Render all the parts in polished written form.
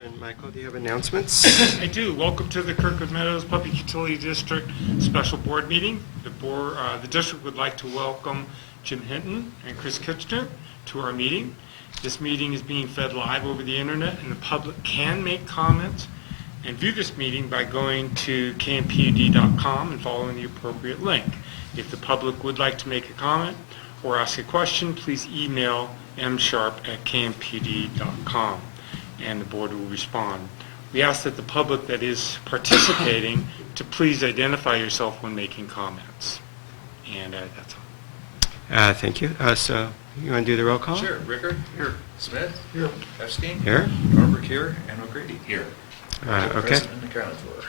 And Michael, do you have announcements? I do. Welcome to the Kirkwood Meadows Public Utility District Special Board Meeting. The district would like to welcome Jim Hinton and Chris Kitchener to our meeting. This meeting is being fed live over the internet, and the public can make comments and view this meeting by going to KMPUD.com and following the appropriate link. If the public would like to make a comment or ask a question, please email msharp@kmpud.com. and the board will respond. We ask that the public that is participating to please identify yourself when making comments. And that's all. Thank you. So you want to do the roll call? Sure. Rickard? Here. Smith? Here. Epstein? Here. Norberg here. And O'Grady? Here. Okay. President accounted for.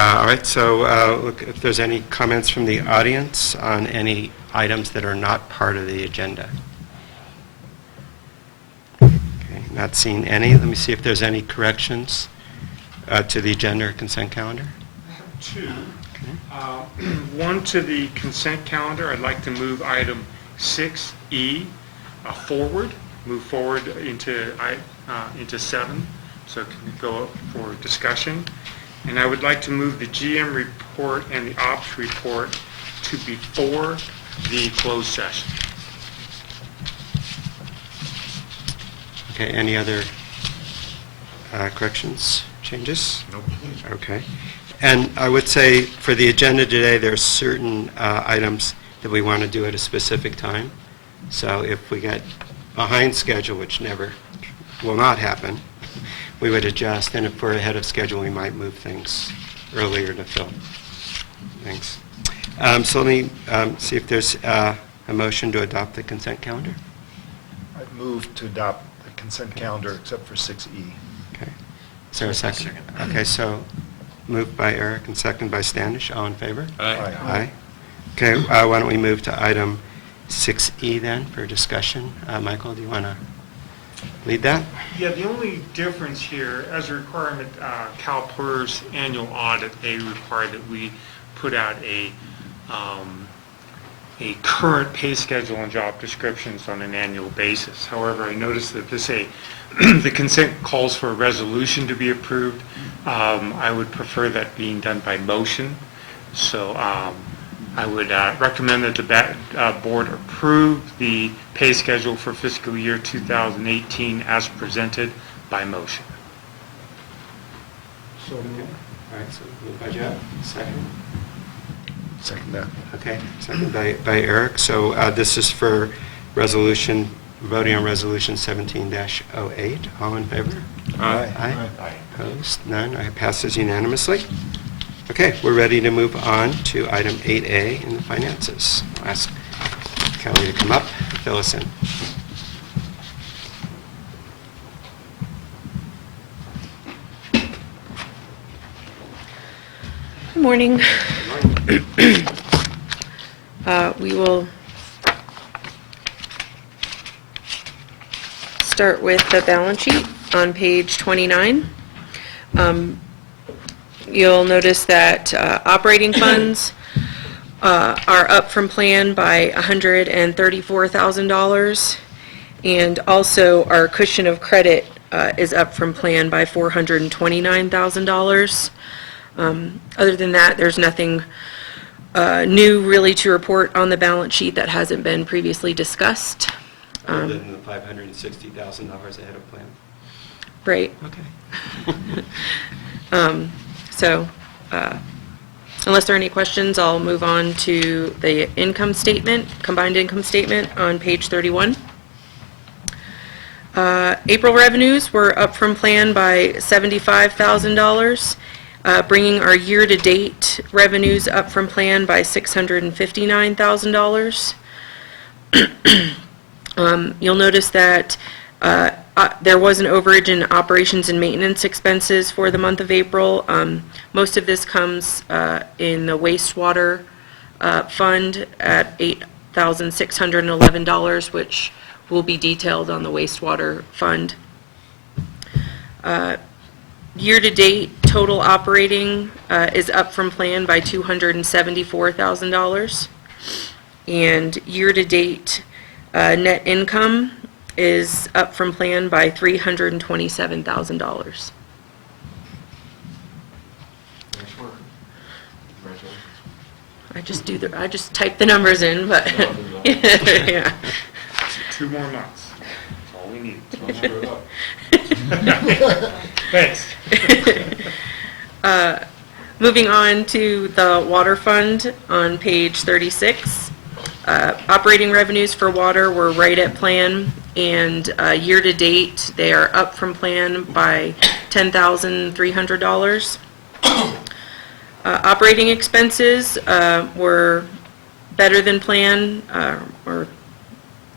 All right. So look, if there's any comments from the audience on any items that are not part of the agenda. Not seeing any. Let me see if there's any corrections to the agenda or consent calendar. I have two. Okay. One to the consent calendar. I'd like to move item 6E forward, move forward into 7, so it can go up for discussion. And I would like to move the GM report and the ops report to before the closed session. Okay. Any other corrections, changes? Nope. Okay. And I would say for the agenda today, there are certain items that we want to do at a specific time. So if we get behind schedule, which never will not happen, we would adjust. And if we're ahead of schedule, we might move things earlier to fill. Thanks. So let me see if there's a motion to adopt the consent calendar. I'd move to adopt the consent calendar except for 6E. Okay. Is there a second? Okay, so moved by Eric and second by Standish. All in favor? Aye. Aye. Okay, why don't we move to item 6E then for discussion? Michael, do you want to lead that? Yeah, the only difference here, as a requirement, CalPERS annual audit, they require that we put out a current pay schedule and job descriptions on an annual basis. However, I noticed that the consent calls for a resolution to be approved. I would prefer that being done by motion. So I would recommend that the board approve the pay schedule for fiscal year 2018 as presented by motion. So moved. All right, so moved by Jeff, second. Second that. Okay, second by Eric. So this is for voting on resolution 17-08. All in favor? Aye. Aye. Opposed? None. It passes unanimously. Okay, we're ready to move on to item 8A in the finances. I'll ask Kelly to come up and fill us in. Good morning. We will start with the balance sheet on page 29. You'll notice that operating funds are up from plan by $134,000, and also our cushion of credit is up from plan by $429,000. Other than that, there's nothing new really to report on the balance sheet that hasn't been previously discussed. Other than the $560,000 ahead of plan. Right. Okay. So unless there are any questions, I'll move on to the income statement, combined income statement on page 31. April revenues were up from plan by $75,000. Bringing our year-to-date revenues up from plan by $659,000. You'll notice that there was an overage in operations and maintenance expenses for the month of April. Most of this comes in the wastewater fund at $8,611, which will be detailed on the wastewater fund. Year-to-date total operating is up from plan by $274,000. And year-to-date net income is up from plan by $327,000. Nice work. Congratulations. I just type the numbers in, but, yeah. 2 more months. That's all we need. Don't screw it up. Thanks. Moving on to the water fund on page 36. Operating revenues for water were right at plan, and year-to-date, they are up from plan by $10,300. Operating expenses were better than planned, or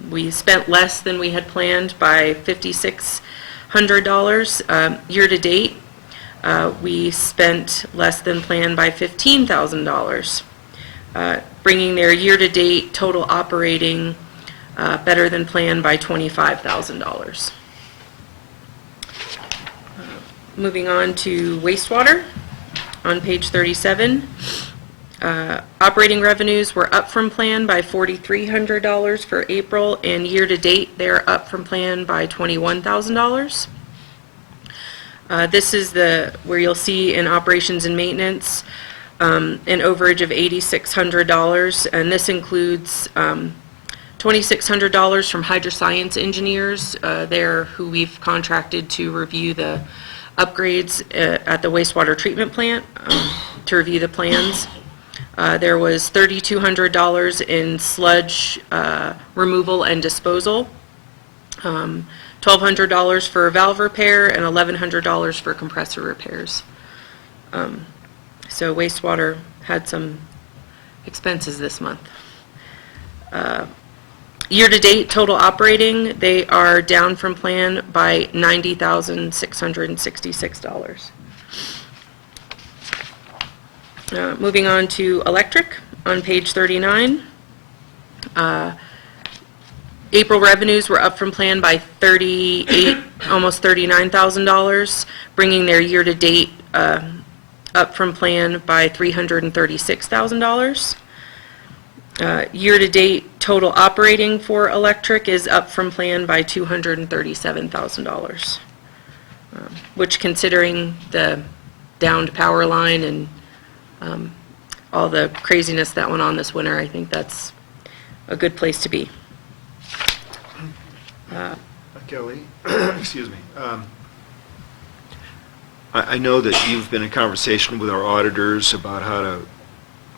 we spent less than we had planned by $5,600. Year-to-date, we spent less than planned by $15,000, bringing their year-to-date total operating better than planned by $25,000. Moving on to wastewater on page 37. Operating revenues were up from plan by $4,300 for April, and year-to-date, they're up from plan by $21,000. This is where you'll see in operations and maintenance an overage of $8,600, and this includes $2,600 from hydroscience engineers, who we've contracted to review the upgrades at the wastewater treatment plant, to review the plans. There was $3,200 in sludge removal and disposal, $1,200 for valve repair, and $1,100 for compressor repairs. So wastewater had some expenses this month. Year-to-date total operating, they are down from plan by $90,666. Moving on to electric on page 39. April revenues were up from plan by almost $39,000, bringing their year-to-date up from plan by $336,000. Year-to-date total operating for electric is up from plan by $237,000, which, considering the downed power line and all the craziness that went on this winter, I think that's a good place to be. Kelly, excuse me. I know that you've been in conversation with our auditors about how to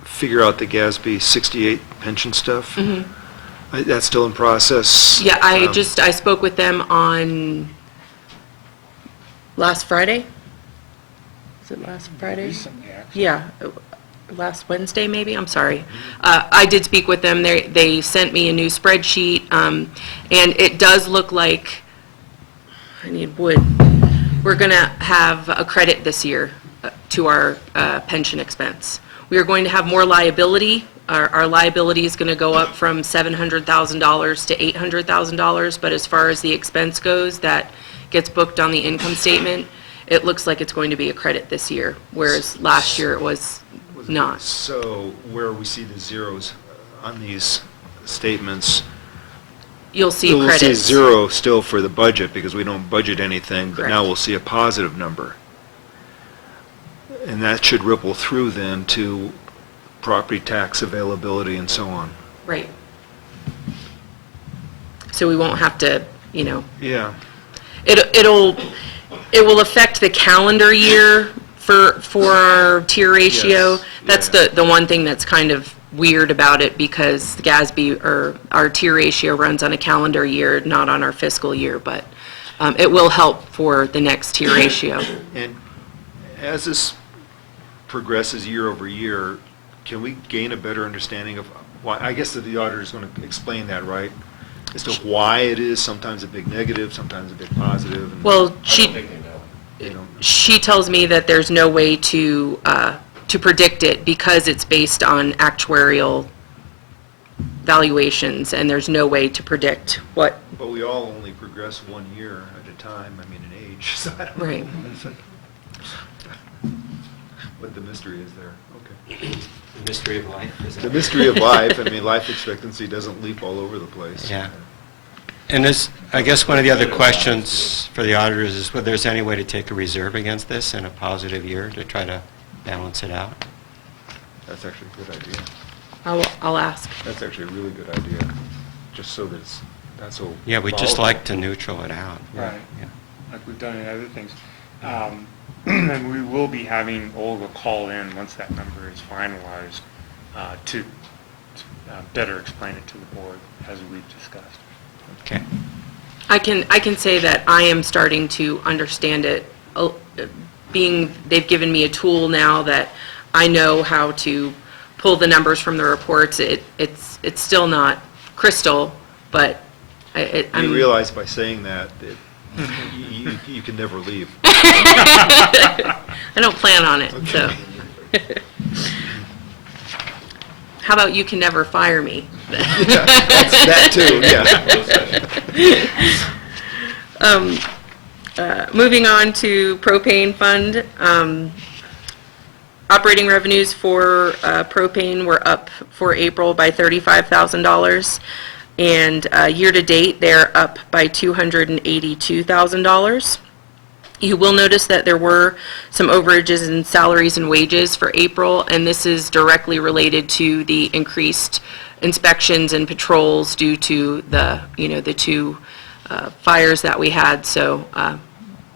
figure out the GASB 68 pension stuff. Mm-hmm. That's still in process? Yeah, I spoke with them on last Friday. Is it last Friday? Recently, actually. Yeah, last Wednesday maybe, I'm sorry. I did speak with them. They sent me a new spreadsheet, and it does look like, I need wood, we're going to have a credit this year to our pension expense. We are going to have more liability. Our liability is going to go up from $700,000 to $800,000, but as far as the expense goes, that gets booked on the income statement. It looks like it's going to be a credit this year, whereas last year it was not. So where we see the zeros on these statements, You'll see we'll credits. see zero still for the budget because we don't budget anything, but now Correct. we'll see a positive number. And that should ripple through then to property tax availability and so on. Right. So we won't have to, Yeah. it will affect the calendar year for our tier ratio. Yes, That's yeah. the one thing that's kind of weird about it, because the GASB, or our tier ratio, runs on a calendar year, not on our fiscal year, but it will help for the next tier ratio. And as this progresses year over year, can we gain a better understanding of why? I guess that the auditor is going to explain that, right? As to why it is sometimes a big negative, sometimes a big positive. And Well, they don't- she tells me that there's no way to predict it because it's based on actuarial valuations, and there's no way to predict what. But we all only progress 1 year at a time, I mean, in age, so I don't know. Right. What the mystery is there, okay. The mystery of life, is The mystery of life, I mean, life expectancy doesn't leap all over the place. Yeah. And this, I guess one of the other questions for the auditors is whether there's any way to take a reserve against this in a positive year to try to balance it out. That's actually a good idea. I'll ask. That's actually a really good idea, just so that it's not so. Yeah, we'd just volatile. like to neutral it out. Right. Yeah. Like we've done in other things. And we will be having Olga call in once that number is finalized to better explain it to the board as we've discussed. Okay. I can say that I am starting to understand it, being they've given me a tool now that I know how to pull the numbers from the reports. It's still not crystal, but I'm... You realize by saying that you can never leave. I don't plan on it, so. How about you can never fire me? Yeah, that's that too, yeah. Moving on to propane fund. Operating revenues for propane were up for April by $35,000, and year-to-date, they're up by $282,000. You will notice that there were some overages in salaries and wages for April, and this is directly related to the increased inspections and patrols due to the, the two fires that we had. So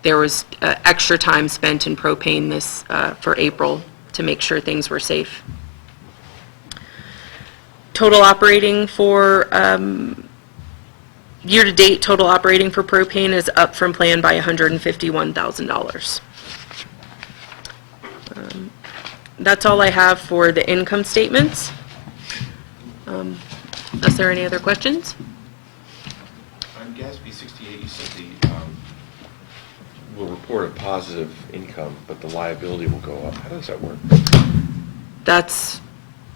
there was extra time spent in propane this for April to make sure things were safe. Total operating for year-to-date, total operating for propane is up from plan by $151,000. That's all I have for the income statements. Is there any other questions? On GASB 68, you said will report a positive income, but the liability will go up. How does that work? That's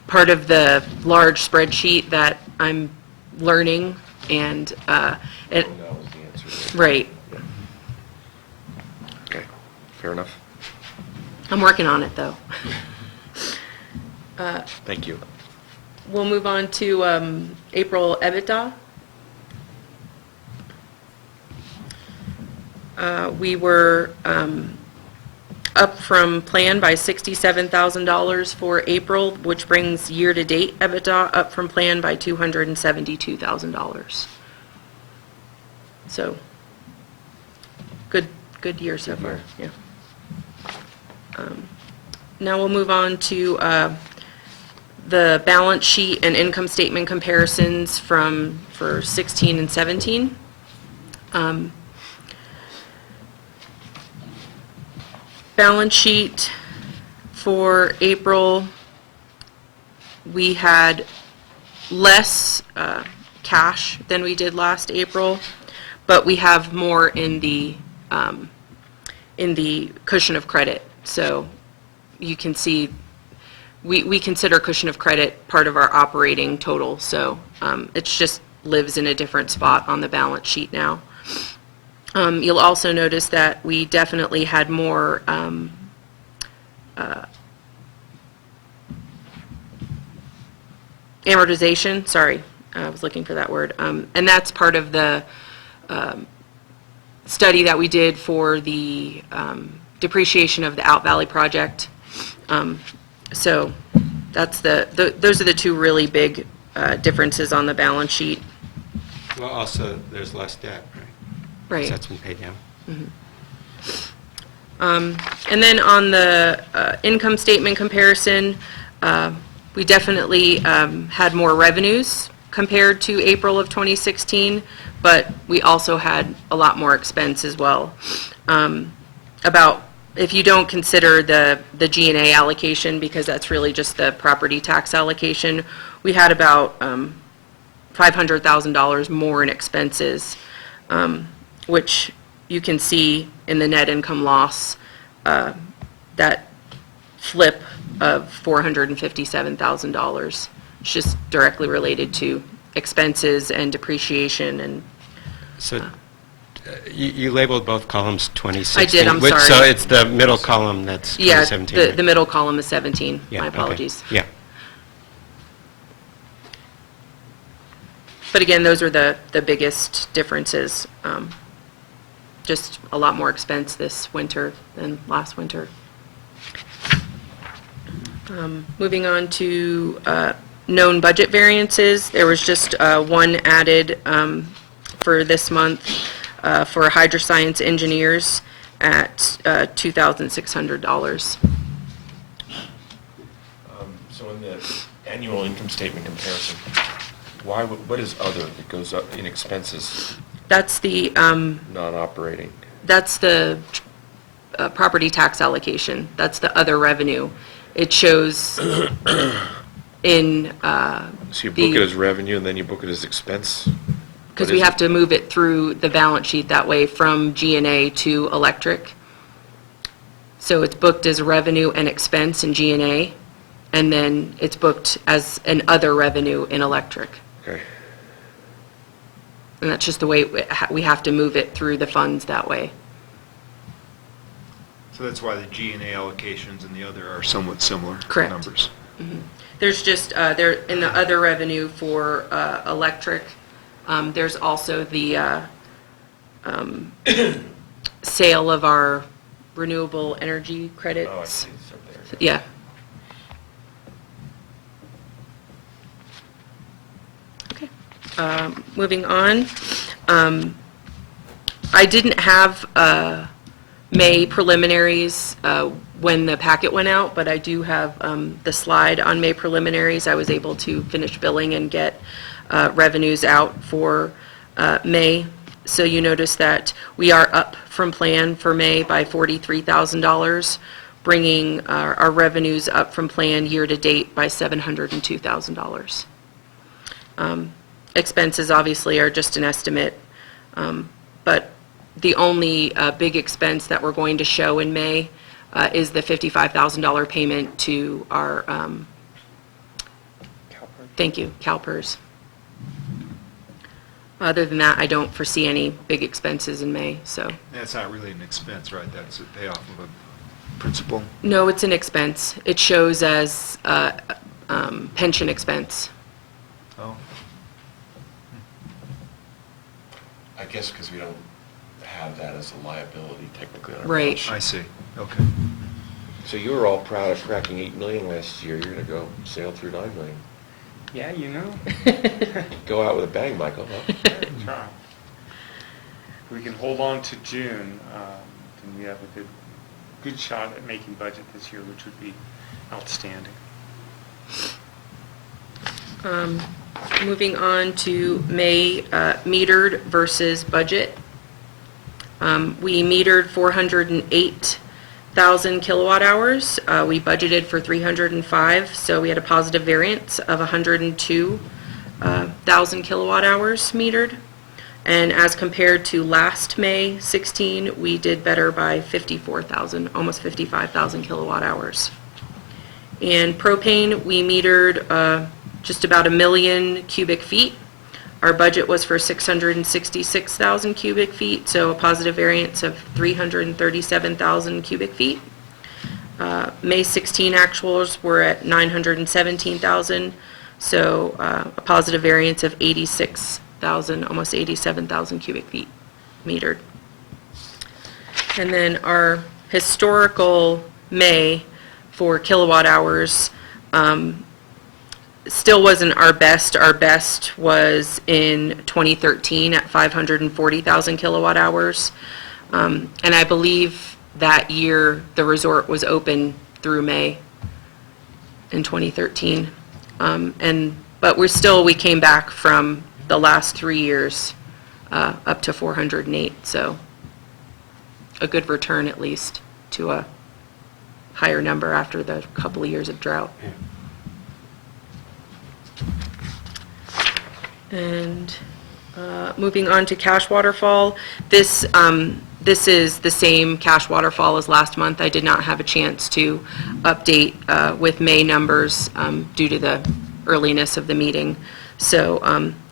part of the large spreadsheet that I'm learning, and it, That was the answer. right. Yeah. Okay, fair enough. I'm working on it, though. Thank you. We'll move on to April EBITDA. We were up from plan by $67,000 for April, which brings year-to-date EBITDA up from plan by $272,000. So, good year so far, yeah. Now we'll move on to the balance sheet and income statement comparisons for 16 and 17. Balance sheet for April, we had less cash than we did last April, but we have more in the cushion of credit. So you can see we consider cushion of credit part of our operating total, so it just lives in a different spot on the balance sheet now. You'll also notice that we definitely had more amortization, sorry, I was looking for that word, and that's part of the study that we did for the depreciation of the Out Valley project. So that's those are the two really big differences on the balance sheet. Well, also, there's less debt, right? Right. 'Cause that's been paid down. And then on the income statement comparison, we definitely had more revenues compared to April of 2016, but we also had a lot more expense as well. If you don't consider the G&A allocation, because that's really just the property tax allocation, we had about $500,000 more in expenses, which you can see in the net income loss, that flip of $457,000. It's just directly related to expenses and depreciation and... So you labeled both columns 2016. I did, I'm sorry. So it's the middle column that's 2017. Yeah, right? the middle column is 17. Yeah, My okay. apologies. Yeah. But again, those are the biggest differences. Just a lot more expense this winter than last winter. Moving on to known budget variances, there was just one added for this month for hydroscience engineers at $2,600. So in the annual income statement comparison, what is other that goes up in expenses, That's the non-operating? That's the property tax allocation. That's the other revenue. It shows in, So you book it as revenue and then you book it as expense? because What we is have it? to move it through the balance sheet that way from G&A to electric. So it's booked as revenue and expense in G&A, and then it's booked as an other revenue in electric. Okay. And that's just the way we have to move it through the funds that way. So that's why the G and A allocations and the other are somewhat similar Correct. numbers. There's just, there, in the other revenue for electric, there's also the sale of our renewable energy credits. Oh, I see, it's up there. Yeah. Okay. Moving on. I didn't have May preliminaries when the packet went out, but I do have the slide on May preliminaries. I was able to finish billing and get revenues out for May. So you notice that we are up from plan for May by $43,000, bringing our revenues up from plan year-to-date by $702,000. Expenses obviously are just an estimate, but the only big expense that we're going to show in May is the $55,000 payment to our, thank you, CalPERS. Other than that, I don't foresee any big expenses in May, so. That's not really an expense, right? That's a payoff of a principal. No, it's an expense. It shows as pension expense. Oh, I guess because we don't have that as a liability technically on our Right. balance sheet. I see. Okay. So you were all proud of cracking 8 million last year. You're going to go sail through 9 million. Yeah, you know. Go out with a bang, Michael, huh? Try. If we can hold on to June, then we have a good shot at making budget this year, which would be outstanding. Moving on to May metered versus budget. We metered 408,000 kilowatt hours. We budgeted for 305, so we had a positive variance of 102,000 kilowatt hours metered. And as compared to last May 16, we did better by 54,000, almost 55,000 kilowatt hours. And propane, we metered just about 1 million cubic feet. Our budget was for 666,000 cubic feet, so a positive variance of 337,000 cubic feet. May 16 actuals were at 917,000, so a positive variance of 86,000, almost 87,000 cubic feet metered. And then our historical May for kilowatt hours still wasn't our best. Our best was in 2013 at 540,000 kilowatt hours. And I believe that year the resort was open through May in 2013. But we came back from the last 3 years up to 408, so a good return at least to a higher number after the couple of years of drought. And moving on to cash waterfall, this is the same cash waterfall as last month. I did not have a chance to update with May numbers due to the earliness of the meeting. So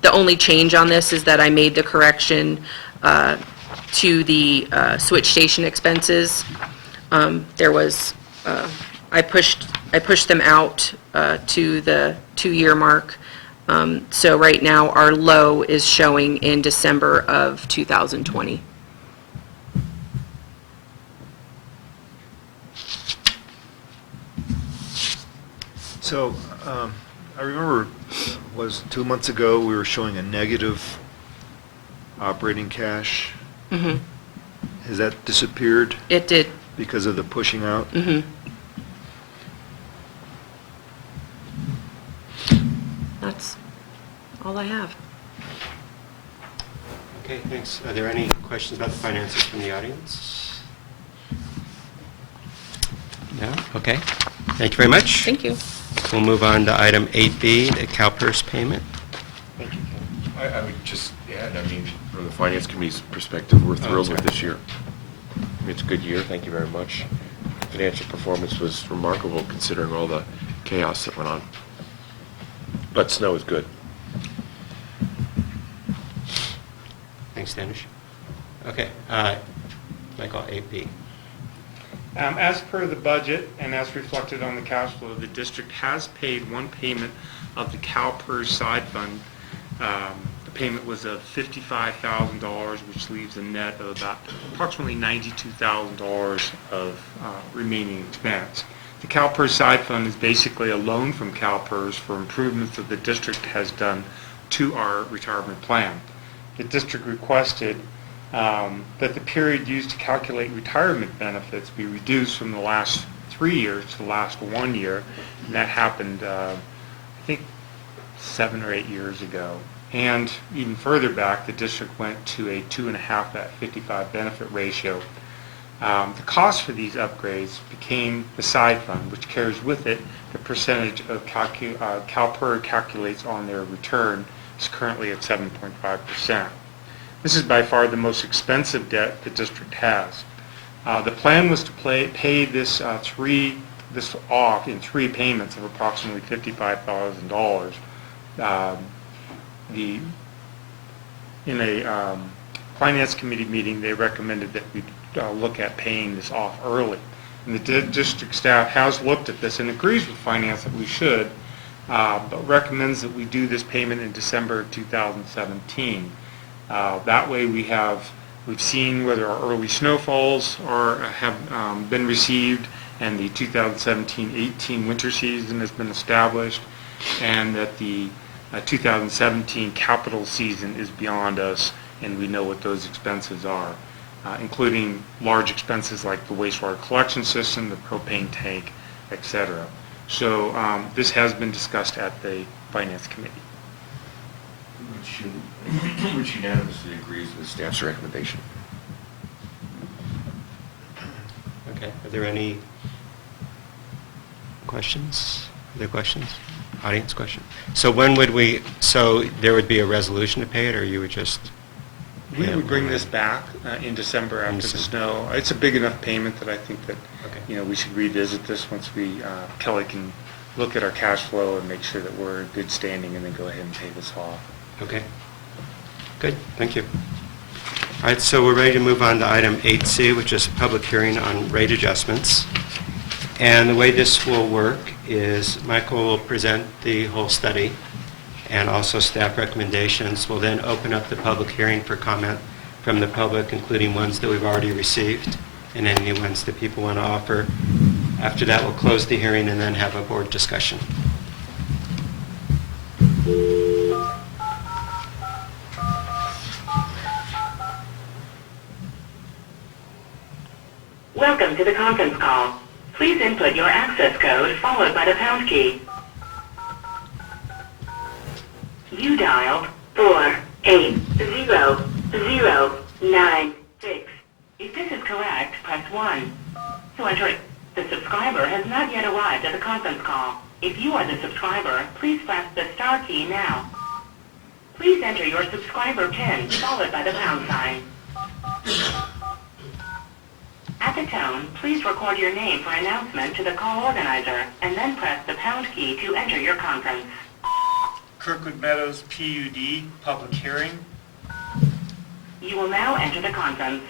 the only change on this is that I made the correction to the switch station expenses. There was, I pushed them out to the 2-year mark. So right now, our low is showing in December of 2020. So, I remember, was 2 months ago, we were showing a negative operating cash. Mm-hmm. Has that disappeared It did. because of the pushing out? Mm-hmm. That's all I have. Okay, thanks. Are there any questions about the finances from the audience? No? Okay. Thank you very much. Thank you. We'll move on to item 8B, the CalPERS payment. Thank you, Ken. I would just add, I mean, from the Finance Committee's perspective, we're thrilled with sorry. this year. I mean, it's a good year, thank you very much. Financial performance was remarkable considering all the chaos that went on. But snow is good. Thanks, Danish. Okay, Michael, 8B. As per the budget and as reflected on the cash flow, the district has paid one payment of the CalPERS side fund. The payment was of $55,000, which leaves a net of about approximately $92,000 of remaining expense. The CalPERS side fund is basically a loan from CalPERS for improvements that the district has done to our retirement plan. The district requested that the period used to calculate retirement benefits be reduced from the last 3 years to the last 1 year, and that happened, I think, 7 or 8 years ago. And even further back, the district went to a 2.5 at 55 benefit ratio. The cost for these upgrades became the side fund, which carries with it the percentage of CalPERS calculates on their return. Is currently at 7.5%. This is by far the most expensive debt the district has. The plan was to pay this off in 3 payments of approximately $55,000. In a finance committee meeting, they recommended that we look at paying this off early. And the district staff has looked at this and agrees with finance that we should, but recommends that we do this payment in December of 2017. That way we've seen whether our early snowfalls have been received, and the 2017-18 winter season has been established, and that the 2017 capital season is beyond us, and we know what those expenses are, including large expenses like the wastewater collection system, the propane tank, etc. So this has been discussed at the Finance Committee. Which unanimously agrees with staff's recommendation. Okay, are there any questions? Other questions? Audience question? So when would so there would be a resolution to pay it, or you would just? We Yeah, would bring right. this back in December after the December. snow. It's a big enough payment that I think that, Okay. we should revisit this once Kelly can look at our cash flow and make sure that we're in good standing, and then go ahead and pay this off. Okay. Good, thank you. All right, so we're ready to move on to item 8C, which is a public hearing on rate adjustments. And the way this will work is Michael will present the whole study and also staff recommendations. We'll then open up the public hearing for comment from the public, including ones that we've already received and any ones that people want to offer. After that, we'll close the hearing and then have a board discussion. Welcome to the conference call. Please input your access code followed by the pound key. You dialed 4800096. If this is correct, press 1. To enter it, the subscriber has not yet arrived at the conference call. If you are the subscriber, please press the star key now. Please enter your subscriber PIN followed by the pound sign. At the tone, please record your name for announcement to the call organizer, and then press the pound key to enter your conference. Kirkwood Meadows PUD public hearing. You will now enter the conference.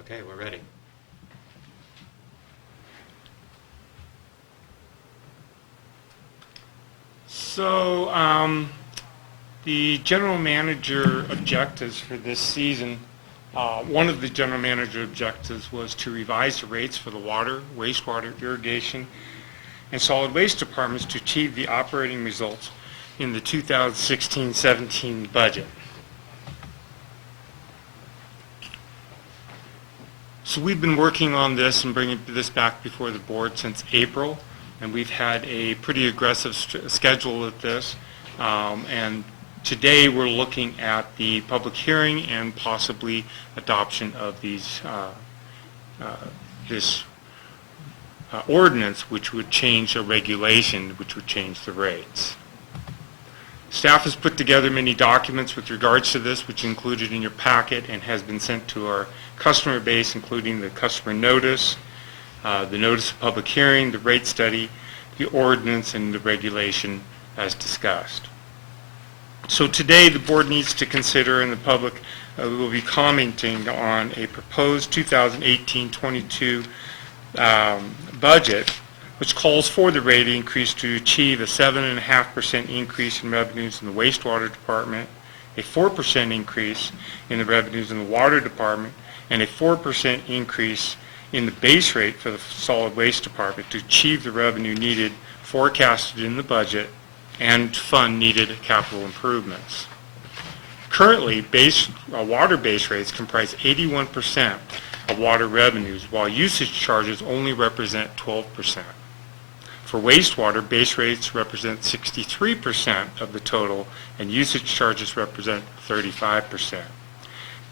Okay, we're ready. So, the general manager objectives for this season, one of the general manager objectives was to revise the rates for the water, wastewater, irrigation, and solid waste departments to achieve the operating results in the 2016-17 budget. So we've been working on this and bringing this back before the board since April, and we've had a pretty aggressive schedule at this. And today we're looking at the public hearing and possibly adoption of these this ordinance, which would change a regulation, which would change the rates. Staff has put together many documents with regards to this, which is included in your packet and has been sent to our customer base, including the customer notice, the notice of public hearing, the rate study, the ordinance, and the regulation as discussed. So today the board needs to consider, and the public will be commenting on a proposed 2018-22 budget, which calls for the rate increase to achieve a 7.5% increase in revenues in the wastewater department, a 4% increase in the revenues in the water department, and a 4% increase in the base rate for the solid waste department to achieve the revenue needed forecasted in the budget and fund needed capital improvements. Currently, water base rates comprise 81% of water revenues, while usage charges only represent 12%. For wastewater, base rates represent 63% of the total, and usage charges represent 35%.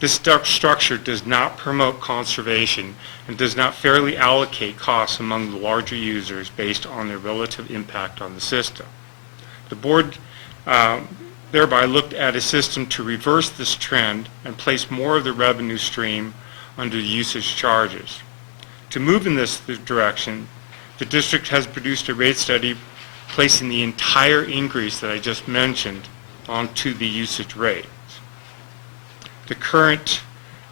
This structure does not promote conservation and does not fairly allocate costs among the larger users based on their relative impact on the system. The board thereby looked at a system to reverse this trend and place more of the revenue stream under usage charges. To move in this direction, the district has produced a rate study placing the entire increase that I just mentioned onto the usage rates. The current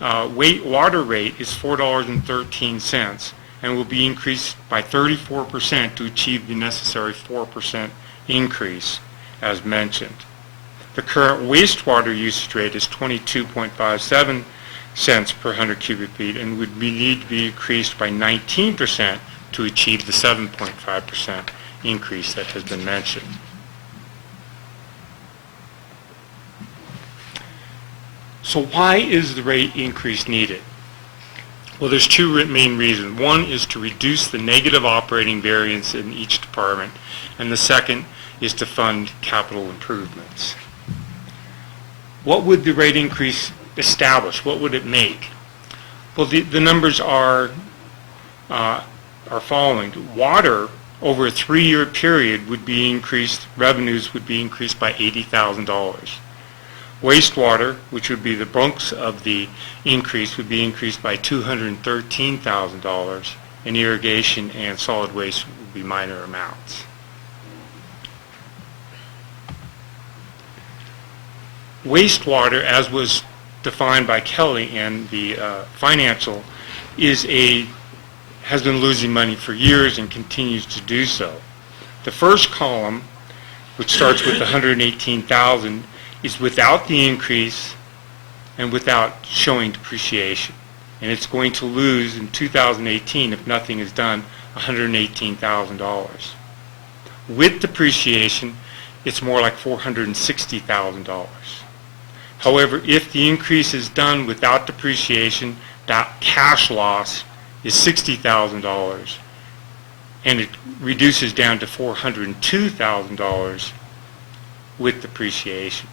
water rate is $4.13 and will be increased by 34% to achieve the necessary 4% increase as mentioned. The current wastewater usage rate is 22.57 cents per 100 cubic feet and would need to be increased by 19% to achieve the 7.5% increase that has been mentioned. So why is the rate increase needed? Well, there's two main reasons. One is to reduce the negative operating variance in each department, and the second is to fund capital improvements. What would the rate increase establish? What would it make? Well, the numbers are following. Water, over a 3-year period, would be increased, revenues would be increased by $80,000. Wastewater, which would be the bulk of the increase, would be increased by $213,000, and irrigation and solid waste would be minor amounts. Wastewater, as was defined by Kelly in the financial, has been losing money for years and continues to do so. The first column, which starts with 118,000, is without the increase and without showing depreciation. And it's going to lose in 2018, if nothing is done, $118,000. With depreciation, it's more like $460,000. However, if the increase is done without depreciation, that cash loss is $60,000, and it reduces down to $402,000 with depreciation.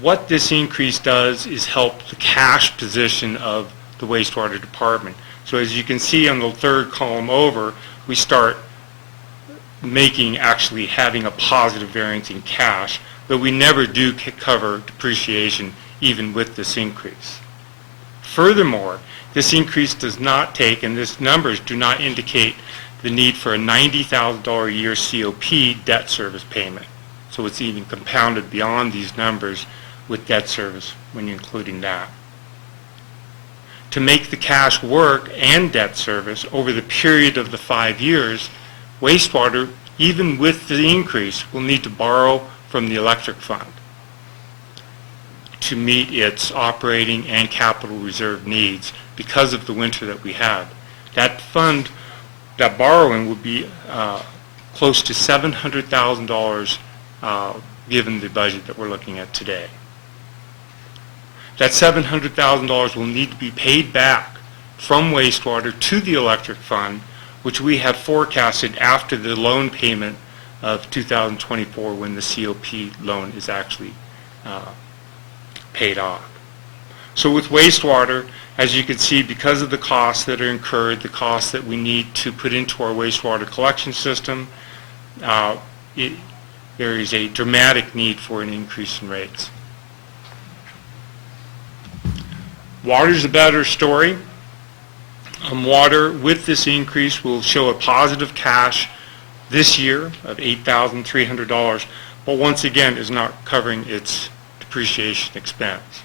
What this increase does is help the cash position of the wastewater department. So as you can see on the third column over, we start actually having a positive variance in cash, but we never do cover depreciation even with this increase. Furthermore, this increase does not take, and these numbers do not indicate the need for a $90,000 a year COP debt service payment. So it's even compounded beyond these numbers with debt service when you're including that. To make the cash work and debt service over the period of the 5 years, wastewater, even with the increase, will need to borrow from the electric fund to meet its operating and capital reserve needs because of the winter that we had. That fund, that borrowing would be close to $700,000 given the budget that we're looking at today. That $700,000 will need to be paid back from wastewater to the electric fund, which we have forecasted after the loan payment of 2024 when the COP loan is actually paid off. So with wastewater, as you can see, because of the costs that are incurred, the costs that we need to put into our wastewater collection system, there is a dramatic need for an increase in rates. Water's a better story. Water, with this increase, will show a positive cash this year of $8,300, but once again is not covering its depreciation expense.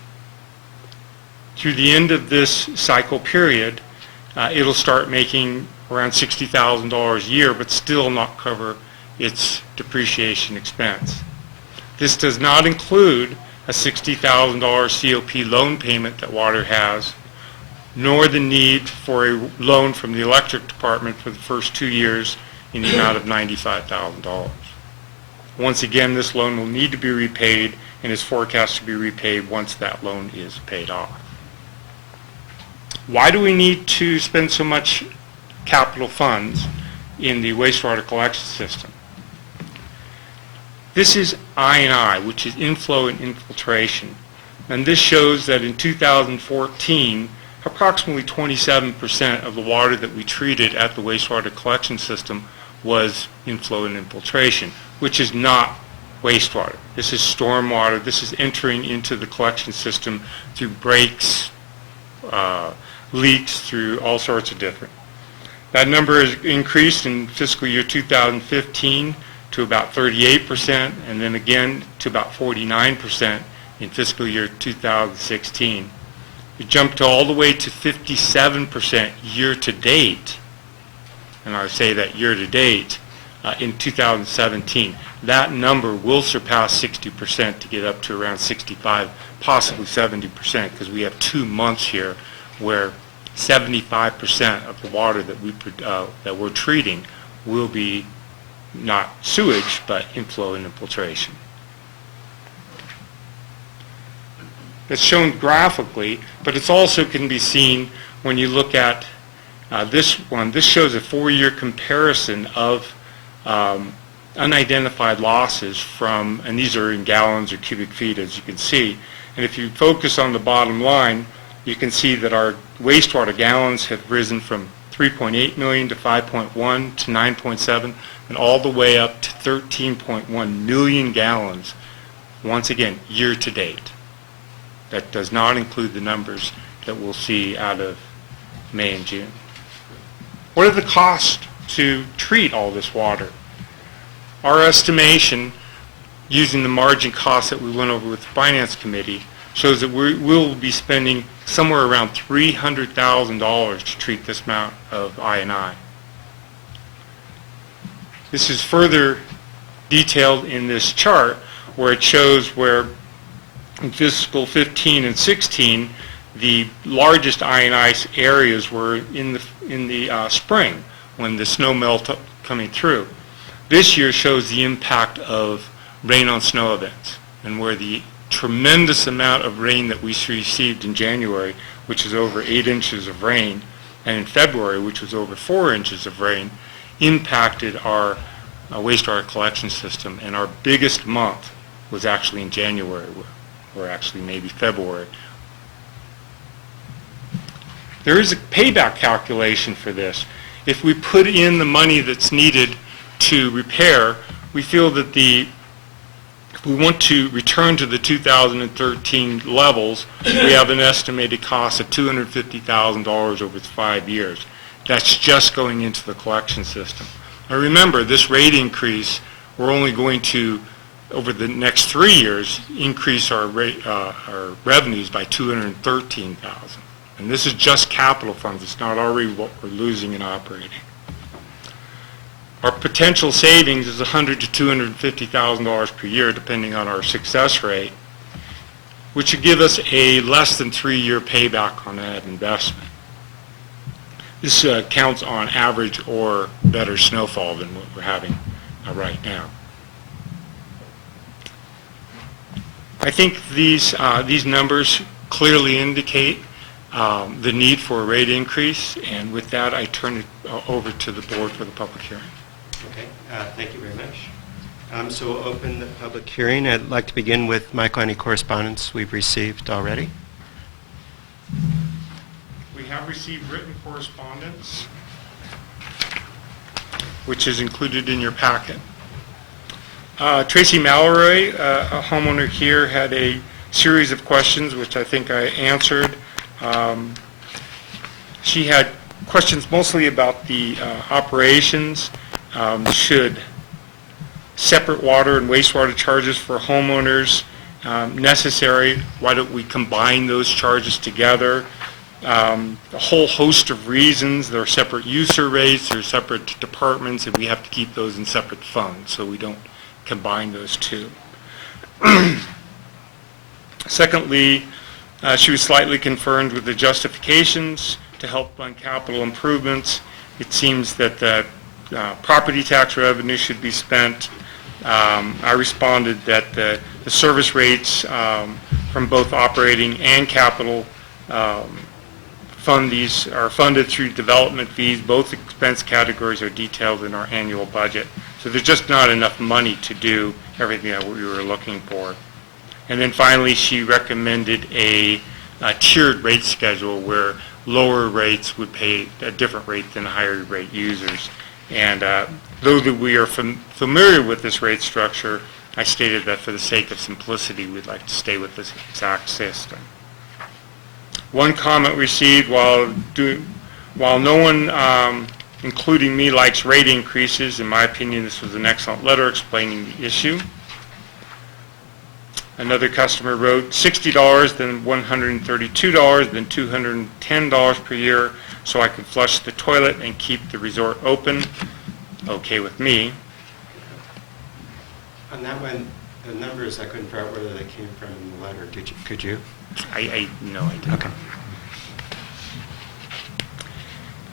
Through the end of this cycle period, it'll start making around $60,000 a year, but still not cover its depreciation expense. This does not include a $60,000 COP loan payment that water has, nor the need for a loan from the electric department for the first 2 years in the amount of $95,000. Once again, this loan will need to be repaid and is forecast to be repaid once that loan is paid off. Why do we need to spend so much capital funds in the wastewater collection system? This is I&I, which is inflow and infiltration. And this shows that in 2014, approximately 27% of the water that we treated at the wastewater collection system was inflow and infiltration, which is not wastewater. This is stormwater. This is entering into the collection system through breaks, leaks, through all sorts of different. That number has increased in fiscal year 2015 to about 38%, and then again to about 49% in fiscal year 2016. It jumped all the way to 57% year-to-date, and I say that year-to-date, in 2017. That number will surpass 60% to get up to around 65, possibly 70%, because we have 2 months here where 75% of the water that we're treating will be not sewage, but inflow and infiltration. It's shown graphically, but it's also can be seen when you look at this one. This shows a 4-year comparison of unidentified losses from, and these are in gallons or cubic feet, as you can see. And if you focus on the bottom line, you can see that our wastewater gallons have risen from 3.8 million to 5.1 to 9.7, and all the way up to 13.1 million gallons, once again, year to date. That does not include the numbers that we'll see out of May and June. What are the costs to treat all this water? Our estimation, using the margin costs that we went over with the Finance Committee, shows that we'll be spending somewhere around $300,000 to treat this amount of I&I. This is further detailed in this chart where it shows where in fiscal 15 and 16 the largest I&I areas were in the spring when the snow melt coming through. This year shows the impact of rain on snow events, and where the tremendous amount of rain that we received in January, which is over 8 inches of rain, and in February, which was over 4 inches of rain, impacted our wastewater collection system, and our biggest month was actually in January, or actually maybe February. There is a payback calculation for this. If we put in the money that's needed to repair, we feel that if we want to return to the 2013 levels, we have an estimated cost of $250,000 over 5 years. That's just going into the collection system. Now remember, this rate increase, we're only going to, over the next 3 years, increase our revenues by $213,000. And this is just capital funds. It's not already what we're losing in operating. Our potential savings is $100,000 to $250,000 per year, depending on our success rate, which would give us a less than 3-year payback on that investment. This counts on average or better snowfall than what we're having right now. I think these numbers clearly indicate the need for a rate increase, and with that, I turn it over to the board for the public hearing. Okay, thank you very much. So we'll open the public hearing. I'd like to begin with, Michael, any correspondence we've received already? We have received written correspondence, which is included in your packet. Tracy Mallory, a homeowner here, had a series of questions, which I think I answered. She had questions mostly about the operations. Should separate water and wastewater charges for homeowners necessary? Why don't we combine those charges together? A whole host of reasons. There are separate user rates, there are separate departments, and we have to keep those in separate funds, so we don't combine those two. Secondly, she was slightly concerned with the justifications to help fund capital improvements. It seems that the property tax revenue should be spent. I responded that the service rates from both operating and capital funds are funded through development fees. Both expense categories are detailed in our annual budget. So there's just not enough money to do everything that we were looking for. And then finally, she recommended a tiered rate schedule where lower rates would pay a different rate than higher rate users. And though that we are familiar with this rate structure, I stated that for the sake of simplicity, we'd like to stay with this exact system. One comment received, while no one, including me, likes rate increases, in my opinion, this was an excellent letter explaining the issue. Another customer wrote $60, then $132, then $210 per year, so I could flush the toilet and keep the resort open. Okay with me. On that one, the numbers, I couldn't figure out whether they came from the letter. Could you? No, I didn't. Okay.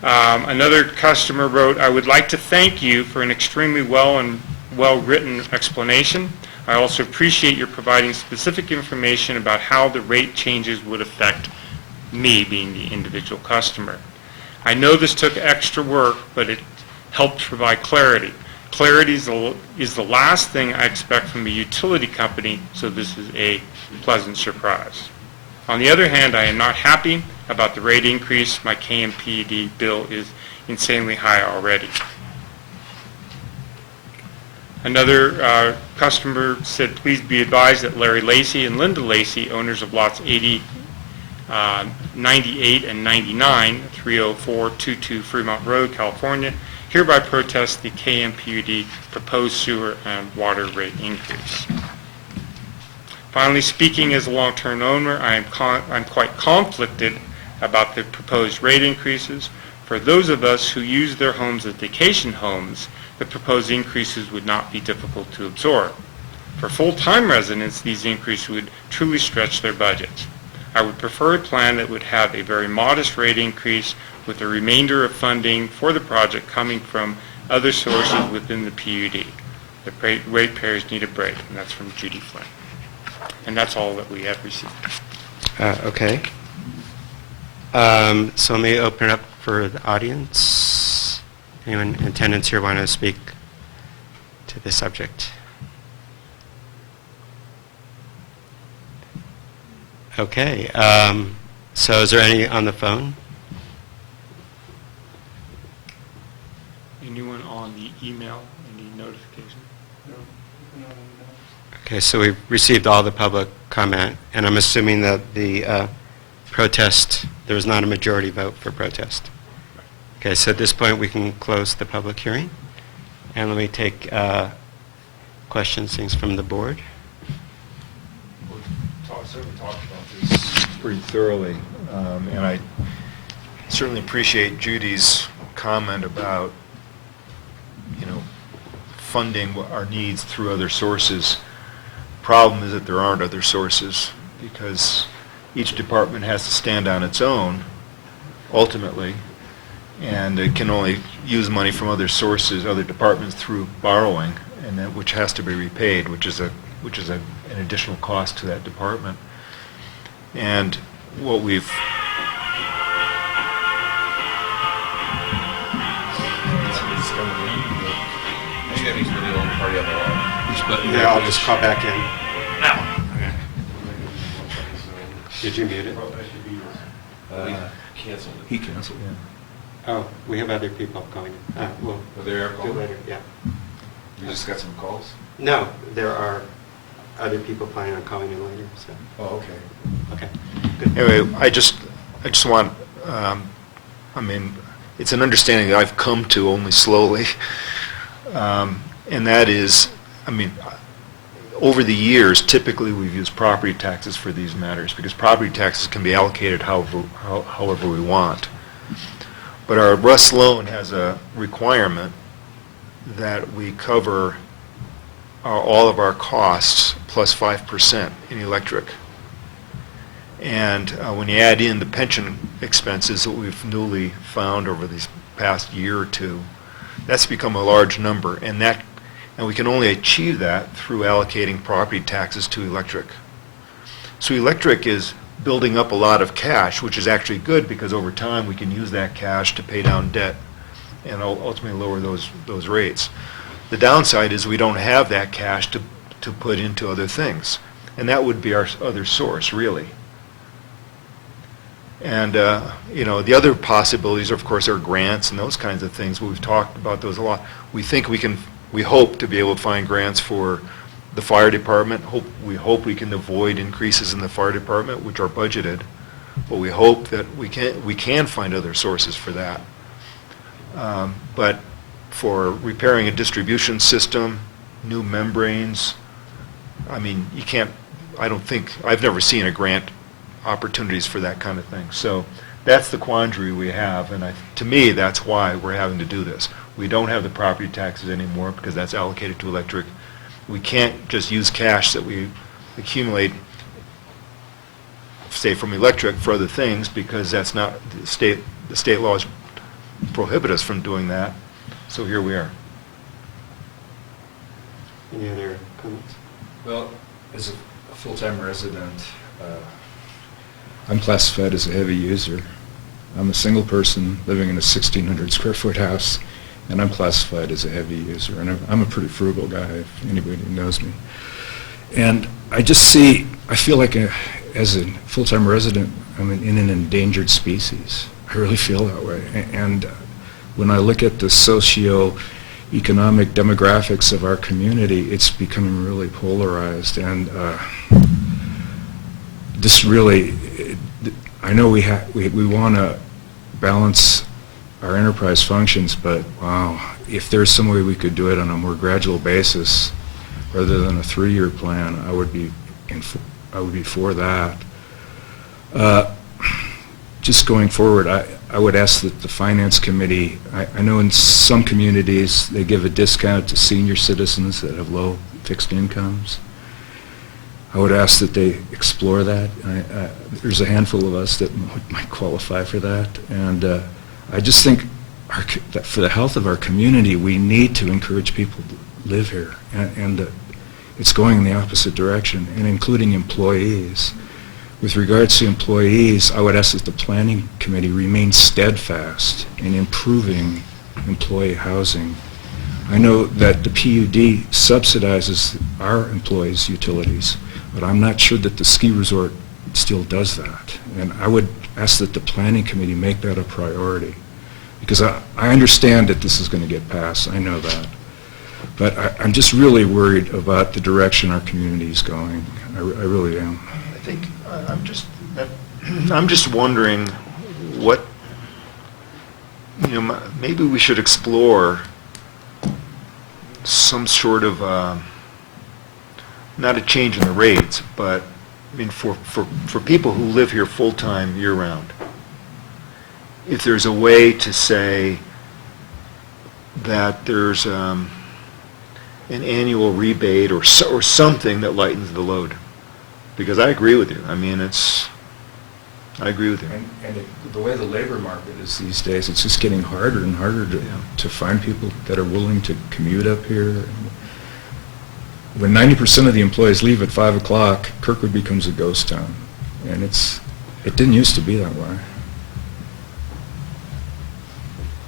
Another customer wrote, I would like to thank you for an extremely well-written explanation. I also appreciate your providing specific information about how the rate changes would affect me, being the individual customer. I know this took extra work, but it helped provide clarity. Clarity is the last thing I expect from a utility company, so this is a pleasant surprise. On the other hand, I am not happy about the rate increase. My KMPUD bill is insanely high already. Another customer said, please be advised that Larry Lacey and Linda Lacey, owners of lots 80, 98, and 99, 30422 Fremont Road, California, hereby protest the KMPUD proposed sewer and water rate increase. Finally, speaking as a long-term owner, I'm quite conflicted about the proposed rate increases. For those of us who use their homes as vacation homes, the proposed increases would not be difficult to absorb. For full-time residents, these increases would truly stretch their budgets. I would prefer a plan that would have a very modest rate increase with the remainder of funding for the project coming from other sources within the PUD. The ratepayers need a break, and that's from Judy Flynn. And that's all that we have received. Okay. So let me open it up for the audience. Anyone in attendance here want to speak to the subject? Okay, so is there any on the phone? Anyone on the email, any notification? Okay, so we've received all the public comment, and I'm assuming that the protest, there was not a majority vote for protest. Okay, so at this point, we can close the public hearing. And let me take questions, things from the board. Certainly talked about this pretty thoroughly, and I certainly appreciate Judy's comment about, funding our needs through other sources. Problem is that there aren't other sources, because each department has to stand on its own, ultimately, and it can only use money from other sources, other departments, through borrowing, and that which has to be repaid, which is an additional cost to that department. And what we've Yeah, I'll just call back in. Did you mute it? Canceled it. He canceled, yeah. Oh, we have other people calling in. We'll They are do calling? later, yeah. You just got some calls? No, there are other people planning on calling in later, so, Oh, okay. okay. Good. Anyway, I just want, it's an understanding that I've come to only slowly, and that is, over the years, typically we've used property taxes for these matters, because property taxes can be allocated however we want. But our Russ loan has a requirement that we cover all of our costs plus 5% in electric. And when you add in the pension expenses that we've newly found over these past year or two, that's become a large number, and we can only achieve that through allocating property taxes to electric. So electric is building up a lot of cash, which is actually good, because over time we can use that cash to pay down debt and ultimately lower those rates. The downside is we don't have that cash to put into other things, and that would be our other source, really. And the other possibilities, of course, are grants and those kinds of things. We've talked about those a lot. We hope to be able to find grants for the fire department. We hope we can avoid increases in the fire department, which are budgeted, but we hope that we can find other sources for that. But for repairing a distribution system, new membranes, I've never seen a grant opportunities for that kind of thing. So that's the quandary we have, and to me, that's why we're having to do this. We don't have the property taxes anymore, because that's allocated to electric. We can't just use cash that we accumulate, say, from electric for other things, because that's not, the state laws prohibit us from doing that. So here we are. Any other comments? Well, as a full-time resident, I'm classified as a heavy user. I'm a single person living in a 1,600 square foot house, and I'm classified as a heavy user. And I'm a pretty frugal guy, if anybody knows me. And I feel like as a full-time resident, I'm in an endangered species. I really feel that way. And when I look at the socio-economic demographics of our community, it's becoming really polarized. And this really, I know we want to balance our enterprise functions, but wow, if there's some way we could do it on a more gradual basis rather than a 3-year plan, I would be for that. Just going forward, I would ask that the Finance Committee, I know in some communities they give a discount to senior citizens that have low fixed incomes. I would ask that they explore that. There's a handful of us that might qualify for that, and I just think that for the health of our community, we need to encourage people to live here, and it's going in the opposite direction, and including employees. With regards to employees, I would ask that the Planning Committee remain steadfast in improving employee housing. I know that the PUD subsidizes our employees' utilities, but I'm not sure that the ski resort still does that. And I would ask that the planning committee make that a priority, because I understand that this is going to get passed, I know that. But I'm just really worried about the direction our community is going. I really am. I think, I'm just wondering what, maybe we should explore some sort of, not a change in the rates, but, I mean, for people who live here full-time, year-round, if there's a way to say that there's an annual rebate or something that lightens the load. Because I agree with you. I mean, I agree with you. And the way the labor market is these days, it's just getting harder and harder to find people that are willing to commute up here. When 90% of the employees leave at 5 o'clock, Kirkwood becomes a ghost town. And it didn't used to be that way.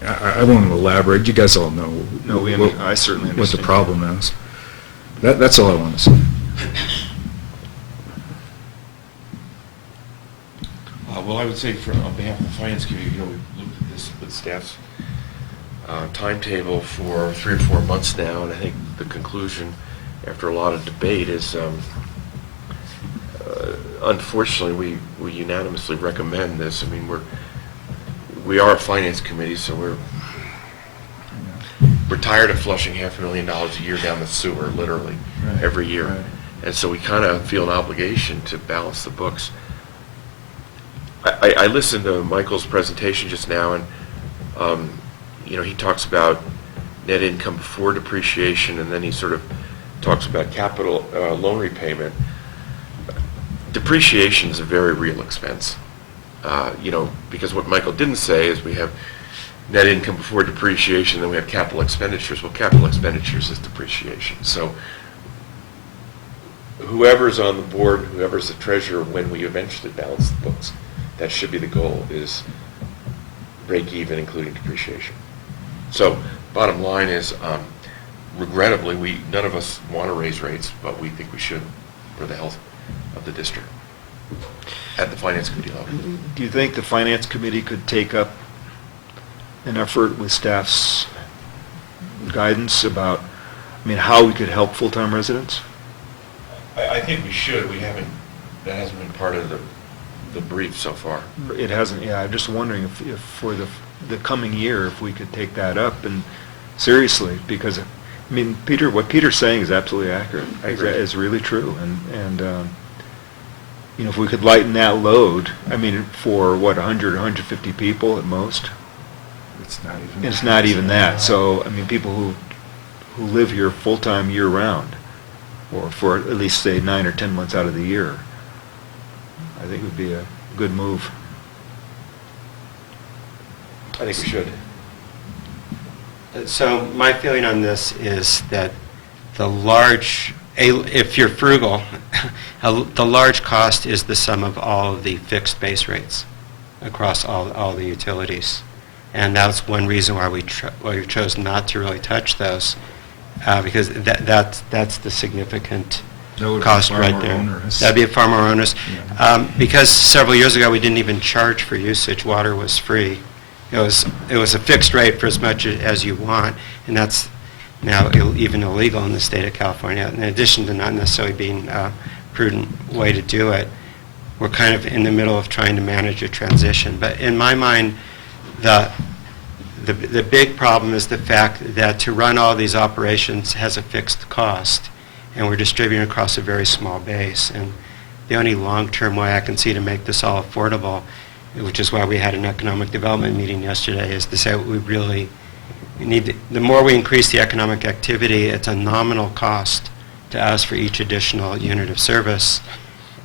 I won't elaborate. You guys all know. No, I certainly understand. What the problem is. That's all I want to say. Well, I would say on behalf of the Finance Committee, we've looked at this with staff's timetable for 3 or 4 months now, and I think the conclusion, after a lot of debate, is unfortunately we unanimously recommend this. I mean, we are a Finance Committee, so we're tired of flushing $500,000 a year down the sewer, literally, every year. Right. And so we kind of feel an obligation to balance the books. I listened to Michael's presentation just now, and he talks about net income before depreciation, and then he sort of talks about capital loan repayment. Depreciation is a very real expense, because what Michael didn't say is we have net income before depreciation, then we have capital expenditures. Well, capital expenditures is depreciation. So whoever's on the board, whoever's the treasurer, when we eventually balance the books, that should be the goal, is break even, including depreciation. So bottom line is, regrettably, none of us want to raise rates, but we think we should for the health of the district at the Finance Committee level. Do you think the Finance Committee could take up an effort with staff's guidance about, how we could help full-time residents? I think we should. That hasn't been part of the brief so far. It hasn't, yeah. I'm just wondering if for the coming year, if we could take that up and seriously, because, what Peter's saying is absolutely accurate. It's really true. And if we could lighten that load, for 100, 150 people at most? It's not even that. So, people who live here full-time year-round, or for at least, say, 9 or 10 months out of the year, I think it would be a good move. I think we should. So my feeling on this is that if you're frugal, the large cost is the sum of all of the fixed base rates across all the utilities. And that's one reason why we chose not to really touch those, because that's the significant cost right there. That'd be far more onerous. Yeah. Because several years ago we didn't even charge for usage. Water was free. It was a fixed rate for as much as you want, and that's now even illegal in the state of California. In addition to not necessarily being a prudent way to do it, we're kind of in the middle of trying to manage a transition. But in my mind, the big problem is the fact that to run all these operations has a fixed cost, and we're distributing across a very small base. And the only long-term way I can see to make this all affordable, which is why we had an economic development meeting yesterday, is to say we need the more we increase the economic activity, it's a nominal cost to us for each additional unit of service,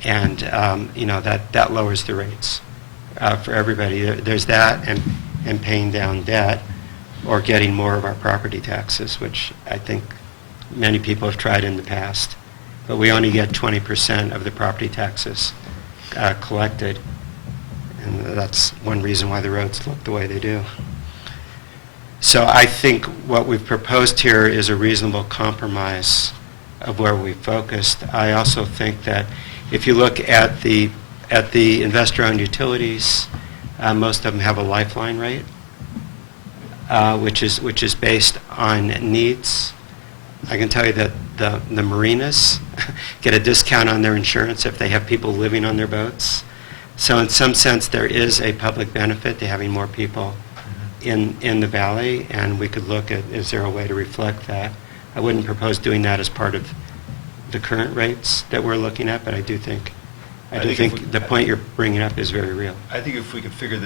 and that lowers the rates for everybody. There's that, and paying down debt, or getting more of our property taxes, which I think many people have tried in the past, but we only get 20% of the property taxes collected, and that's one reason why the roads look the way they do. So I think what we've proposed here is a reasonable compromise of where we focused. I also think that if you look at the investor-owned utilities, most of them have a lifeline rate, which is based on needs. I can tell you that the marinas get a discount on their insurance if they have people living on their boats. So in some sense, there is a public benefit to having more people in the valley, and we could look at, is there a way to reflect that? I wouldn't propose doing that as part of the current rates that we're looking at, but I do think the point you're bringing up is very real. I think if we could figure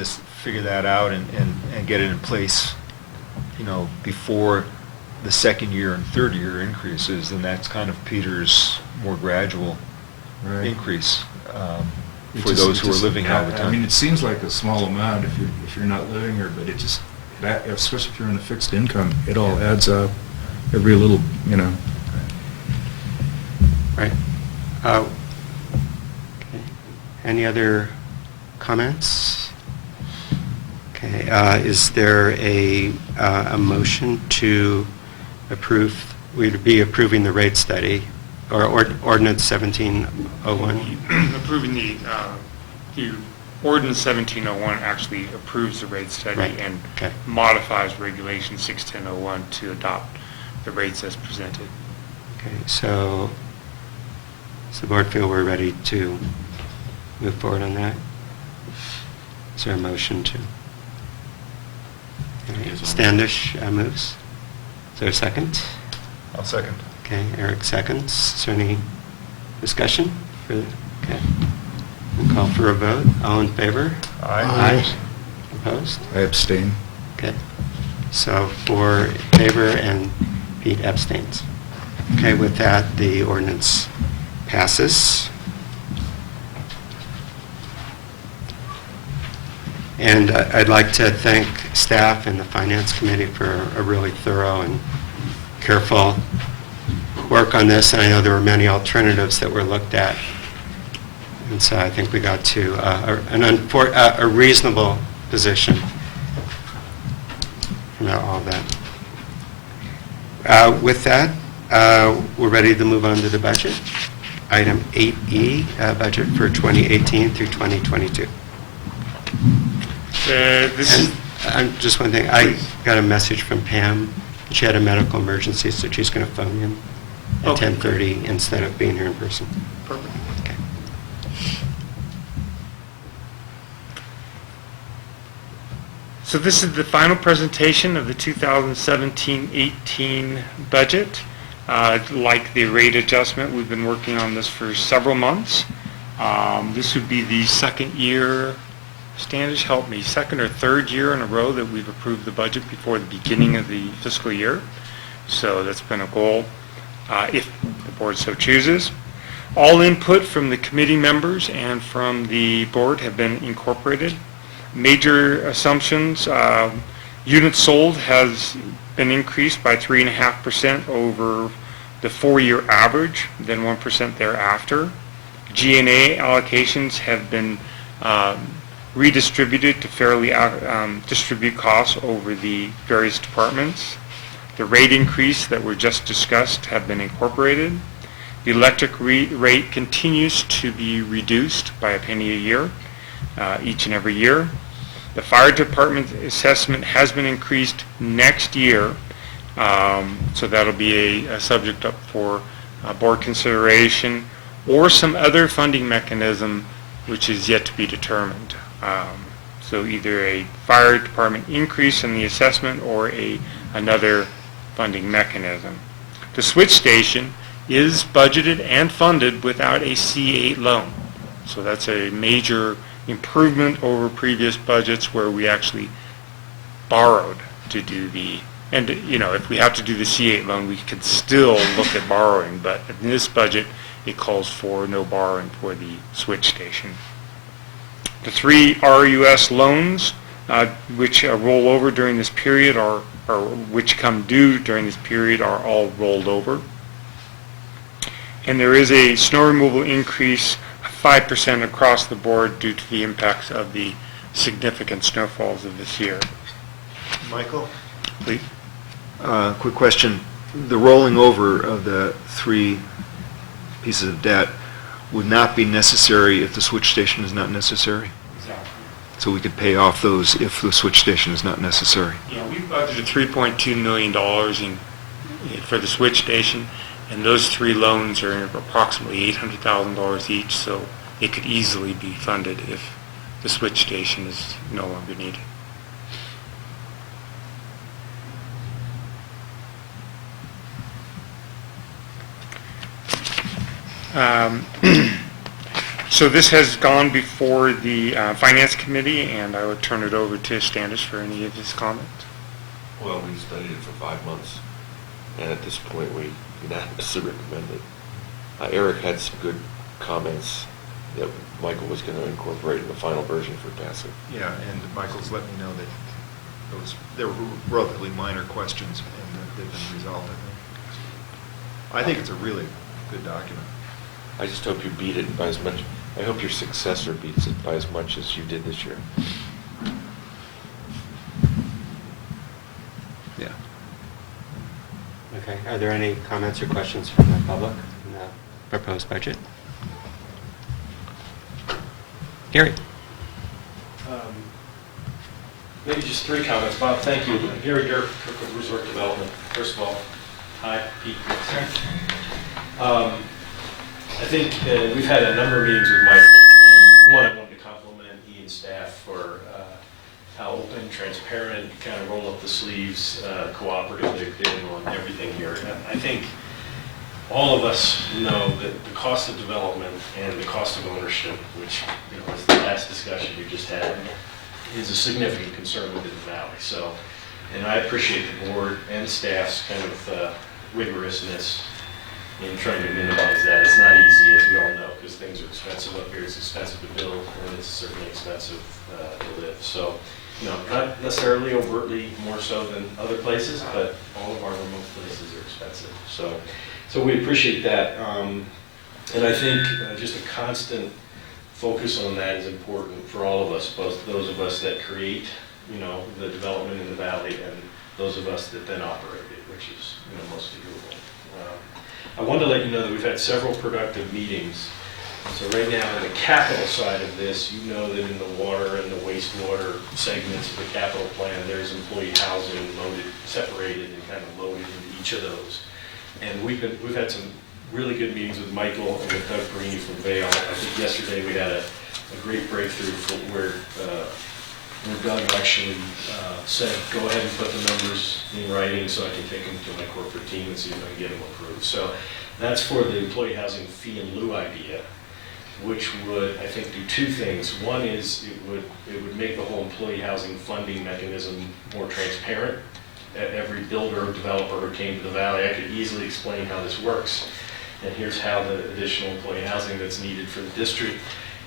that out and get it in place, before the second year and third year increases, then that's kind of Peter's more gradual Right. increase It for just- those it who are just- living all the time. I mean, it seems like a small amount if you're not living here, but especially if you're on a fixed income, it all adds up. Every little, Right. Okay. Any other comments? Okay. Is there a motion to approve? We'd be approving the rate study, or ordinance 1701. Approving the ordinance 1701 actually approves the rate study Right. and Okay. modifies regulation 61001 to adopt the rates as presented. Okay. So does the board feel we're ready to move forward on that? Is there a motion to? All right. Yes, I'll Standish moves. Is there a second? I'll second. Okay, Eric seconds. Is there any discussion? Okay. We'll call for a vote. All in favor? Aye. Opposed? I abstain. Okay. So 4 in favor and Pete abstains. Okay, with that, the ordinance passes. And I'd like to thank staff and the Finance Committee for a really thorough and careful work on this. And I know there were many alternatives that were looked at. And so I think we got to a reasonable position from all of that. With that, we're ready to move on to the budget. Item 8E, budget for 2018 through 2022. This is And just one thing, I got a message from Pam. She had a medical emergency, so she's going to phone in at Okay. 10:30 instead of being here in person. perfect. Okay. So this is the final presentation of the 2017-18 budget. Like the rate adjustment, we've been working on this for several months. This would be the second year, Standish, help me, second or third year in a row that we've approved the budget before the beginning of the fiscal year. So that's been a goal, if the board so chooses. All input from the committee members and from the board have been incorporated. Major assumptions, units sold has been increased by 3.5% over the 4-year average, then 1% thereafter. G&A allocations have been redistributed to fairly distribute costs over the various departments. The rate increase that were just discussed have been incorporated. The electric rate continues to be reduced by $0.01 a year, each and every year. The fire department assessment has been increased next year, so that'll be a subject up for board consideration, or some other funding mechanism which is yet to be determined. So either a fire department increase in the assessment or another funding mechanism. The switch station is budgeted and funded without a C8 loan. So that's a major improvement over previous budgets where we actually borrowed to do and if we have to do the C8 loan, we could still look at borrowing, but in this budget, it calls for no borrowing for the switch station. The 3 RUS loans, which roll over during this period or which come due during this period, are all rolled over. And there is a snow removal increase of 5% across the board due to the impacts of the significant snowfalls of this year. Michael? Please. Quick question. The rolling over of the 3 pieces of debt would not be necessary if the switch station is not necessary? So we could pay off those if the switch station is not necessary? Yeah, we budgeted $3.2 million for the switch station, and those 3 loans are approximately $800,000 each, so it could easily be funded if the switch station is no longer needed. So this has gone before the Finance Committee, and I would turn it over to Standish for any of his comments. Well, we studied it for 5 months, and at this point, we unanimously recommend it. Eric had some good comments that Michael was going to incorporate in the final version for passing. Yeah, and Michael's let me know that they were relatively minor questions and that they've been resolved, I think. It's a really good document. I just hope you beat it by as much, I hope your successor beats it by as much as you did this year. Yeah. Okay, are there any comments or questions from the public on the proposed budget? Gary? Maybe just 3 comments. Bob, thank you. Gary Dirk, Kirkwood Resort Development. First of all, hi, Pete. I think we've had a number of meetings with Michael, and one, I wanted to compliment he and staff for how open, transparent, kind of roll up the sleeves, cooperative they've been on everything here. And I think all of us know that the cost of development and the cost of ownership, which was the last discussion we just had, is a significant concern within the valley. So, and I appreciate the board and staff's kind of rigorousness in trying to minimize that. It's not easy, as we all know, because things are expensive up here. It's expensive to build, and it's certainly expensive to live. So, not necessarily overtly more so than other places, but all of our remote places are expensive. So we appreciate that. And I think just a constant focus on that is important for all of us, both those of us that create, the development in the valley and those of us that then operate it, which is, mostly doable. I wanted to let you know that we've had several productive meetings. So right now, in the capital side of this, you know that in the water and the wastewater segments of the capital plan, there's employee housing loaded, separated, and kind of loaded into each of those. And we've had some really good meetings with Michael and with Doug Perini from Vail. I think yesterday we had a great breakthrough where Doug actually said, go ahead and put the numbers in writing so I can take them to my corporate team and see if I can get them approved. So that's for the employee housing fee in lieu idea, which would, I think, do 2 things. One is it would make the whole employee housing funding mechanism more transparent. Every builder or developer who came to the valley, I could easily explain how this works. And here's how the additional employee housing that's needed for the district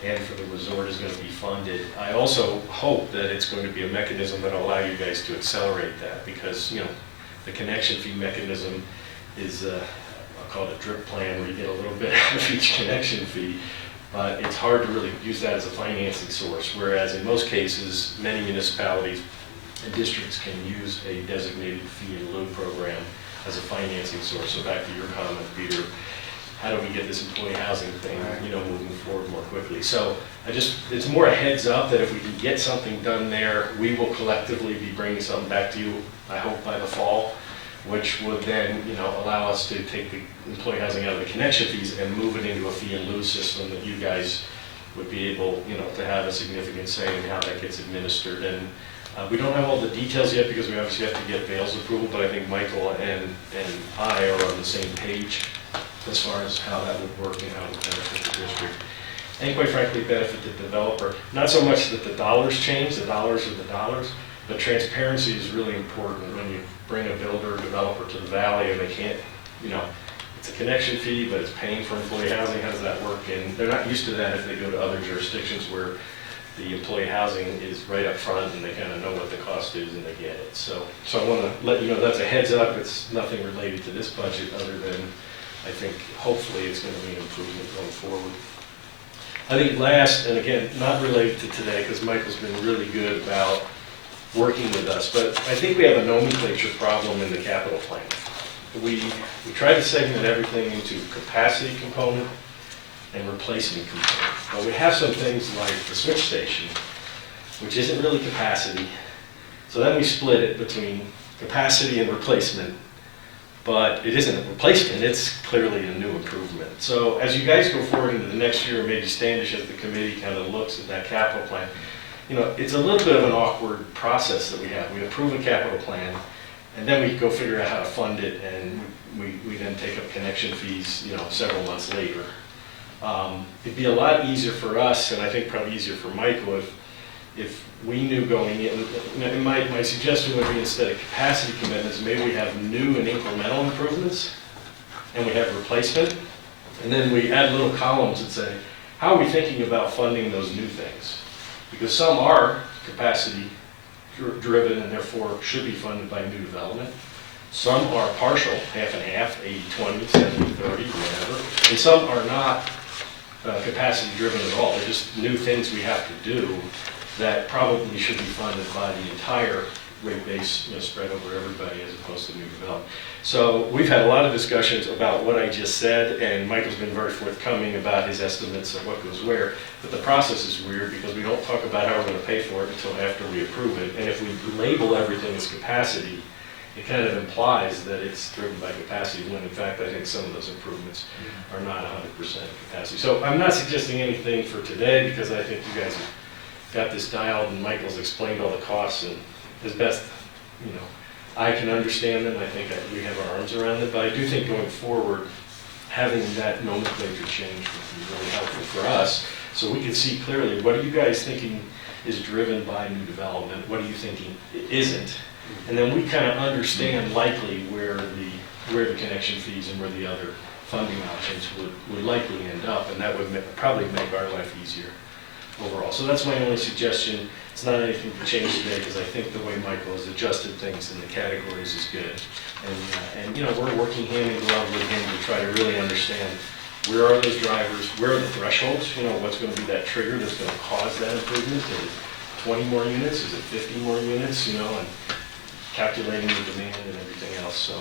and for the resort is going to be funded. I also hope that it's going to be a mechanism that will allow you guys to accelerate that, because the connection fee mechanism is, I'll call it a drip plan, where you get a little bit out of each connection fee, but it's hard to really use that as a financing source, whereas in most cases, many municipalities and districts can use a designated fee in lieu program as a financing source. So back to your comment, Peter, how do we get this employee housing thing, moving forward more quickly? So it's more a heads up that if we can get something done there, we will collectively be bringing something back to you, I hope by the fall, which would then, allow us to take the employee housing out of the connection fees and move it into a fee in lieu system that you guys would be able, to have a significant say in how that gets administered. And we don't have all the details yet because we obviously have to get Vail's approval, but I think Michael and I are on the same page as far as how that would work and how it would benefit the district. And quite frankly, benefit the developer. Not so much that the dollars change, the dollars are the dollars, but transparency is really important when you bring a builder or developer to the valley and they can't, it's a connection fee, but it's paying for employee housing. How does that work? And they're not used to that if they go to other jurisdictions where the employee housing is right up front and they kind of know what the cost is and they get it. So I want to let you know that's a heads up. It's nothing related to this budget other than I think hopefully it's going to be an improvement going forward. I think last, and again, not related to today because Michael's been really good about working with us, but I think we have a nomenclature problem in the capital plan. We try to segment everything into capacity component and replacement component. But we have some things like the switch station, which isn't really capacity. So then we split it between capacity and replacement, but it isn't a replacement, it's clearly a new improvement. So as you guys go forward into the next year, maybe Standish as the committee kind of looks at that capital plan, you know, it's a little bit of an awkward process that we have. We approve a capital plan, and then we go figure out how to fund it, and we then take up connection fees, you know, several months later. It'd be a lot easier for us, and I think probably easier for Michael, if we knew going in, and my suggestion would be instead of capacity commitments, maybe we have new and incremental improvements, and we have replacement, and then we add little columns that say, how are we thinking about funding those new things? Because some are capacity driven and therefore should be funded by new development. Some are partial, half and half, 80-20, 70-30, whatever. And some are not capacity driven at all. They're just new things we have to do that probably should be funded by the entire rate base, you know, spread over everybody as opposed to new development. So we've had a lot of discussions about what I just said, and Michael's been very forthcoming about his estimates of what goes where. But the process is weird because we don't talk about how we're going to pay for it until after we approve it. And if we label everything as capacity, it kind of implies that it's driven by capacity, when in fact I think some of those improvements are not 100% capacity. So I'm not suggesting anything for today because I think you guys have got this dialed and Michael's explained all the costs, and as best, you know, I can understand them. I think we have our arms around it, but I do think going forward, having that nomenclature change would be really helpful for us, so we can see clearly, what are you guys thinking is driven by new development? What are you thinking isn't? And then we kind of understand likely where the connection fees and where the other funding options would likely end up, and that would probably make our life easier overall. So that's my only suggestion. It's not anything to change today because I think the way Michael has adjusted things in the categories is good. And you know, we're working hand in glove with him to try to really understand where are those drivers, where are the thresholds, you know, what's going to be that trigger that's going to cause that improvement. Is it 20 more units? Is it 50 more units? You know, and calculating the demand and everything else. So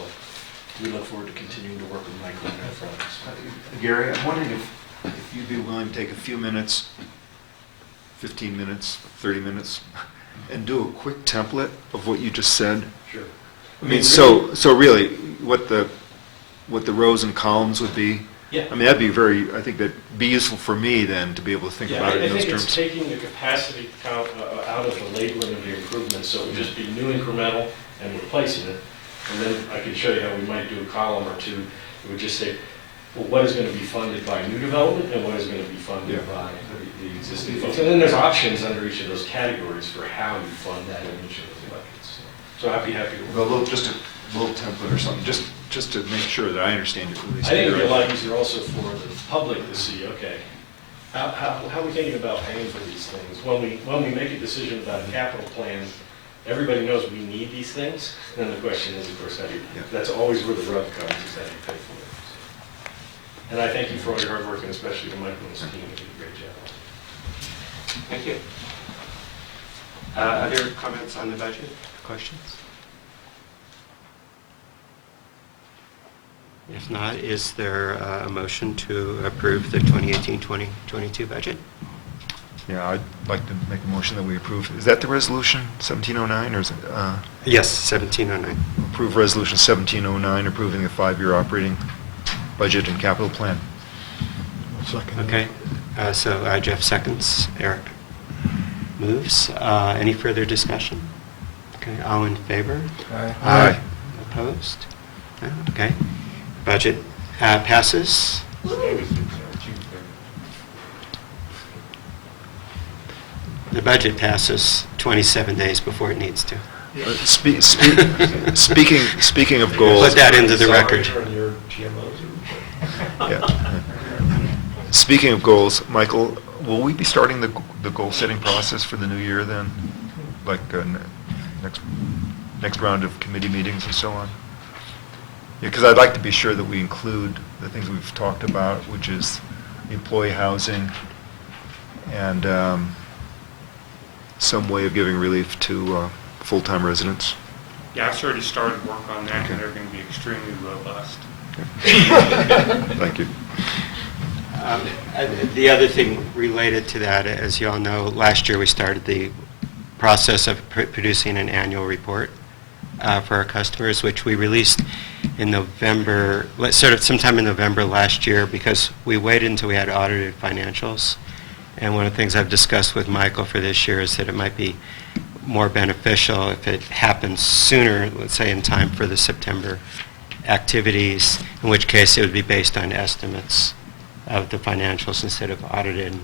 we look forward to continuing to work with Michael on that front. Gary, I'm wondering if you'd be willing to take a few minutes, 15 minutes, 30 minutes, and do a quick template of what you just said. Sure. I mean, so really, what the rows and columns would be. Yeah. I mean, that'd be I think that'd be useful for me then to be able to think about it in those I think terms. it's taking the capacity count out of the labeling of the improvements, so it would just be new incremental and replacing it. And then I can show you how we might do a column or two. It would just say, well, what is going to be funded by new development and what is going to be funded by the existing folks. And then there's options under each of those categories for how you fund that in each of those buckets. So I'd be happy to work. Just a little template or something, just to make sure that I understand it really. I think it would be a lot easier also for the public to see, okay, how are we thinking about paying for these things? When we make a decision about a capital plan, everybody knows we need these things. And then the question is, of course, how do you, that's always where the rub comes, is how do you pay for it? And I thank you for all your hard work, and especially to Michael and his team. You did a great job. Thank you. Other comments on the budget? Questions? If not, is there a motion to approve the 2018-2022 budget? Yeah, I'd like to make a motion that we approve. Is that the resolution 1709, or is it? Yes, 1709. Approve resolution 1709, approving the 5-year operating budget and capital plan. Okay, so Jeff seconds, Eric moves. Any further discussion? Okay, all in favor? Aye. Opposed? No? Okay. Budget passes. The budget passes 27 days before it needs to. Speaking of goals. Put that into the record. Yeah. Speaking of goals, Michael, will we be starting the goal-setting process for the new year then? Like next round of committee meetings and so on? Yeah, because I'd like to be sure that we include the things we've talked about, which is employee housing and some way of giving relief to full-time residents? Yeah, I've already started work on that, and they're going to be extremely robust. Thank you. The other thing related to that, as you all know, last year we started the process of producing an annual report for our customers, which we released in November, sort of sometime in November last year, because we waited until we had audited financials. And one of the things I've discussed with Michael for this year is that it might be more beneficial if it happens sooner, let's say in time for the September activities, in which case it would be based on estimates of the financials instead of audited. And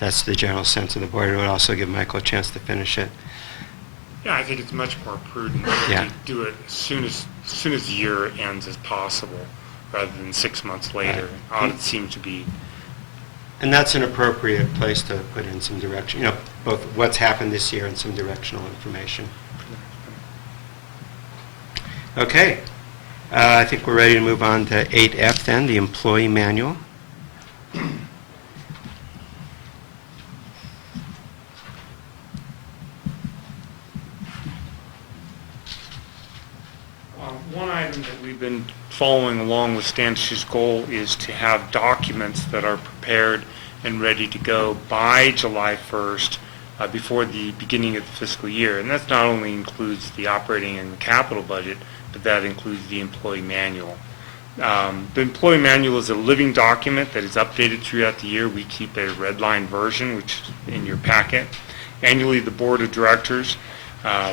that's the general sense of the board. It would also give Michael a chance to finish it. Yeah, I think it's much more prudent Yeah. to do it as soon as the year ends as possible, rather than 6 months later. Right. Audit seems to be, And that's an appropriate place to put in some direction, both what's happened this year and some directional information. Okay. I think we're ready to move on to 8F then, the employee manual. one item that we've been following along with Standish's goal is to have documents that are prepared and ready to go by July 1st, before the beginning of the fiscal year. And that not only includes the operating and capital budget, but that includes the employee manual. The employee manual is a living document that is updated throughout the year. We keep a red line version, which is in your packet. Annually, the Board of Directors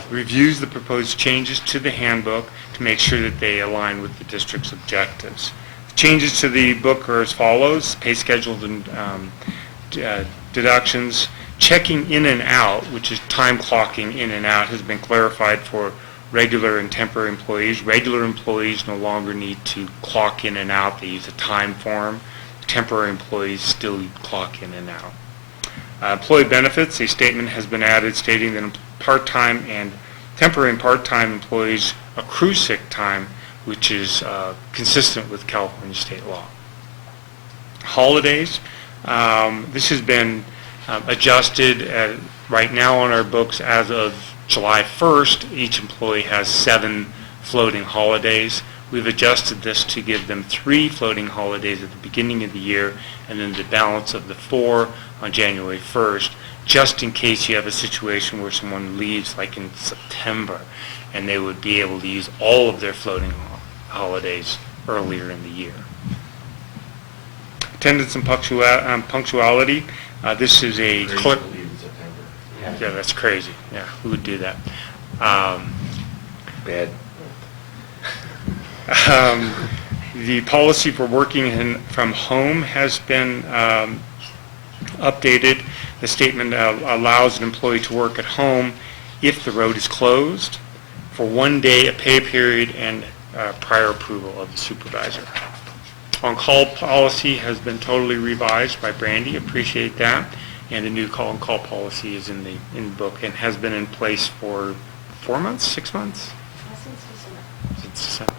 reviews the proposed changes to the handbook to make sure that they align with the district's objectives. The changes to the book are as follows: pay schedules and deductions. Checking in and out, which is time clocking in and out, has been clarified for regular and temporary employees. Regular employees no longer need to clock in and out. They use a time form. Temporary employees still clock in and out. Employee benefits, a statement has been added stating that part-time and temporary and part-time employees accrue sick time, which is consistent with California state law. Holidays, this has been adjusted right now on our books as of July 1st. Each employee has 7 floating holidays. We've adjusted this to give them 3 floating holidays at the beginning of the year, and then the balance of the 4 on January 1st, just in case you have a situation where someone leaves like in September, and they would be able to use all of their floating holidays earlier in the year. Attendance and punctuality. This is a clerk. Yeah, that's crazy. Yeah, who would do that? Bad. The policy for working from home has been updated. The statement allows an employee to work at home if the road is closed for 1 day, a pay period, and prior approval of the supervisor. On-call policy has been totally revised by Brandy. Appreciate that. And the new call-on-call policy is in the book and has been in place for 4 months, 6 months? Since December.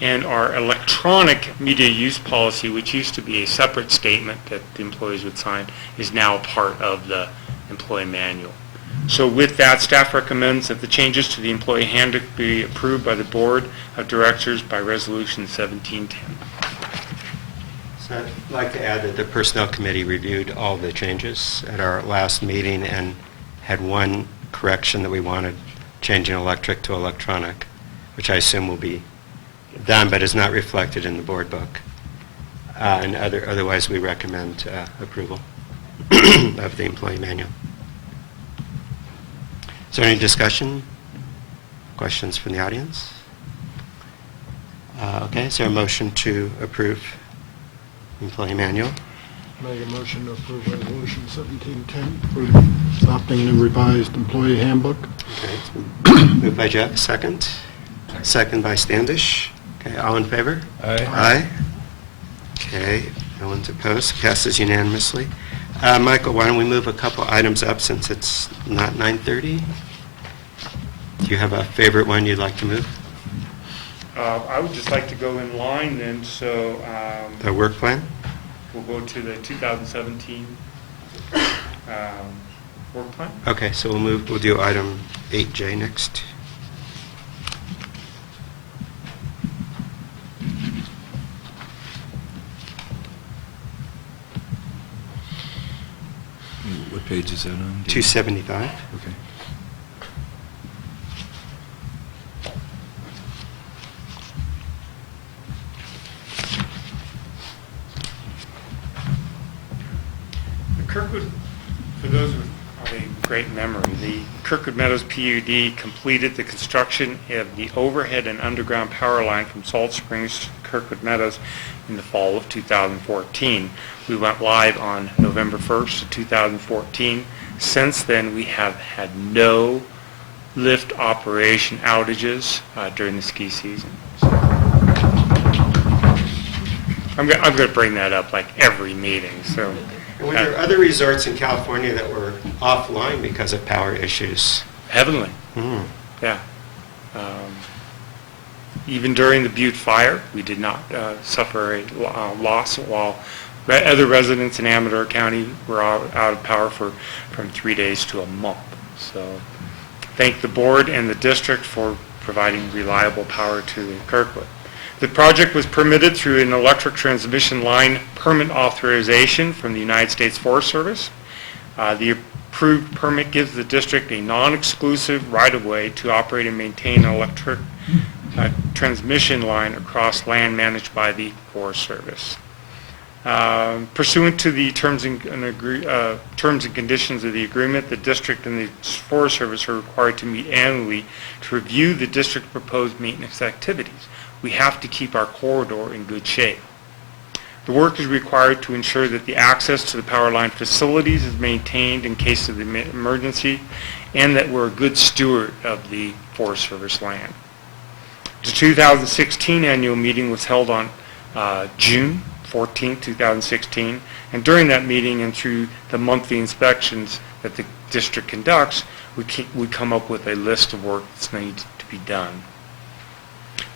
And our electronic media use policy, which used to be a separate statement that the employees would sign, is now part of the employee manual. So with that, staff recommends that the changes to the employee handbook be approved by the Board of Directors by Resolution 1710. So I'd like to add that the Personnel Committee reviewed all the changes at our last meeting and had one correction that we wanted, changing electric to electronic, which I assume will be done but is not reflected in the board book. And otherwise, we recommend approval of the employee manual. Is there any discussion? Questions from the audience? Okay, is there a motion to approve employee manual? Make a motion to approve Resolution 1710 for adopting the revised employee handbook. Okay, it's been moved by Jeff, second. Second by Standish. Okay, all in favor? Aye. Aye. Okay, no one's opposed, passes unanimously. Michael, why don't we move a couple items up since it's not 9:30? Do you have a favorite one you'd like to move? I would just like to go in line then, so The work plan? we'll go to the 2017 work plan. Okay, so we'll do item 8J next. What page is that on? 275. Okay. The Kirkwood, for those of a great memory, the Kirkwood Meadows PUD completed the construction of the overhead and underground power line from Salt Springs to Kirkwood Meadows in the fall of 2014. We went live on November 1st of 2014. Since then, we have had no lift operation outages during the ski season. So I'm going to bring that up like every meeting. So. And were there other resorts in California that were offline because of power issues? Heavenly, yeah. Even during the Butte fire, we did not suffer a loss, while other residents in Amador County were out of power from 3 days to a month. So thank the board and the district for providing reliable power to Kirkwood. The project was permitted through an electric transmission line permit authorization from the United States Forest Service. The approved permit gives the district a non-exclusive right-of-way to operate and maintain an electric transmission line across land managed by the Forest Service. Pursuant to the terms and conditions of the agreement, the district and the Forest Service are required to meet annually to review the district's proposed maintenance activities. We have to keep our corridor in good shape. The work is required to ensure that the access to the power line facilities is maintained in case of the emergency, and that we're a good steward of the Forest Service land. The 2016 annual meeting was held on June 14, 2016, and during that meeting and through the monthly inspections that the district conducts, we come up with a list of work that's needs to be done.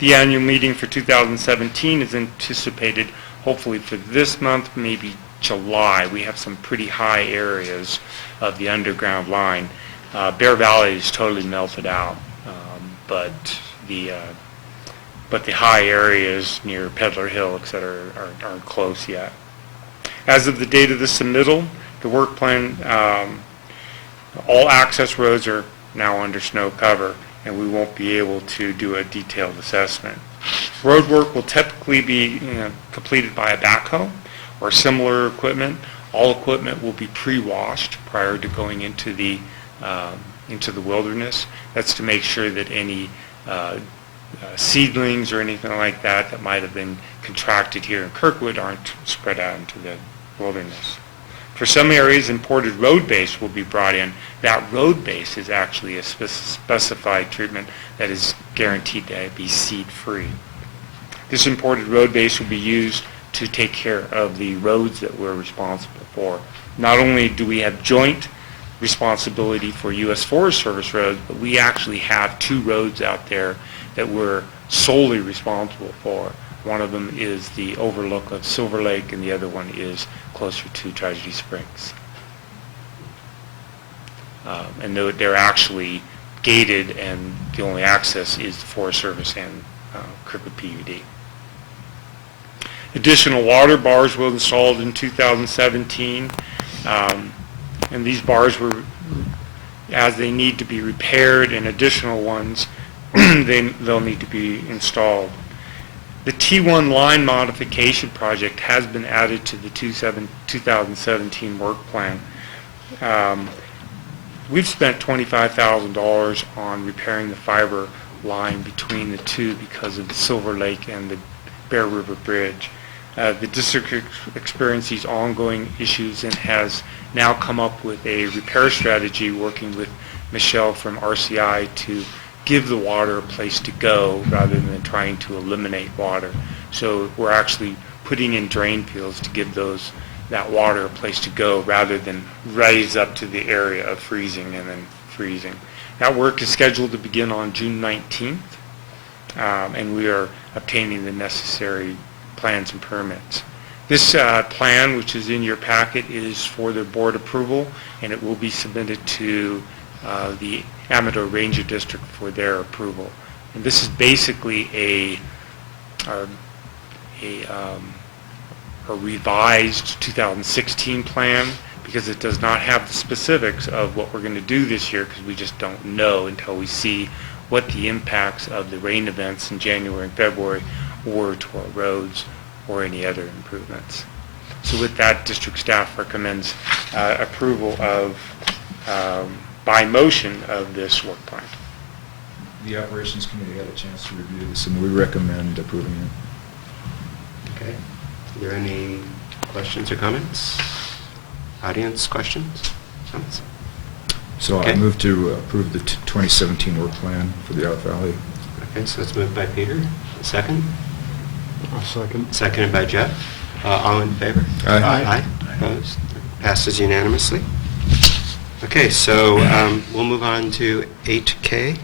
The annual meeting for 2017 is anticipated hopefully for this month, maybe July. We have some pretty high areas of the underground line. Bear Valley is totally melted out, but the high areas near Peddler Hill, et cetera, aren't close yet. As of the date of the submittal, the work plan, all access roads are now under snow cover, and we won't be able to do a detailed assessment. Road work will typically be completed by a backhoe or similar equipment. All equipment will be pre-washed prior to going into the wilderness. That's to make sure that any seedlings or anything like that might have been contracted here in Kirkwood aren't spread out into the wilderness. For some areas, imported road base will be brought in. That road base is actually a specified treatment that is guaranteed to be seed-free. This imported road base will be used to take care of the roads that we're responsible for. Not only do we have joint responsibility for U.S. Forest Service roads, but we actually have 2 roads out there that we're solely responsible for. One of them is the overlook of Silver Lake, and the other one is closer to Tragedy Springs. And they're actually gated, and the only access is the Forest Service and Kirkwood PUD. Additional water bars were installed in 2017, and these bars were, as they need to be repaired, and additional ones, they'll need to be installed. The T1 line modification project has been added to the 2017 work plan. We've spent $25,000 on repairing the fiber line between the two because of the Silver Lake and the Bear River Bridge. The district experiences ongoing issues and has now come up with a repair strategy working with Michelle from RCI to give the water a place to go rather than trying to eliminate water. So we're actually putting in drain fields to give that water a place to go rather than rise up to the area of freezing and then freezing. That work is scheduled to begin on June 19th, and we are obtaining the necessary plans and permits. This plan, which is in your packet, is for the board approval, and it will be submitted to the Amador Ranger District for their approval. And this is basically a revised 2016 plan, because it does not have the specifics of what we're going to do this year, because we just don't know until we see what the impacts of the rain events in January and February were to our roads or any other improvements. So with that, district staff recommends approval of, by motion, of this work plan. The Operations Committee had a chance to review this, and we recommend approving it. Okay. Are there any questions or comments? Audience questions? Comments? So Okay. I move to approve the 2017 work plan for the Out Valley. Okay, so it's moved by Peter. Second? A second. Seconded by Jeff. All in favor? Aye. Aye. Opposed? Passes unanimously. Okay, so we'll move on to 8K.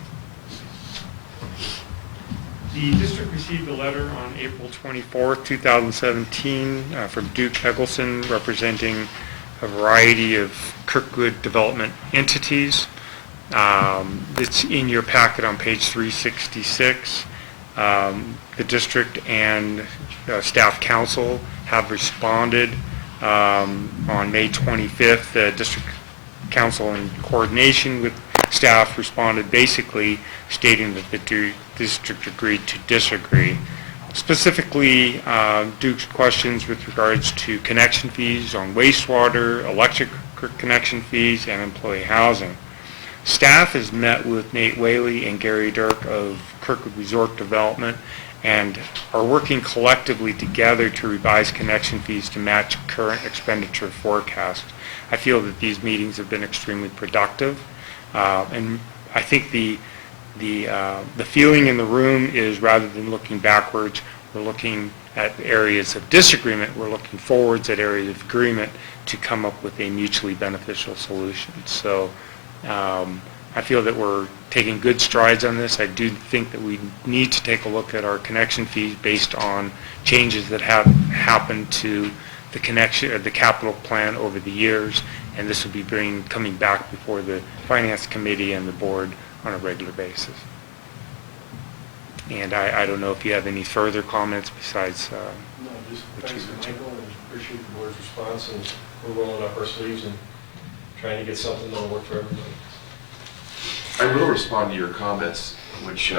The district received a letter on April 24th, 2017, from Duke Eggleston, representing a variety of Kirkwood development entities. It's in your packet on page 366. The district and staff council have responded on May 25th. The district council, in coordination with staff, responded basically stating that the district agreed to disagree. Specifically, Duke's questions with regards to connection fees on wastewater, electric connection fees, and employee housing. Staff has met with Nate Whaley and Gary Dirk of Kirkwood Resort Development and are working collectively together to revise connection fees to match current expenditure forecast. I feel that these meetings have been extremely productive, and I think the feeling in the room is, rather than looking backwards, we're looking at areas of disagreement, we're looking forwards at areas of agreement to come up with a mutually beneficial solution. So I feel that we're taking good strides on this. I do think that we need to take a look at our connection fees based on changes that have happened to the capital plan over the years, and this will be coming back before the Finance Committee and the board on a regular basis. And I don't know if you have any further comments besides No, just what thanks you to mentioned. Michael, and appreciate the board's response, and we're rolling up our sleeves and trying to get something that'll work for everybody. I will respond to your comments, which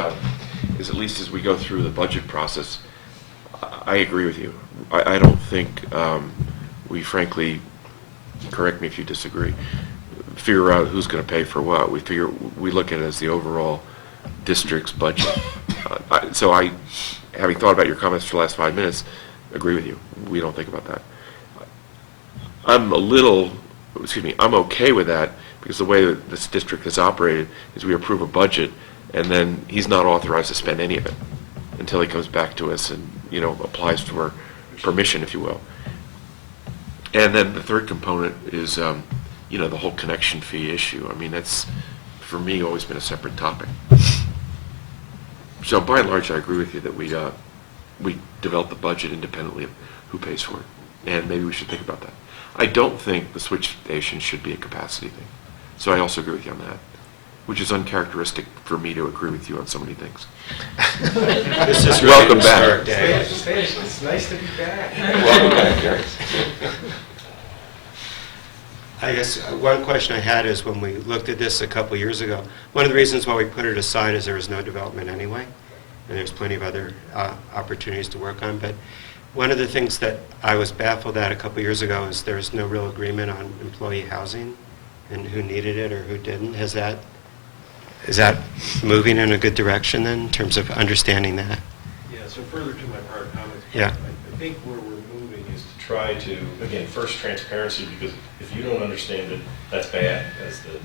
is, at least as we go through the budget process, I agree with you. I don't think we frankly, correct me if you disagree, figure out who's going to pay for what. We look at it as the overall district's budget. So having thought about your comments for the last 5 minutes, agree with you. We don't think about that. I'm okay with that, because the way that this district has operated is we approve a budget, and then he's not authorized to spend any of it until he comes back to us and, applies for permission, if you will. And then the third component is, the whole connection fee issue. I mean, that's, for me, always been a separate topic. So by and large, I agree with you that we develop the budget independently of who pays for it, and maybe we should think about that. I don't think the switch station should be a capacity thing. So I also agree with you on that, which is uncharacteristic for me to agree with you on so many things. This is really Welcome an back. historic day. It's nice to be back. Welcome back, Gary. I guess one question I had is, when we looked at this a couple years ago, one of the reasons why we put it aside is there was no development anyway, and there's plenty of other opportunities to work on. But one of the things that I was baffled at a couple years ago is there was no real agreement on employee housing and who needed it or who didn't. Is that moving in a good direction then, in terms of understanding that? Yeah, so further to my prior comments, Yeah. I think where we're moving is to try to, again, first transparency, because if you don't understand it, that's bad. As the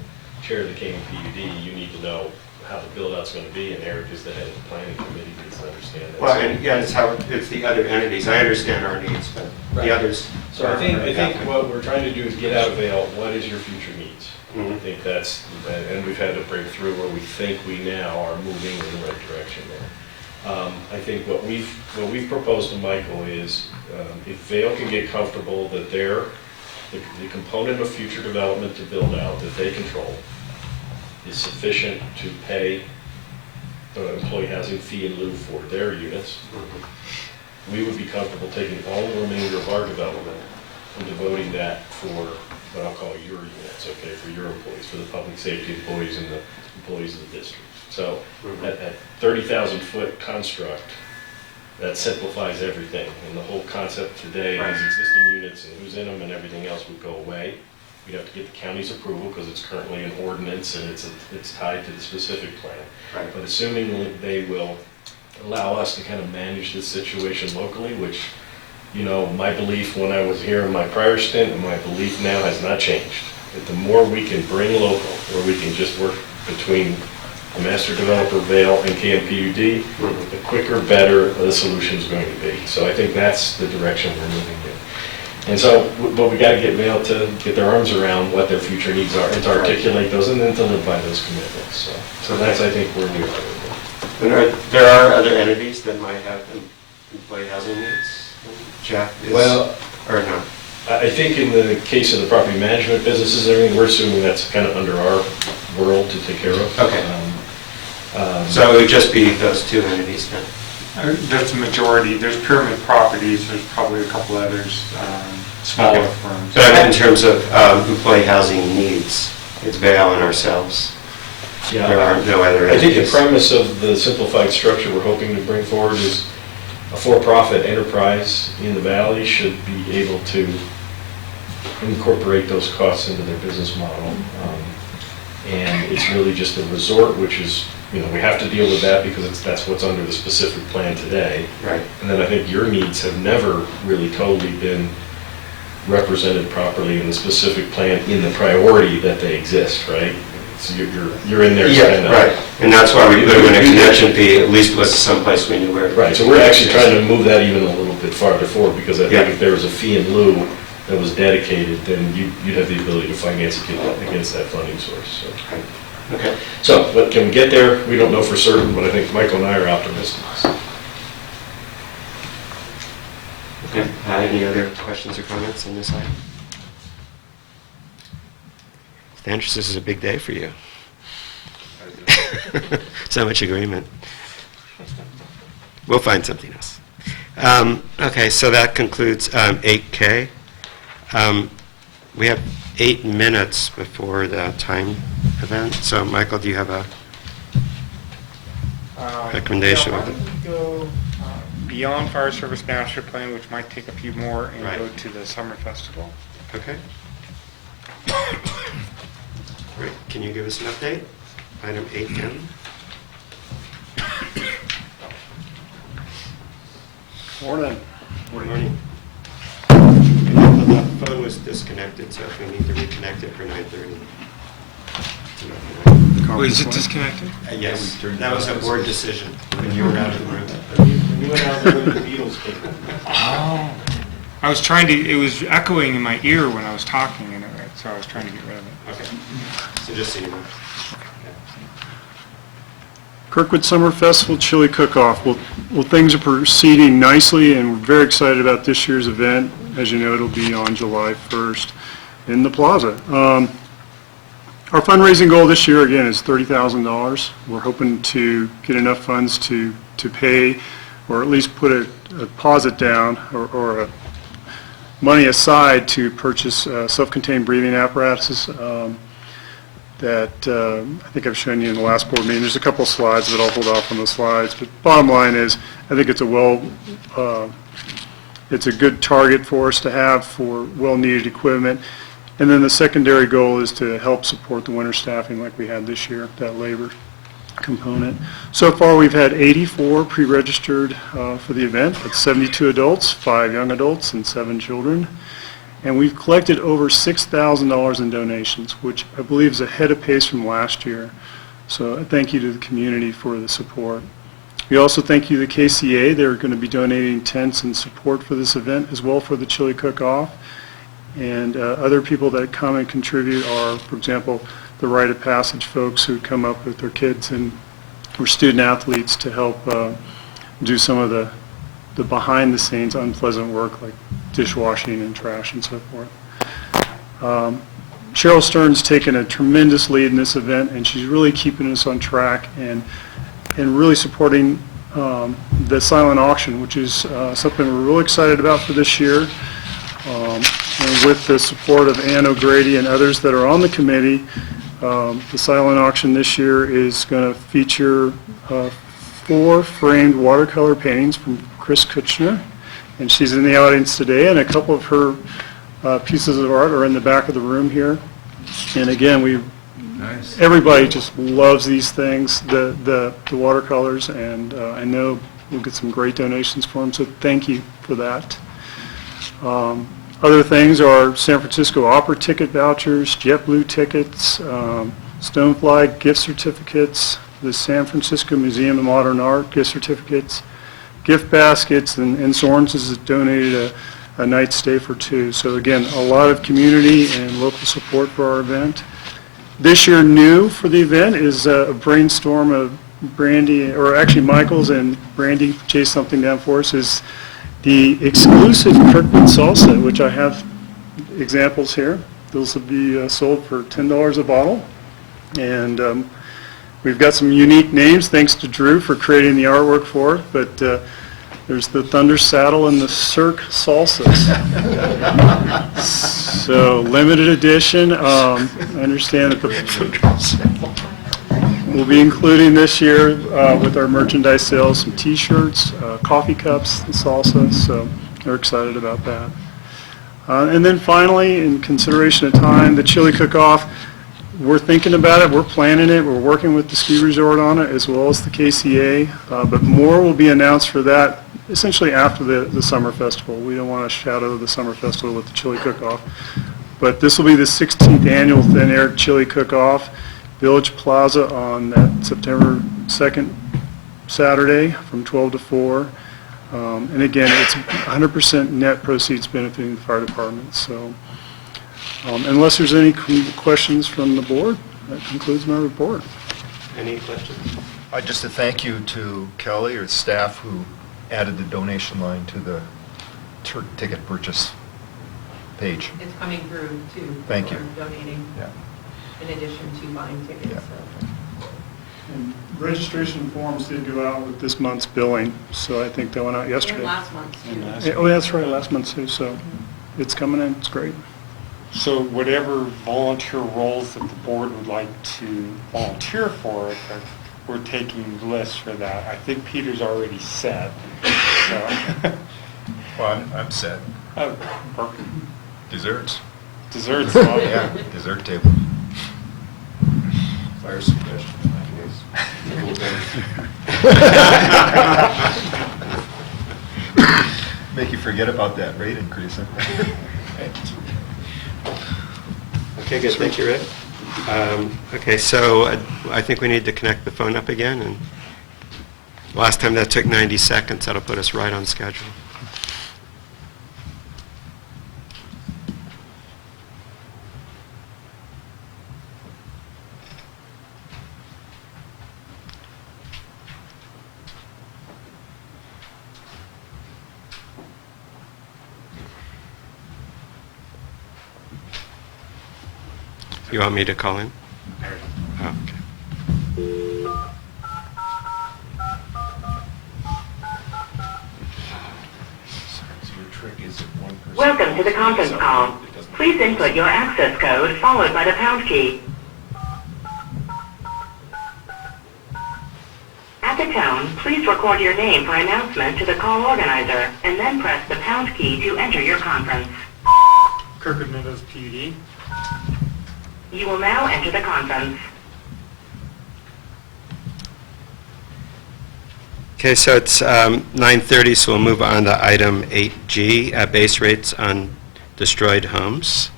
chair of the KMPUD, you need to know how the build-out's going to be, and Eric is the head of the planning committee, needs to understand that. Well, and yeah, it's the other entities. I understand our needs, but Right. the others. So I think what we're trying to do is get out of Vail, what is your future needs? Mhm. I think that's, and we've had a breakthrough where we think we now are moving in the right direction there. I think what we've proposed to Michael is, if Vail can get comfortable that the component of future development to build out that they control is sufficient to pay the employee housing fee in lieu for their units, we would be comfortable taking all the remainder of our development and devoting that for what I'll call your units, okay, for your employees, for the public safety employees and the employees of the district. So at 30,000 foot construct, that simplifies everything. And the whole concept today is existing units and who's in them and everything else would go away. We'd have to get the county's approval because it's currently an ordinance and it's tied to the specific plan. Right. But assuming that they will allow us to kind of manage this situation locally, which, you know, my belief when I was here in my prior stint and my belief now has not changed. That the more we can bring local, where we can just work between the master developer Vail and KMPUD, the quicker, better the solution is going to be. So I think that's the direction we're moving in. And so, but we got to get Vail to get their arms around what their future needs are and to articulate those and then to live by those commitments. So that's, I think, where we're moving. There are other entities that might have employee housing needs? Jeff is, Well, or no? I think in the case of the property management businesses and everything, we're assuming that's kind of under our world to take care of. Okay. So it would just be those two entities then? There's a majority, there's Pyramid Properties, there's probably a couple others, smaller Okay. firms. But I meant in terms of employee housing needs, it's Vail and ourselves. Yeah, There are no other I think the entities. premise of the simplified structure we're hoping to bring forward is a for-profit enterprise in the valley should be able to incorporate those costs into their business model. And it's really just a resort, which is, you know, we have to deal with that because that's what's under the specific plan today. Right. And then I think your needs have never really totally been represented properly in the specific plan in the priority that they exist, right? So you're in there. Yeah, right. And that's why we put them in a connection fee, at least was someplace we knew where. Right, so we're actually trying to move that even a little bit farther forward, because I think Yeah. if there was a fee in lieu that was dedicated, then you'd have the ability to finance it against that funding source, so. Right. Okay. So, but can we get there? We don't know for certain, but I think Michael and I are optimistic. Okay. Any other questions or comments on this item? Stanchus, this is a big day for you. So much agreement. We'll find something else. Okay, so that concludes 8K. We have 8 minutes before the time event. So, Michael, do you have a recommendation? Why don't we go beyond Fire Service Master Plan, which might take a few more, and Right. go to the Summer Festival? Okay. Great. Can you give us an update? Item 8M. Morning. Good morning. The phone was disconnected, so if we need to reconnect it for 9:30. Wait, is it disconnected? Yes, that was a board decision when you were out of the room. When you went out there with the Beatles came. Oh. I was trying to, it was echoing in my ear when I was talking, and so I was trying to get rid of it. Okay. So just so you know. Kirkwood Summer Festival Chili Cook-Off. Well, things are proceeding nicely, and we're very excited about this year's event. As you know, it'll be on July 1st in the plaza. Our fundraising goal this year, again, is $30,000. We're hoping to get enough funds to pay, or at least put a deposit down, or money aside to purchase self-contained breathing apparatuses that I think I've shown you in the last board meeting. There's a couple of slides, but I'll hold off on the slides. But bottom line is, I think it's it's a good target for us to have for well-needed equipment. And then the secondary goal is to help support the winter staffing like we had this year, that labor component. So far, we've had 84 pre-registered for the event. That's 72 adults, 5 young adults, and 7 children. And we've collected over $6,000 in donations, which I believe is ahead of pace from last year. So thank you to the community for the support. We also thank you to the KCA. They're going to be donating tents and support for this event as well for the Chili Cook-Off. And other people that come and contribute are, for example, the Rite of Passage folks who come up with their kids and or student athletes to help do some of the behind-the-scenes unpleasant work like dishwashing and trash and so forth. Cheryl Stern's taken a tremendous lead in this event, and she's really keeping us on track and really supporting the silent auction, which is something we're really excited about for this year. And with the support of Ann O'Grady and others that are on the committee, the silent auction this year is going to feature 4 framed watercolor paintings from Chris Kutchner, and she's in the audience today, and a couple of her pieces of art are in the back of the room here. And again, everybody just loves these things, the watercolors, and I know we'll get some great donations for them, so thank you for that. Other things are San Francisco Opera ticket vouchers, JetBlue tickets, Stonefly gift certificates, the San Francisco Museum of Modern Art gift certificates, gift baskets, and Soren's has donated a night stay for 2. So again, a lot of community and local support for our event. This year new for the event is a brainstorm of Brandy, or actually Michael's and Brandy chased something down for us, is the exclusive Kirkwood salsa, which I have examples here. Those will be sold for $10 a bottle. And we've got some unique names, thanks to Drew for creating the artwork for it, but there's the Thunder Saddle and the Cirque Salsas. So limited edition. I understand that we'll be including this year with our merchandise sales some T-shirts, coffee cups, the salsa, so we're excited about that. And then finally, in consideration of time, the chili cook-off. We're thinking about it, we're planning it, we're working with the ski resort on it as well as the KCA, but more will be announced for that essentially after the summer festival. We don't want to shadow the summer festival with the chili cook-off. But this will be the 16th annual Thin Air Chili Cook-Off, Village Plaza on that September 2nd Saturday from 12 to 4. And again, it's 100% net proceeds benefiting the fire department. So. Unless there's any questions from the board, that concludes my report. Any questions? Just a thank you to Kelly or staff who added the donation line to the ticket purchase page. It's coming through too. Thank you. Donating Yeah. in addition to buying tickets. Yeah. So. And registration forms did go out with this month's billing, so I think that went out yesterday. And last month too. Yeah, oh, that's right, last month too, so it's coming in, it's great. So whatever volunteer roles that the board would like to volunteer for, we're taking lists for that. I think Peter's already set. So. Well, I'm set. Oh, perfect. Desserts. Desserts. Yeah, dessert table. Fire suppression. Make you forget about that rate increase. Huh? Okay, good, thank you, Rick. Okay, so I think we need to connect the phone up again, and last time that took 90 seconds, that'll put us right on schedule. You want me to call in? Oh, okay. Welcome to the conference call. Please input your access code followed by the pound key. At the tone, please record your name for announcement to the call organizer, and then press the pound key to enter your conference. Kirkwood Meadows PUD. You will now enter the conference. Okay, so it's 9:30, so we'll move on to item 8G, base rates on destroyed homes.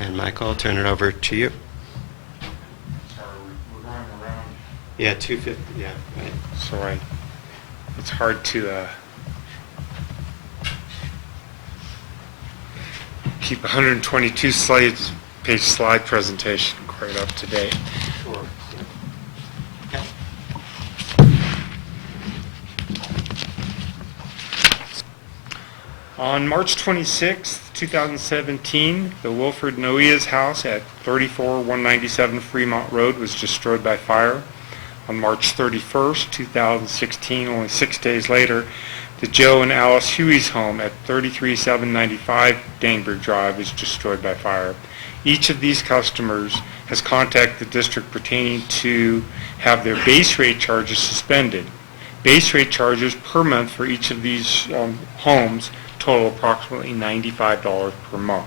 And Michael, I'll turn it over to you. Sorry, we're going around. Yeah, 250, yeah, right. Sorry. It's hard to keep 122 page slide presentation quite up to date. Sure. On March 26, 2017, the Wilfred Noia's house at 34197 Fremont Road was destroyed by fire. On March 31st, 2016, only 6 days later, the Joe and Alice Huey's home at 33795 Dangberg Drive was destroyed by fire. Each of these customers has contacted the district pertaining to have their base rate charges suspended. Base rate charges per month for each of these homes total approximately $95 per month.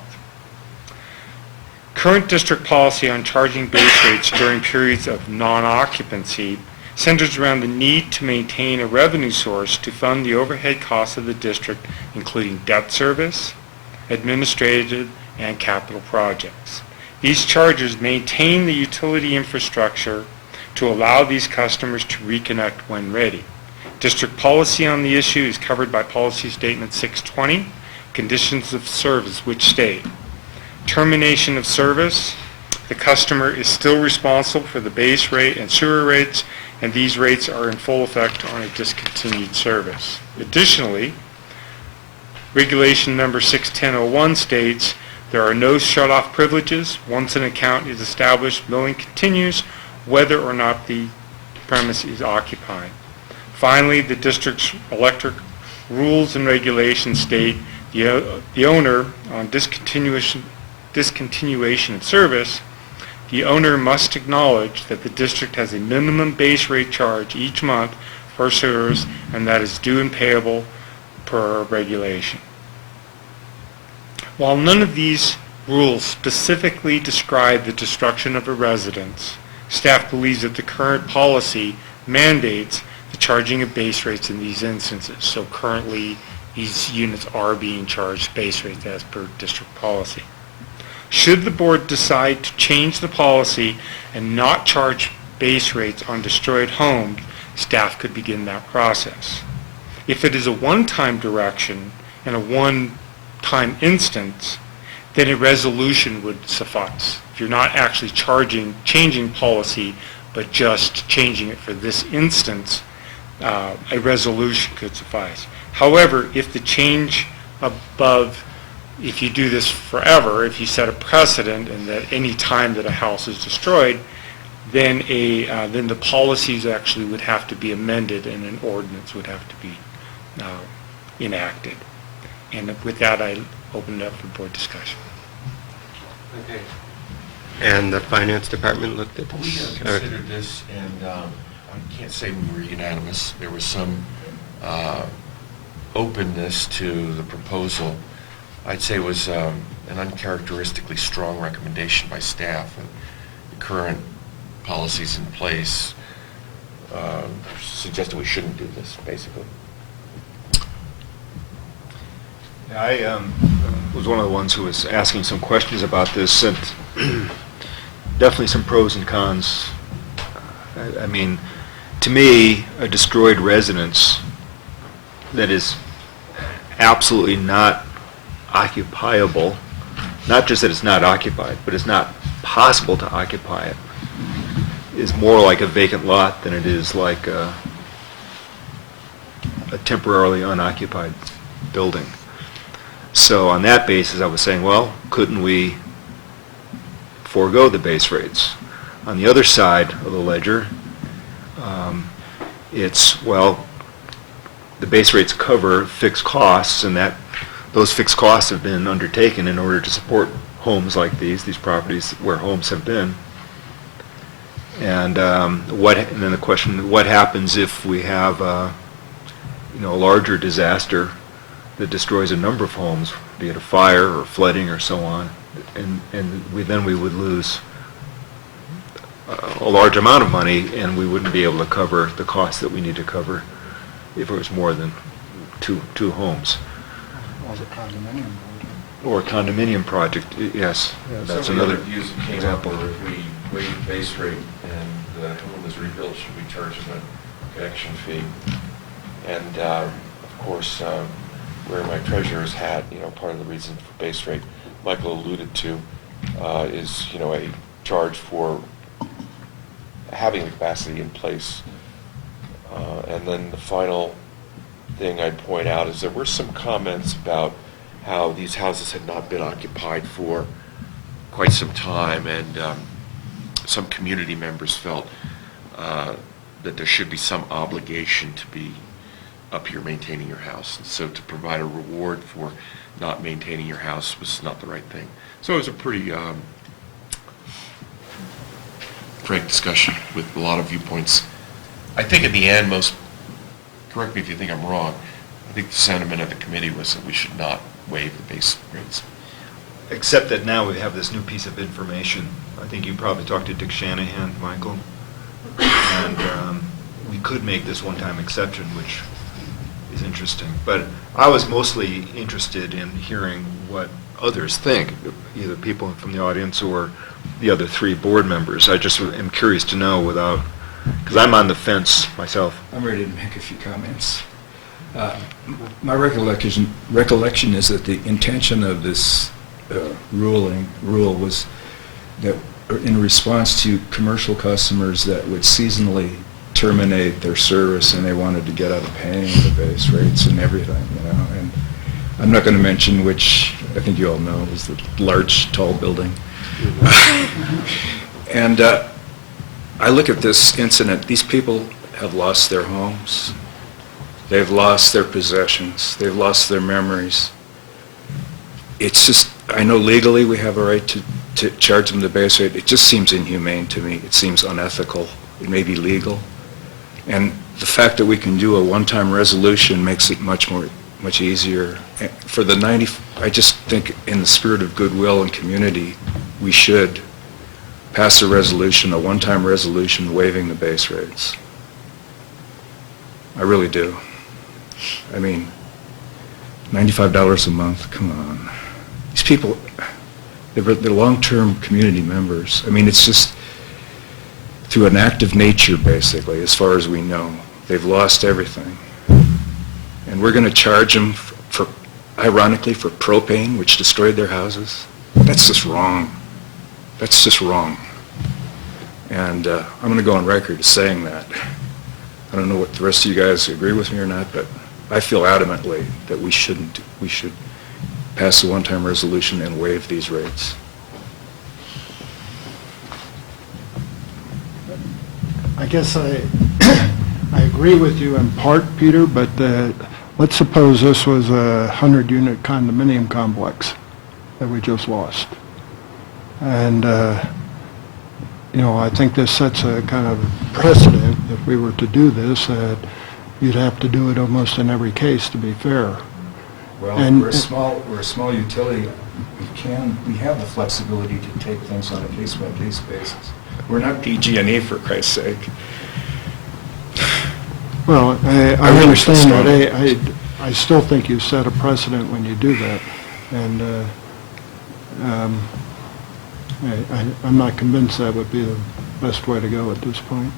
Current district policy on charging base rates during periods of non-occupancy centers around the need to maintain a revenue source to fund the overhead costs of the district, including debt service, administrative, and capital projects. These charges maintain the utility infrastructure to allow these customers to reconnect when ready. District policy on the issue is covered by Policy Statement 620, Conditions of Service, which state, termination of service, the customer is still responsible for the base rate and sewer rates, and these rates are in full effect on a discontinued service. Additionally, Regulation number 61001 states, there are no shut-off privileges. Once an account is established, billing continues whether or not the premise is occupied. Finally, the district's electric rules and regulations state the owner, on discontinuation of service, the owner must acknowledge that the district has a minimum base rate charge each month for service, and that is due and payable per regulation. While none of these rules specifically describe the destruction of a residence, staff believes that the current policy mandates the charging of base rates in these instances. So currently, these units are being charged base rates as per district policy. Should the board decide to change the policy and not charge base rates on destroyed homes, staff could begin that process. If it is a one-time direction and a one-time instance, then a resolution would suffice. If you're not actually changing policy, but just changing it for this instance, a resolution could suffice. However, if the change above, if you do this forever, if you set a precedent and that any time that a house is destroyed, then the policies actually would have to be amended and an ordinance would have to be enacted. And with that, I open it up for board discussion. Okay. And the finance department looked at We this? considered this, and I can't say we were unanimous. There was some openness to the proposal. I'd say it was an uncharacteristically strong recommendation by staff, and the current policies in place suggested we shouldn't do this, basically. I was one of the ones who was asking some questions about this, and definitely some pros and cons. I mean, to me, a destroyed residence that is absolutely not occupiable, not just that it's not occupied, but it's not possible to occupy it, is more like a vacant lot than it is like a temporarily unoccupied building. So on that basis, I was saying, well, couldn't we forego the base rates? On the other side of the ledger, it's, well, the base rates cover fixed costs, and that those fixed costs have been undertaken in order to support homes like these properties where homes have been. And and then the question, what happens if we have a larger disaster that destroys a number of homes, be it a fire or flooding or so on, and we would lose a large amount of money, and we wouldn't be able to cover the costs that we need to cover if it was more than two homes. Or a condominium project, yes. That's Some of the another other views that came up example. were if we waive base rate and the home is rebuilt, should we charge them a connection fee? And of course, where my treasurer's hat, part of the reason for base rate Michael alluded to is, a charge for having the capacity in place. And then the final thing I'd point out is there were some comments about how these houses had not been occupied for quite some time, and some community members felt that there should be some obligation to be up here maintaining your house. And so to provide a reward for not maintaining your house was not the right thing. So it was a pretty frank discussion with a lot of viewpoints. I think in the end, correct me if you think I'm wrong, I think the sentiment of the committee was that we should not waive the base rates. Except that now we have this new piece of information. I think you probably talked to Dick Shanahan, Michael, and we could make this one-time exception, which is interesting. But I was mostly interested in hearing what others think, either people from the audience or the other three board members. I just am curious to know because I'm on the fence myself. I'm ready to make a few comments. My recollection is that the intention of this rule was that in response to commercial customers that would seasonally terminate their service and they wanted to get out of paying the base rates and everything, and I'm not going to mention which, I think you all know, is the large, tall building. And I look at this incident, these people have lost their homes, they've lost their possessions, they've lost their memories. It's just, I know legally we have a right to charge them the base rate. It just seems inhumane to me. It seems unethical. It may be legal. And the fact that we can do a one-time resolution makes it much easier. For the I just think in the spirit of goodwill and community, we should pass a one-time resolution waiving the base rates. I really do. I mean, $95 a month, come on. These people, they're long-term community members. I mean, it's just through an act of nature, basically, as far as we know. They've lost everything. And we're going to charge them ironically, for propane, which destroyed their houses. That's just wrong. That's just wrong. And I'm going to go on record as saying that. I don't know what the rest of you guys agree with me or not, but I feel adamantly that we should pass a one-time resolution and waive these rates. I guess I agree with you in part, Peter, but let's suppose this was a 100-unit condominium complex that we just lost. And, I think this sets a kind of precedent, if we were to do this, that you'd have to do it almost in every case to be fair. Well, And- we're a small utility. We have the flexibility to take things on a case-by-case basis. We're not PG&E, for Christ's sake. Well, I really understand feel that. I still think you set a precedent when you do that. And I'm not convinced that would be the best way to go at this point.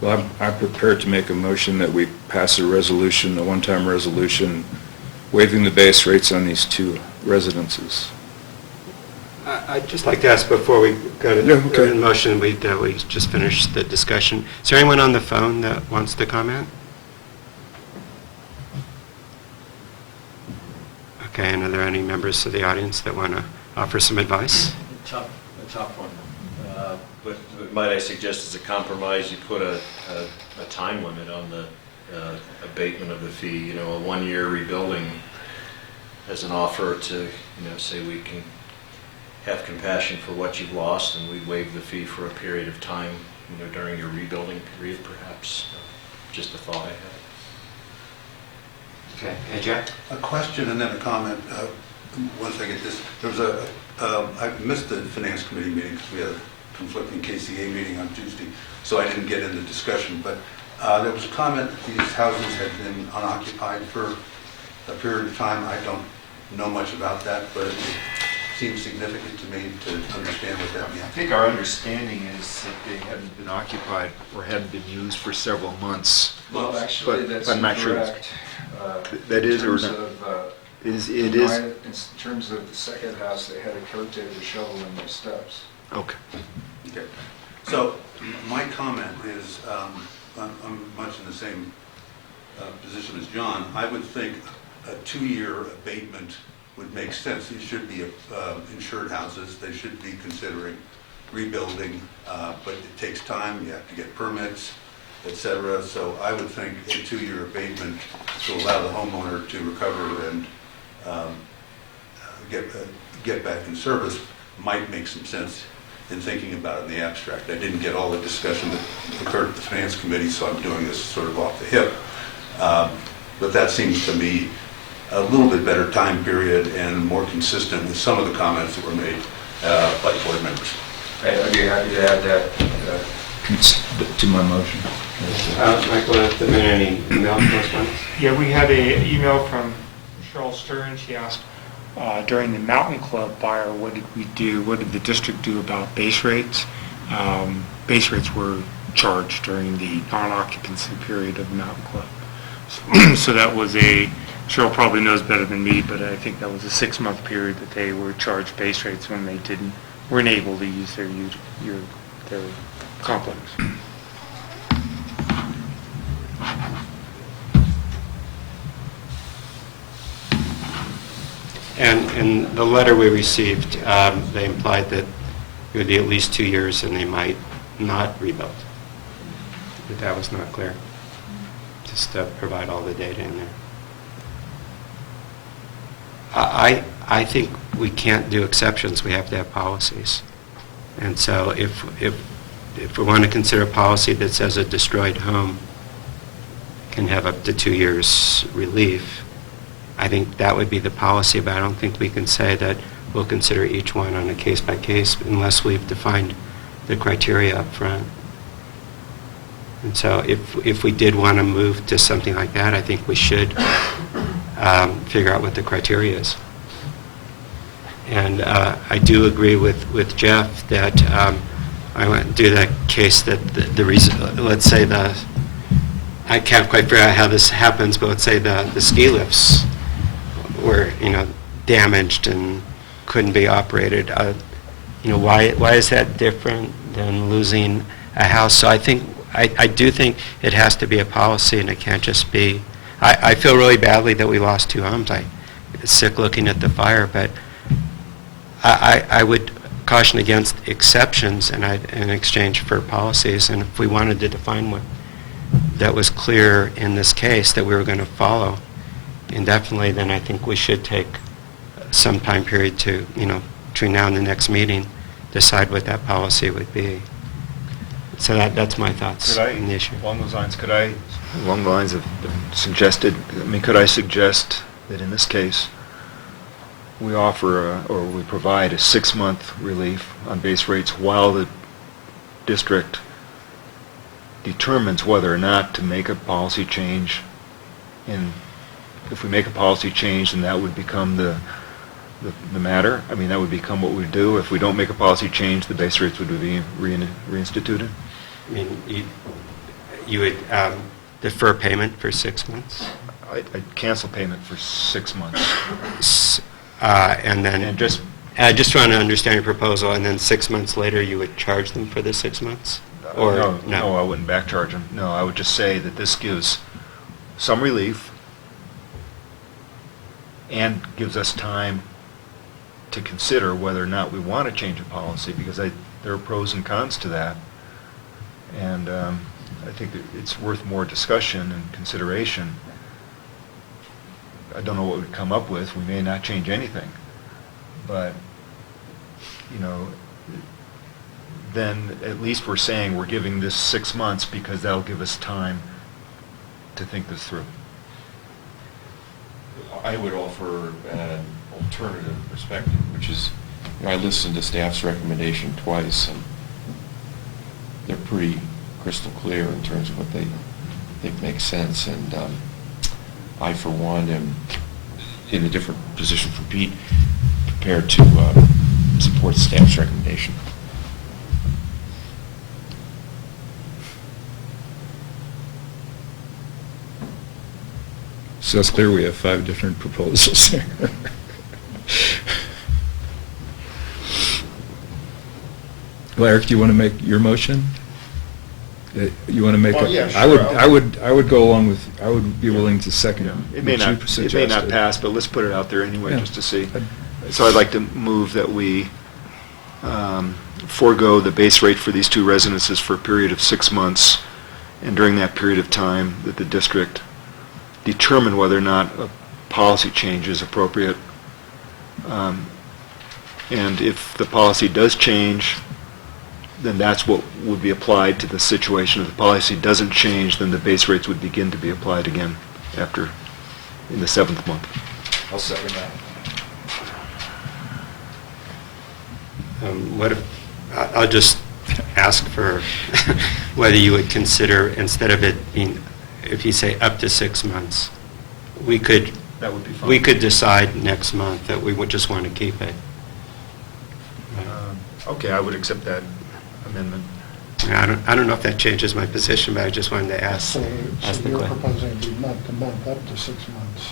Well, I'm prepared to make a motion that we pass a one-time resolution, waiving the base rates on these two residences. I'd just like to ask before we go to Yeah, okay. the motion, that we just finish the discussion. Is there anyone on the phone that wants to comment? Okay, and are there any members of the audience that want to offer some advice? A tough one. But might I suggest as a compromise, you put a time limit on the abatement of the fee, a one-year rebuilding as an offer to, say we can have compassion for what you've lost and we waive the fee for a period of time, during your rebuilding period perhaps. Just a thought I had. Okay, hey Jack? A question and then a comment. Once I get this, there was I missed the Finance Committee meeting because we had a conflicting KCA meeting on Tuesday, so I didn't get into discussion. But there was a comment that these houses had been unoccupied for a period of time. I don't know much about that, but it seems significant to me to understand what that means. I think our understanding is that they hadn't been occupied or hadn't been used for several months. Well, actually, But that's I'm not sure. incorrect. That is or in terms not? of, It is. In terms of the second house, they had a rotator shovel in their steps. Okay. Okay. So my comment is, I'm much in the same position as John. I would think a 2-year abatement would make sense. These should be insured houses. They should be considering rebuilding, but it takes time. You have to get permits, et cetera. So I would think a 2-year abatement to allow the homeowner to recover and get back in service might make some sense in thinking about it in the abstract. I didn't get all the discussion that occurred at the Finance Committee, so I'm doing this sort of off the hip. But that seems to me a little bit better time period and more consistent with some of the comments that were made by board members. I'd be happy to add that to my motion. Michael, have there been any email correspondence? Yeah, we had an email from Cheryl Stern. She asked, during the Mountain Club fire, what did we do? What did the district do about base rates? Base rates were charged during the non-occupancy period of the Mountain Club. So that was Cheryl probably knows better than me, but I think that was a 6-month period that they were charged base rates when they weren't able to use their complex. And in the letter we received, they implied that it would be at least 2 years and they might not rebuild. But that was not clear. Just to provide all the data in there. I think we can't do exceptions. We have to have policies. And so if we want to consider a policy that says a destroyed home can have up to 2 years relief, I think that would be the policy, but I don't think we can say that we'll consider each one on a case-by-case unless we've defined the criteria up front. And so if we did want to move to something like that, I think we should figure out what the criteria is. And I do agree with Jeff that I want to do the case that the reason, let's say I can't quite figure out how this happens, but let's say the ski lifts were, damaged and couldn't be operated. Why is that different than losing a house? So I do think it has to be a policy, and it can't just be. I feel really badly that we lost 2 homes. I'm sick looking at the fire, but I would caution against exceptions in exchange for policies. And if we wanted to define one that was clear in this case that we were going to follow indefinitely, then I think we should take some time period to, between now and the next meeting, decide what that policy would be. So that's my thoughts on the issue. Along those lines, along the lines of suggested, could I suggest that in this case, we offer or we provide a 6-month relief on base rates while the district determines whether or not to make a policy change. And if we make a policy change, then that would become the matter. That would become what we do. If we don't make a policy change, the base rates would be reinstituted. You would defer payment for 6 months? I'd cancel payment for 6 months. And then, I just want to understand your proposal, and then 6 months later you would charge them for the 6 months? Or no, I wouldn't back charge them. No, I would just say that this gives some relief and gives us time to consider whether or not we want to change a policy, because there are pros and cons to that. And I think that it's worth more discussion and consideration. I don't know what we'd come up with. We may not change anything. But, then at least we're saying we're giving this 6 months because that'll give us time to think this through. I would offer an alternative perspective, which is, I listened to staff's recommendation twice, and they're pretty crystal clear in terms of what they think makes sense. And I, for one, am in a different position from Pete, prepared to support staff's recommendation. So it's clear we have 5 different proposals here. Larry, do you want to make your motion? You want to make Well, a... yeah, I would, sure. I would go along with, I would be willing to second It may what you not, it may not suggested. pass, but let's put it out there anyway, Yeah. just to see. So I'd like to move that we forego the base rate for these two residences for a period of 6 months, and during that period of time, that the district determine whether or not a policy change is appropriate. And if the policy does change, then that's what would be applied to the situation. If the policy doesn't change, then the base rates would begin to be applied again after, in the 7th month. I'll second that. What if, I'll just ask for whether you would consider, instead of it being, if you say up to 6 months, we could, That would be fine. we could decide next month that we would just want to keep it. Okay, I would accept that amendment. I don't know if that changes my position, but I just wanted to ask So the you're question. proposing to be month to month, up to 6 months.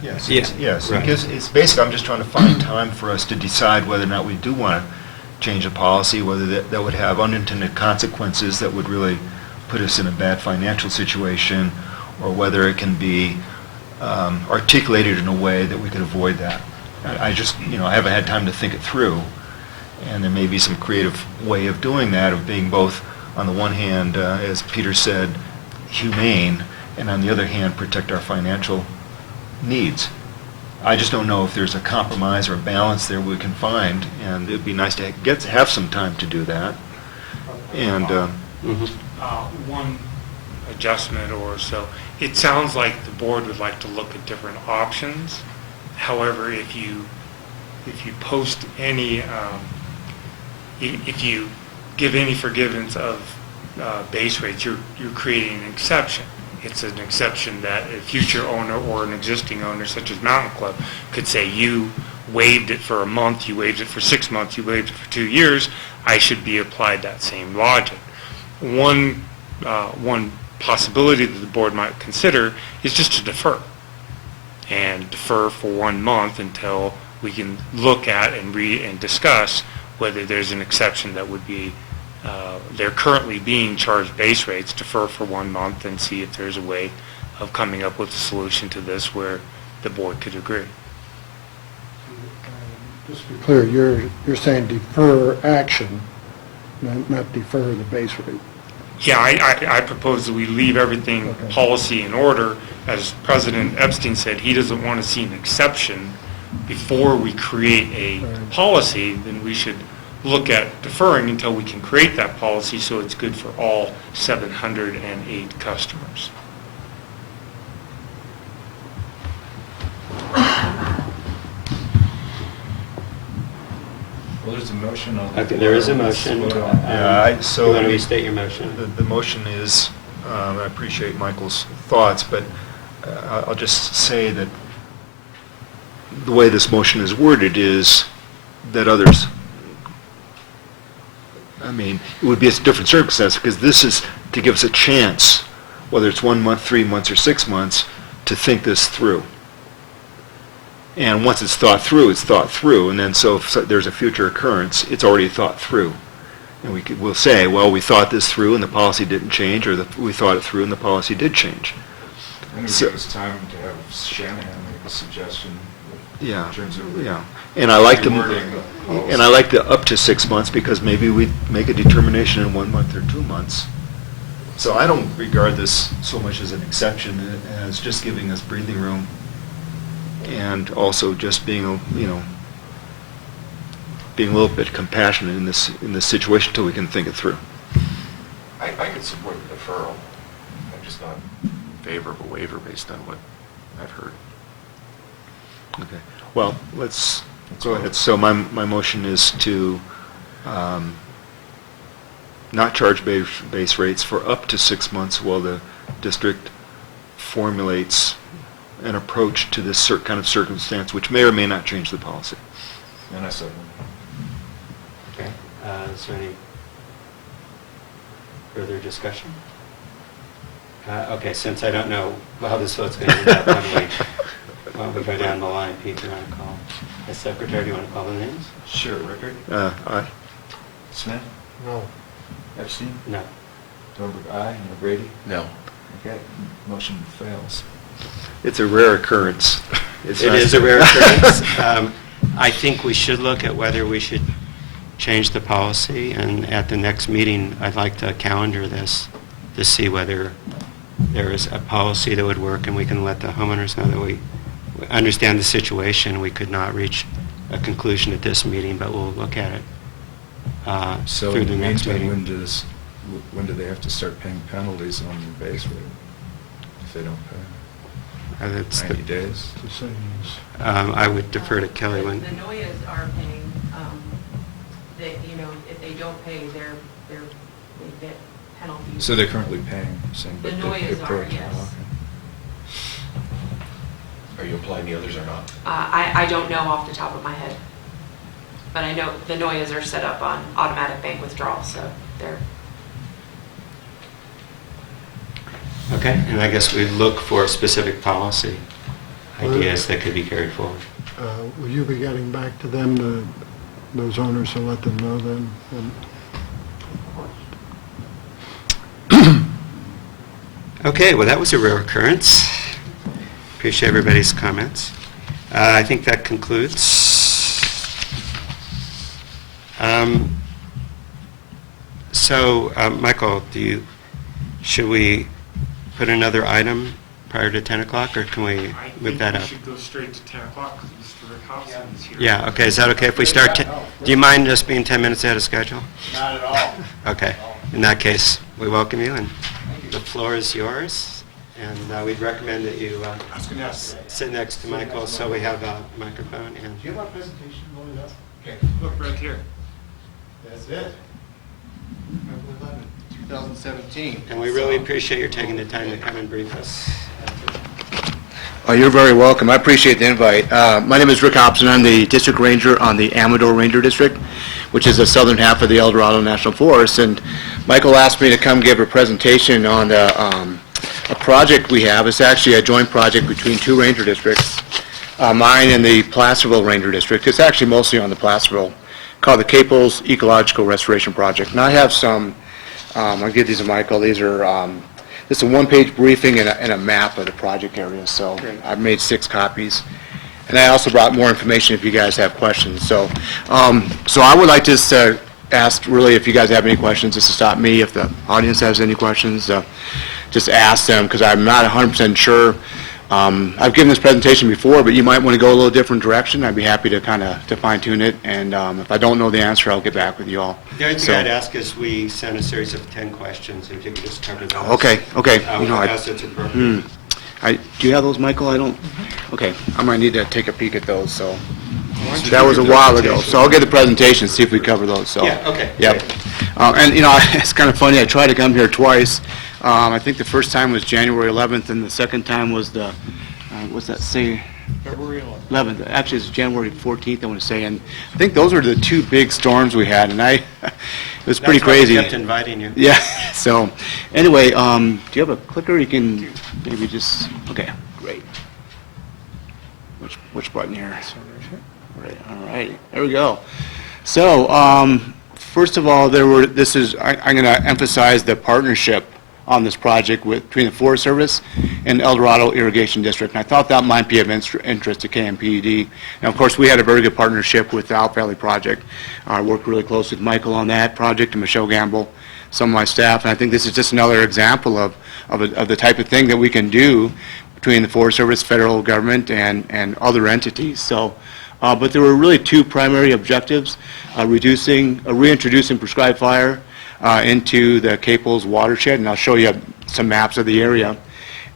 Yes. Yeah, Yes, right. because it's basically, I'm just trying to find time for us to decide whether or not we do want to change the policy, whether that would have unintended consequences that would really put us in a bad financial situation, or whether it can be articulated in a way that we could avoid that. I just, I haven't had time to think it through, and there may be some creative way of doing that, of being both, on the one hand, as Peter said, humane, and on the other hand, protect our financial needs. I just don't know if there's a compromise or a balance there we can find, and it'd be nice to have some time to do that. And Mhm. One adjustment or so, it sounds like the board would like to look at different options. However, if you post any, if you give any forgiveness of base rates, you're creating an exception. It's an exception that a future owner or an existing owner, such as Mountain Club, could say, you waived it for a month, you waived it for 6 months, you waived it for 2 years, I should be applied that same logic. One possibility that the board might consider is just to defer, and defer for 1 month until we can look at and discuss whether there's an exception that would be, they're currently being charged base rates, defer for 1 month and see if there's a way of coming up with a solution to this where the board could agree. Just to be clear, you're saying defer action, not defer the base rate. Yeah, I propose that we leave everything Okay. policy in order. As President Epstein said, he doesn't want to see an exception before we create a Right. policy. Then we should look at deferring until we can create that policy so it's good for all 708 customers. Well, there's a motion on the Okay, there is a floor. Let's motion. vote on that. Yeah, so You want to restate your motion? the motion is, I appreciate Michael's thoughts, but I'll just say that the way this motion is worded is that others, I mean, it would be a different circumstance, because this is to give us a chance, whether it's 1 month, 3 months, or 6 months, to think this through. And once it's thought through, it's thought through, and then so if there's a future occurrence, it's already thought through. And we'll say, well, we thought this through and the policy didn't change, or we thought it through and the policy did change. And it So- gives us time to have Shanahan make a suggestion Yeah, in terms of... yeah. And I like rewording the policy. and I like the up to 6 months, because maybe we make a determination in 1 month or 2 months. So I don't regard this so much as an exception as just giving us breathing room, and also just being, being a little bit compassionate in this situation until we can think it through. I could support the deferral. I'm just not in favor of a waiver based on what I've heard. Okay. Well, let's go ahead. So my motion is to not charge base rates for up to 6 months while the district formulates an approach to this kind of circumstance, which may or may not change the policy. And I second. Okay. Is there any further discussion? Okay, since I don't know how this vote's going to end up, why don't we go down the line? Pete, do you want to call? As secretary, do you want to call the names? Sure, Rickard? Aye. Smith? No. Epstein? No. Thornburg, aye. And O'Grady? No. Okay, motion fails. It's a rare occurrence. It's It nice is to- a rare occurrence. I think we should look at whether we should change the policy, and at the next meeting, I'd like to calendar this to see whether there is a policy that would work, and we can let the homeowners know that we understand the situation. We could not reach a conclusion at this meeting, but we'll look at it So through in the the next meantime, meeting. when do they have to start paying penalties on the base rate if they don't pay? That's 90 days? To savings. I would defer to Kelly when. The Noyes are paying, if they don't pay, they get penalties. So they're currently paying, saying, The but Noyes they're are, pro- yes. Are you implying the others are not? I don't know off the top of my head, but I know the Noyes are set up on automatic bank withdrawal, so they're. Okay, and I guess we look for specific policy ideas that could be carried forward. Will you be getting back to them, those owners, and let them know then? Okay, well, that was a rare occurrence. Appreciate everybody's comments. I think that concludes. Michael, should we put another item prior to 10 o'clock, or can we I move think that we up? should go straight to 10 o'clock because Mr. Rick Hobson is here. Yeah, okay, is that okay if we start? Do you mind us being 10 minutes ahead of schedule? Not at all. Okay, in that case, we welcome you, and the floor is yours. And we'd recommend that you sit next to Michael so we have a microphone. And Do you have a presentation going up? Okay, Look right here. that's it. November 11, 2017. And we really appreciate your taking the time to come and brief us. Oh, you're very welcome. I appreciate the invite. My name is Rick Hobson. I'm the district ranger on the Amador Ranger District, which is the southern half of the El Dorado National Forest. And Michael asked me to come give a presentation on a project we have. It's actually a joint project between two ranger districts, mine and the Placerville Ranger District. It's actually mostly on the Placerville, called the Caples Ecological Restoration Project. And I have some, I'll give these to Michael. These are, this is a one-page briefing and a map of the project area. So I've made 6 copies. And I also brought more information if you guys have questions. So, so I would like to ask, really, if you guys have any questions, just to stop me. If the audience has any questions, just ask them, because I'm not 100% sure. I've given this presentation before, but you might want to go a little different direction. I'd be happy to kind of fine-tune it, and if I don't know the answer, I'll get back with you all. The only thing So- I'd ask is we sent a series of 10 questions, if you could just cover those. Okay. You know, As it's appropriate. do you have those, Michael? I don't. Okay, I might need to take a peek at those. So that was a while ago. So I'll get the presentation, see if we cover those. So Yeah, okay, Yep. great. And it's kind of funny. I tried to come here twice. I think the first time was January 11th, and the second time was the what's that say? February 11th. Actually, it's January 14th, I want to say. And I think those were the 2 big storms we had, and it was pretty That's why we crazy. kept inviting you. Yeah, so, anyway, do you have a clicker? You can maybe just, okay, great. Which button here? Right, all right, there we go. So, first of all, I'm going to emphasize the partnership on this project between the Forest Service and El Dorado Irrigation District. And I thought that might be of interest to KMPUD. And of course, we had a very good partnership with the Alp Valley Project. I worked really close with Michael on that project and Michelle Gamble, some of my staff. And I think this is just another example of the type of thing that we can do between the Forest Service, federal government, and other entities. So, but there were really 2 primary objectives: reintroducing prescribed fire into the Caples watershed, and I'll show you some maps of the area.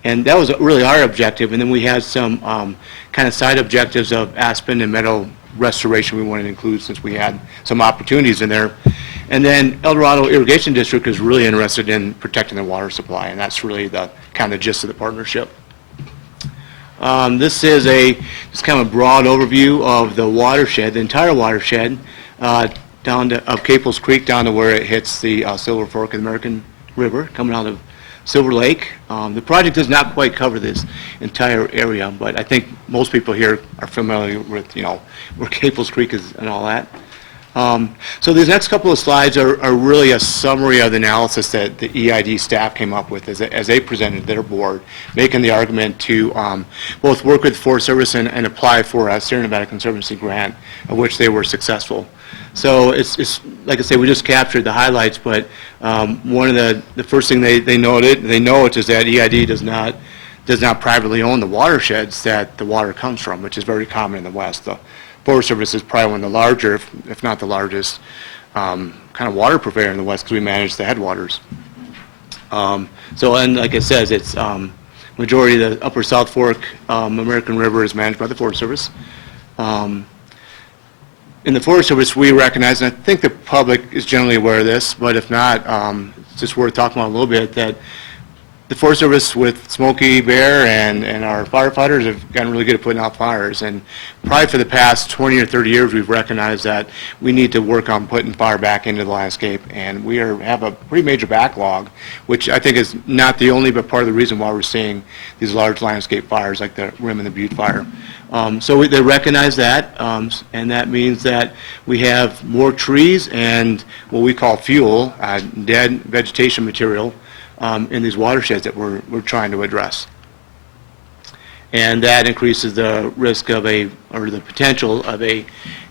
And that was really our objective, and then we had some kind of side objectives of aspen and meadow restoration we wanted to include, since we had some opportunities in there. And then El Dorado Irrigation District is really interested in protecting the water supply, and that's really the kind of gist of the partnership. This is just kind of a broad overview of the watershed, the entire watershed, down of Caples Creek down to where it hits the Silver Fork of the American River, coming out of Silver Lake. The project does not quite cover this entire area, but I think most people here are familiar with, where Caples Creek is and all that. So these next couple of slides are really a summary of the analysis that the EID staff came up with as they presented their board, making the argument to both work with the Forest Service and apply for a Sierra Nevada Conservancy grant, of which they were successful. So it's like I say, we just captured the highlights, but one of the first thing they note is that EID does not privately own the watersheds that the water comes from, which is very common in the West. The Forest Service is probably one of the larger, if not the largest, kind of water purveyor in the West because we manage the headwaters. So, and like it says, it's majority of the Upper South Fork American River is managed by the Forest Service. In the Forest Service, we recognize, and I think the public is generally aware of this, but if not, it's just worth talking about a little bit, that the Forest Service with Smokey Bear and our firefighters have gotten really good at putting out fires. And probably for the past 20 or 30 years, we've recognized that we need to work on putting fire back into the landscape. And we have a pretty major backlog, which I think is not the only, but part of the reason why we're seeing these large landscape fires like the Rim and the Butte fire. So they recognize that, and that means that we have more trees and what we call fuel, dead vegetation material, in these watersheds that we're trying to address. And that increases the risk of or the potential of a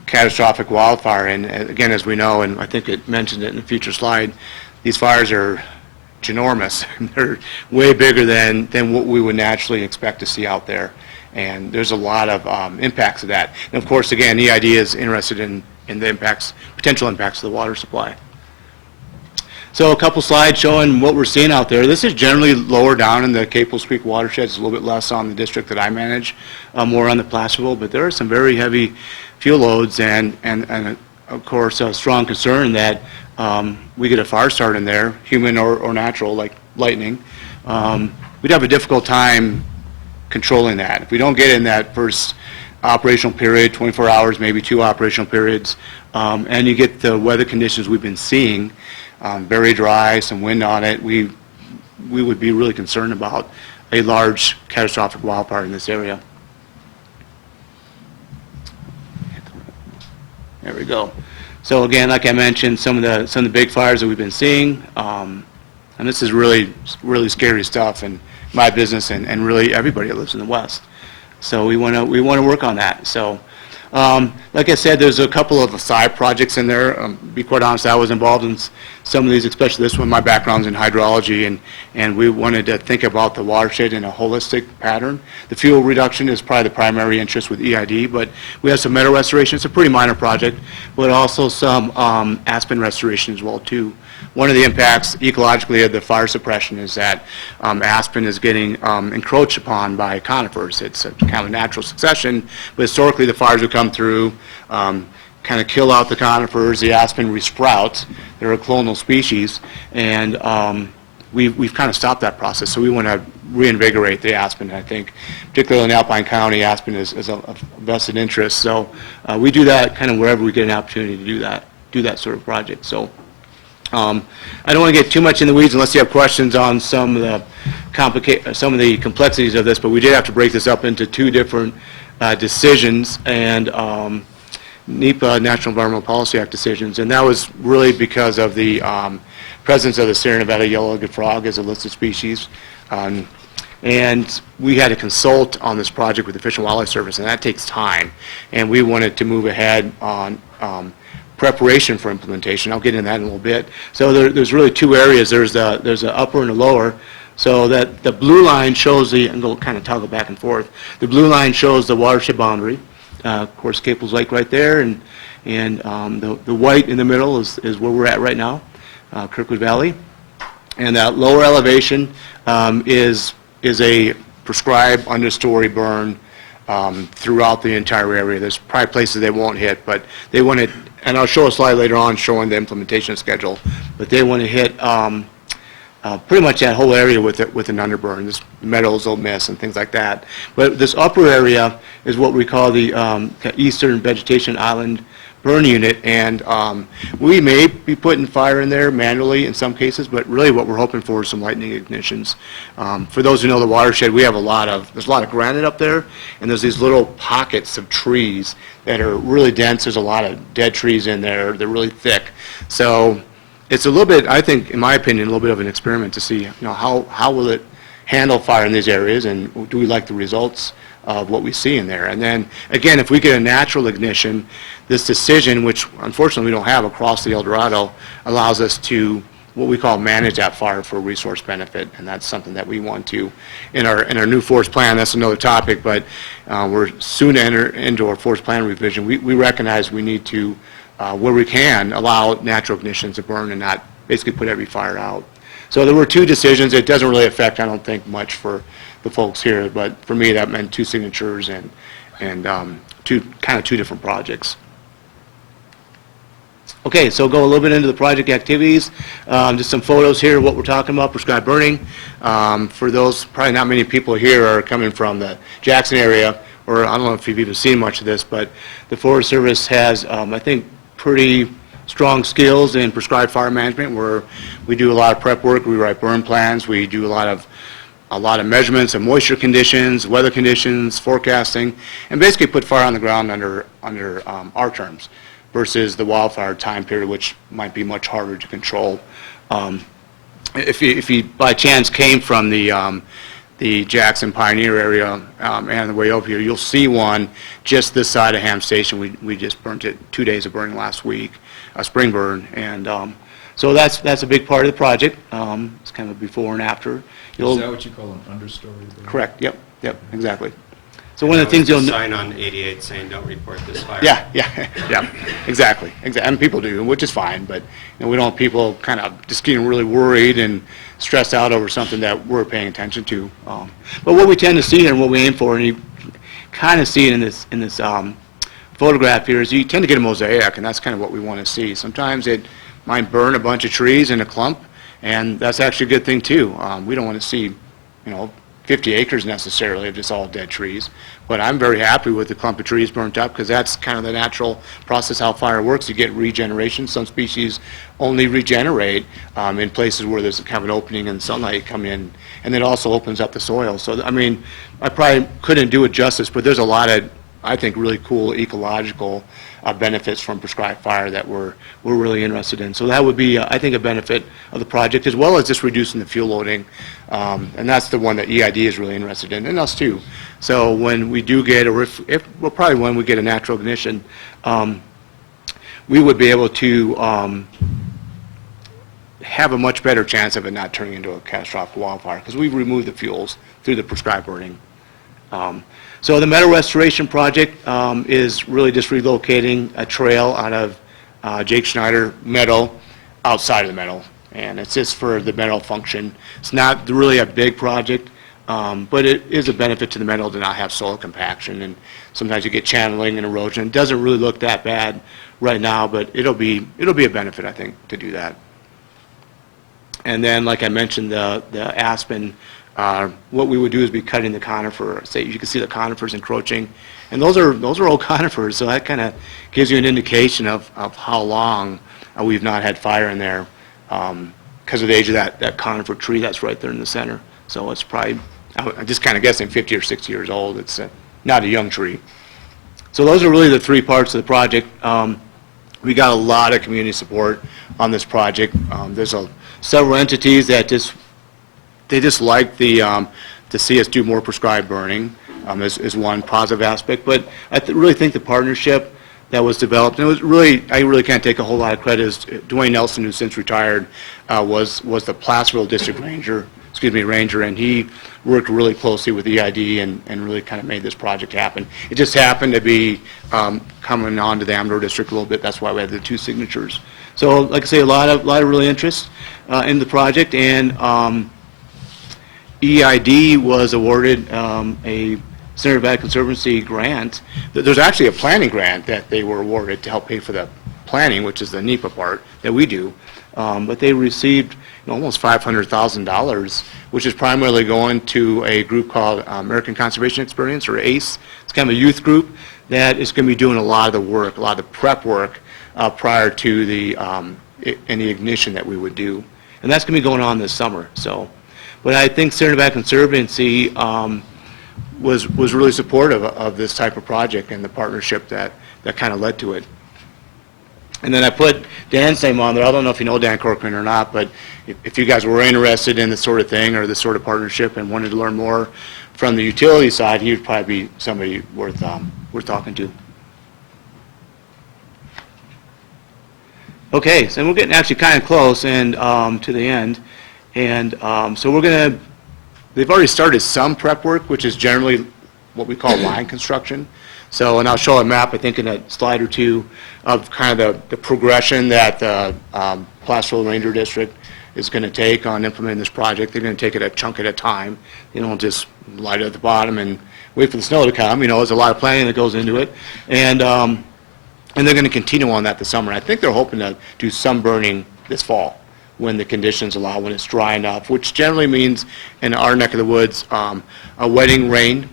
catastrophic wildfire. And again, as we know, and I think it mentioned it in a future slide, these fires are ginormous. They're way bigger than what we would naturally expect to see out there. And there's a lot of impacts of that. And of course, again, EID is interested in the potential impacts of the water supply. So a couple slides showing what we're seeing out there. This is generally lower down in the Caples Creek watershed. It's a little bit less on the district that I manage, more on the Placerville, but there are some very heavy fuel loads and of course a strong concern that we get a fire start in there, human or natural, like lightning. We'd have a difficult time controlling that. If we don't get in that first operational period, 24 hours, maybe 2 operational periods, and you get the weather conditions we've been seeing, very dry, some wind on it, we would be really concerned about a large catastrophic wildfire in this area. There we go. So again, like I mentioned, some of the big fires that we've been seeing, and this is really scary stuff in my business and really everybody that lives in the West. So we want to work on that. So. Like I said, there's a couple of side projects in there. To be quite honest, I was involved in some of these, especially this one. My background's in hydrology, and we wanted to think about the watershed in a holistic pattern. The fuel reduction is probably the primary interest with EID, but we have some meadow restoration. It's a pretty minor project, but also some aspen restoration as well, too. One of the impacts ecologically of the fire suppression is that aspen is getting encroached upon by conifers. It's a kind of natural succession, but historically the fires would come through, kind of kill out the conifers, the aspen resprouts. They're a clonal species, and we've kind of stopped that process. So we want to reinvigorate the aspen. I think, particularly in Alpine County, aspen is a vested interest. So we do that kind of wherever we get an opportunity to do that sort of project. So. I don't want to get too much in the weeds unless you have questions on some of the complexities of this, but we did have to break this up into 2 different decisions and NEPA, National Environmental Policy Act decisions, and that was really because of the presence of the Sierra Nevada yellow-legged frog as a listed species. And we had to consult on this project with the Fish and Wildlife Service, and that takes time. And we wanted to move ahead on preparation for implementation. I'll get into that in a little bit. So there's really 2 areas. There's the upper and the lower. So that the blue line shows and go kind of toggle back and forth. The blue line shows the watershed boundary. Of course, Caples Lake right there, and the white in the middle is where we're at right now, Kirkwood Valley. And that lower elevation is a prescribed understory burn throughout the entire area. There's probably places they won't hit, but they want to, and I'll show a slide later on showing the implementation schedule, but they want to hit pretty much that whole area with an underburn. This meadows will miss and things like that. But this upper area is what we call the Eastern Vegetation Island burn unit, and we may be putting fire in there manually in some cases, but really what we're hoping for is some lightning ignitions. For those who know the watershed, we have there's a lot of granite up there, and there's these little pockets of trees that are really dense. There's a lot of dead trees in there. They're really thick. So it's a little bit, I think, in my opinion, a little bit of an experiment to see, how will it handle fire in these areas, and do we like the results of what we see in there. And then, again, if we get a natural ignition, this decision, which unfortunately we don't have across the El Dorado, allows us to, what we call, manage that fire for resource benefit, and that's something that we want to, in our new forest plan. That's another topic, but we're soon to enter into our forest plan revision. We recognize we need to, where we can, allow natural ignitions to burn and not basically put every fire out. So there were two decisions. It doesn't really affect, I don't think, much for the folks here, but for me that meant two signatures and two different projects. Okay, so go a little bit into the project activities. Just some photos here of what we're talking about, prescribed burning. For those, probably not many people here are coming from the Jackson area, or I don't know if you've even seen much of this, but the Forest Service has, I think, pretty strong skills in prescribed fire management, where we do a lot of prep work, we write burn plans, we do a lot of measurements of moisture conditions, weather conditions, forecasting, and basically put fire on the ground under our terms versus the wildfire time period, which might be much harder to control. If you by chance came from the Jackson Pioneer area and the way over here, you'll see one just this side of Ham Station. We just burnt it, 2 days of burning last week, a spring burn, and so that's a big part of the project. It's kind of a before and after. Is that what you call an understory? Correct. Yep. Exactly. So one of the things you'll sign on 88 saying don't report this fire. Yeah, exactly. And people do, which is fine, but we don't want people kind of just getting really worried and stressed out over something that we're paying attention to. But what we tend to see here and what we aim for, and you kind of see it in this photograph here, is you tend to get a mosaic, and that's kind of what we want to see. Sometimes it might burn a bunch of trees in a clump, and that's actually a good thing too. We don't want to see, 50 acres necessarily of just all dead trees. But I'm very happy with the clump of trees burnt up, because that's kind of the natural process how fire works. You get regeneration. Some species only regenerate in places where there's kind of an opening and sunlight come in, and it also opens up the soil. So, I probably couldn't do it justice, but there's a lot of, I think, really cool ecological benefits from prescribed fire that we're really interested in. So that would be, I think, a benefit of the project, as well as just reducing the fuel loading. And that's the one that EID is really interested in, and us too. So when we do get, or probably when we get a natural ignition, we would be able to have a much better chance of it not turning into a catastrophic wildfire, because we've removed the fuels through the prescribed burning. So the meadow restoration project is really just relocating a trail out of Jake Schneider Meadow outside of the meadow, and it's just for the meadow function. It's not really a big project, but it is a benefit to the meadow to not have soil compaction, and sometimes you get channeling and erosion. It doesn't really look that bad right now, but it'll be a benefit, I think, to do that. And then, like I mentioned, the aspen. What we would do is be cutting the conifer. Say, you can see the conifers encroaching, and those are old conifers, so that kind of gives you an indication of how long we've not had fire in there, because of the age of that conifer tree that's right there in the center. So it's probably, I'm just kind of guessing, 50 or 60 years old. It's not a young tree. So those are really the three parts of the project. We got a lot of community support on this project. There's several entities that they just like to see us do more prescribed burning is one positive aspect. But I really think the partnership that was developed, and it was really, I really can't take a whole lot of credit, is Dwayne Nelson, who's since retired, was the Placerville District Ranger, and he worked really closely with EID and really kind of made this project happen. It just happened to be coming on to the Amador District a little bit. That's why we had the two signatures. So, like I say, a lot of really interest in the project, and EID was awarded a Center Valley Conservancy grant. There's actually a planning grant that they were awarded to help pay for the planning, which is the NEPA part that we do. But they received almost $500,000, which is primarily going to a group called American Conservation Experience, or ACE. It's kind of a youth group that is going to be doing a lot of the work, a lot of the prep work prior to the any ignition that we would do. And that's going to be going on this summer. So, but I think Sierra Nevada Conservancy was really supportive of this type of project and the partnership that kind of led to it. And then I put Dan's name on there. I don't know if you know Dan Corcoran or not, but if you guys were interested in this sort of thing or this sort of partnership and wanted to learn more from the utility side, he would probably be somebody worth talking to. Okay, so we're getting actually kind of close and to the end. And so we're going to, they've already started some prep work, which is generally what we call line construction. So, and I'll show a map, I think, in a slide or two of kind of the progression that the Placerville Ranger District is going to take on implementing this project. They're going to take it a chunk at a time. They don't just light it at the bottom and wait for the snow to come. There's a lot of planning that goes into it. And they're going to continue on that this summer. I think they're hoping to do some burning this fall when the conditions allow, when it's dry enough, which generally means in our neck of the woods, a wetting rain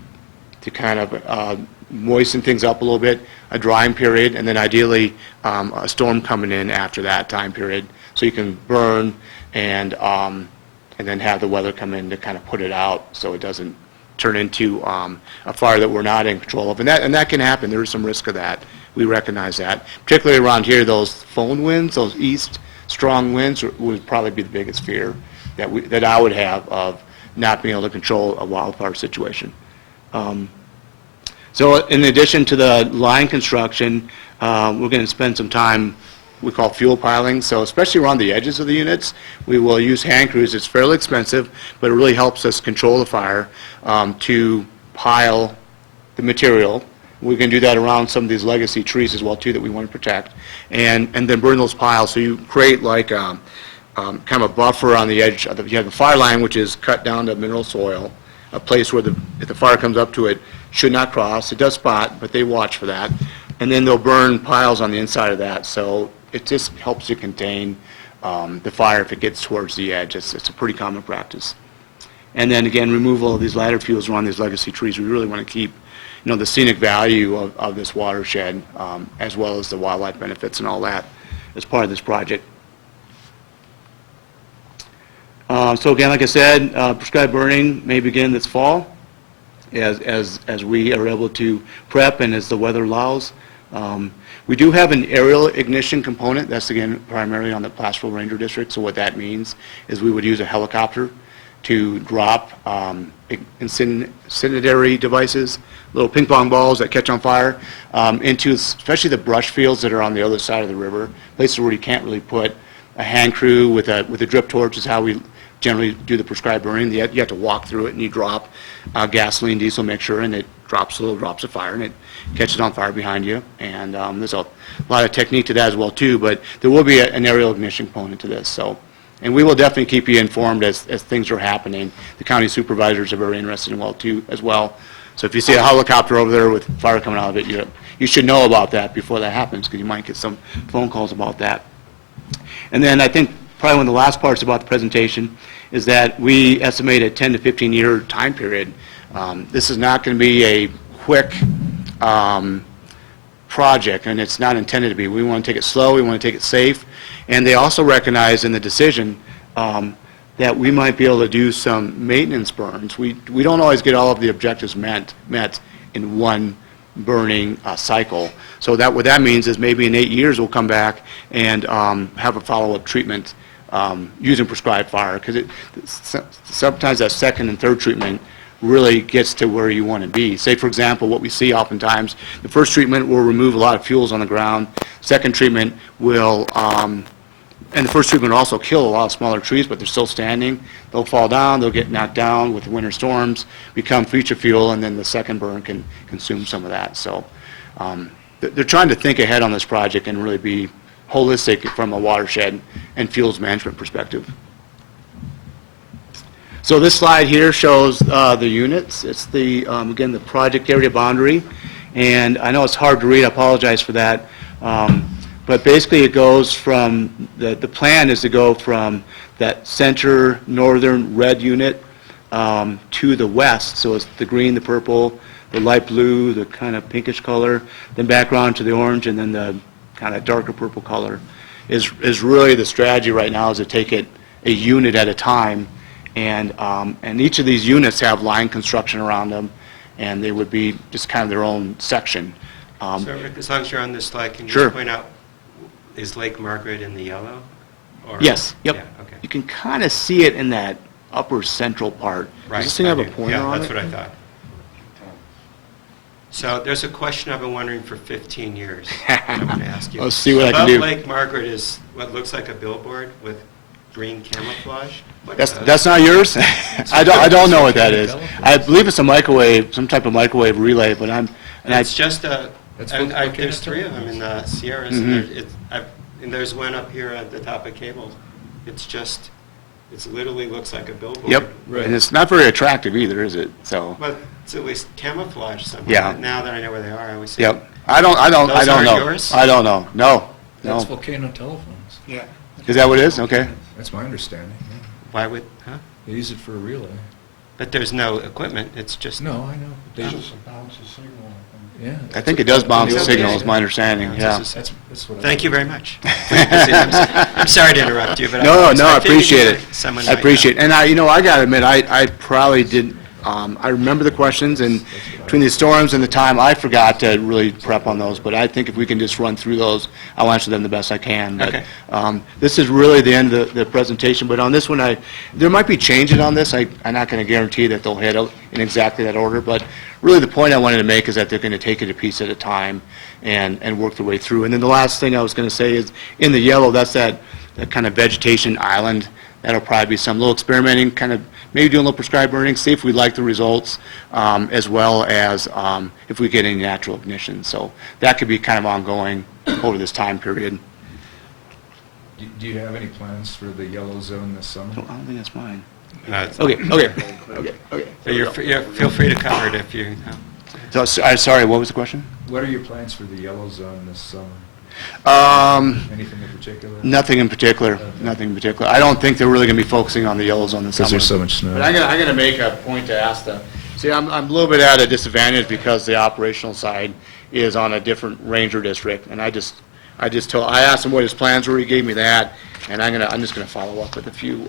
to kind of moisten things up a little bit, a drying period, and then ideally a storm coming in after that time period, so you can burn and then have the weather come in to kind of put it out so it doesn't turn into a fire that we're not in control of. And that can happen. There is some risk of that. We recognize that. Particularly around here, those phone winds, those east strong winds would probably be the biggest fear that I would have of not being able to control a wildfire situation. So in addition to the line construction, we're going to spend some time we call fuel piling. So especially around the edges of the units, we will use hand crews. It's fairly expensive, but it really helps us control the fire to pile the material. We can do that around some of these legacy trees as well too that we want to protect, and then burn those piles. So you create like kind of a buffer on the edge. You have the fire line, which is cut down to mineral soil, a place where if the fire comes up to it, should not cross. It does spot, but they watch for that. And then they'll burn piles on the inside of that. So it just helps you contain the fire if it gets towards the edge. It's a pretty common practice. And then again, removal of these ladder fuels around these legacy trees. We really want to keep the scenic value of this watershed, as well as the wildlife benefits and all that as part of this project. So again, like I said, prescribed burning may begin this fall as we are able to prep and as the weather allows. We do have an aerial ignition component. That's again primarily on the Placerville Ranger District. So what that means is we would use a helicopter to drop incendiary devices, little ping pong balls that catch on fire, into especially the brush fields that are on the other side of the river, places where you can't really put a hand crew with a drip torch is how we generally do the prescribed burning. You have to walk through it and you drop gasoline, diesel mixture, and it drops little drops of fire and it catches on fire behind you. And there's a lot of technique to that as well too, but there will be an aerial ignition component to this. So, and we will definitely keep you informed as things are happening. The county supervisors are very interested as well. So if you see a helicopter over there with fire coming out of it, you should know about that before that happens, because you might get some phone calls about that. And then I think probably one of the last parts about the presentation is that we estimate a 10 to 15 year time period. This is not going to be a quick project, and it's not intended to be. We want to take it slow, we want to take it safe, and they also recognize in the decision that we might be able to do some maintenance burns. We don't always get all of the objectives met in one burning cycle. So what that means is maybe in 8 years we'll come back and have a follow-up treatment using prescribed fire, because sometimes that second and third treatment really gets to where you want to be. Say, for example, what we see oftentimes, the first treatment will remove a lot of fuels on the ground. Second treatment will, and the first treatment will also kill a lot of smaller trees, but they're still standing. They'll fall down, they'll get knocked down with the winter storms, become future fuel, and then the second burn can consume some of that. So they're trying to think ahead on this project and really be holistic from a watershed and fuels management perspective. So this slide here shows the units. It's again, the project area boundary. And I know it's hard to read, I apologize for that. But basically, it goes from, the plan is to go from that center northern red unit to the west. So it's the green, the purple, the light blue, the kind of pinkish color, then back around to the orange, and then the kind of darker purple color is really the strategy right now, is to take it a unit at a time. And each of these units have line construction around them, and they would be just kind of their own section. So Rick, as long as you're on this slide, can you Sure. just point out, is Lake Margaret in the yellow? Or- Yes, yep. Yeah, okay. You can kind of see it in that upper central part. Right. Does this thing have a I do. pointer on it? Yeah, that's what I thought. So there's a question I've been wondering for 15 years. I want to ask you. I'll see what I can do. Above Lake Margaret is what looks like a billboard with green camouflage. What That's, is that? that's not yours? I don't know what that is. I believe it's a microwave, some type of microwave relay, but It's just a, That's and what- there's 3 of them in the Sierras, Mhm. and there's one up here at the top of Cable. It's literally looks like a billboard. Yep, and it's not very attractive either, is it? So, But it's at least camouflaged somewhere. Yeah. Now that I know where they are, I always say. yep. I don't Those aren't know. yours? I don't know. No, That's no. Volcano telephones. Yeah. Is that what it is? Okay. That's my understanding, yeah. Why would, huh? They use it for a relay. But there's no equipment, it's just. No, I know. They It's just, just a bounce of signal, I think. yeah. I think it does bounce the Okay. signal, is my understanding, yeah. That's- That's what I. Thank you very much. I'm sorry to interrupt you, but. No, I figured appreciate you it. were someone I might know. appreciate it. And I gotta admit, I probably didn't, I remember the questions, and between the storms and the time, I forgot to really prep on those, but I think if we can just run through those, I'll answer them the best I can. But, Okay. this is really the end of the presentation, but on this one, there might be changes on this. I'm not gonna guarantee that they'll hit in exactly that order, but really the point I wanted to make is that they're gonna take it a piece at a time and work their way through. And then the last thing I was gonna say is, in the yellow, that's that kind of vegetation island. That'll probably be some little experimenting, kind of maybe doing a little prescribed burning, see if we like the results, as well as if we get any natural ignition. So that could be kind of ongoing over this time period. Do you have any plans for the yellow zone this summer? I don't think that's mine. No, it's- Okay. So feel free to cover it if you, So, sorry, what was the question? What are your plans for the yellow zone this summer? Anything in particular? Nothing in particular, nothing in particular. I don't think they're really going to be focusing on the yellow zone this summer. Because there's so much snow. But I'm gonna make a point to ask them. See, I'm a little bit at a disadvantage because the operational side is on a different ranger district, and I asked him what his plans were, he gave me that, and I'm just gonna follow up with a few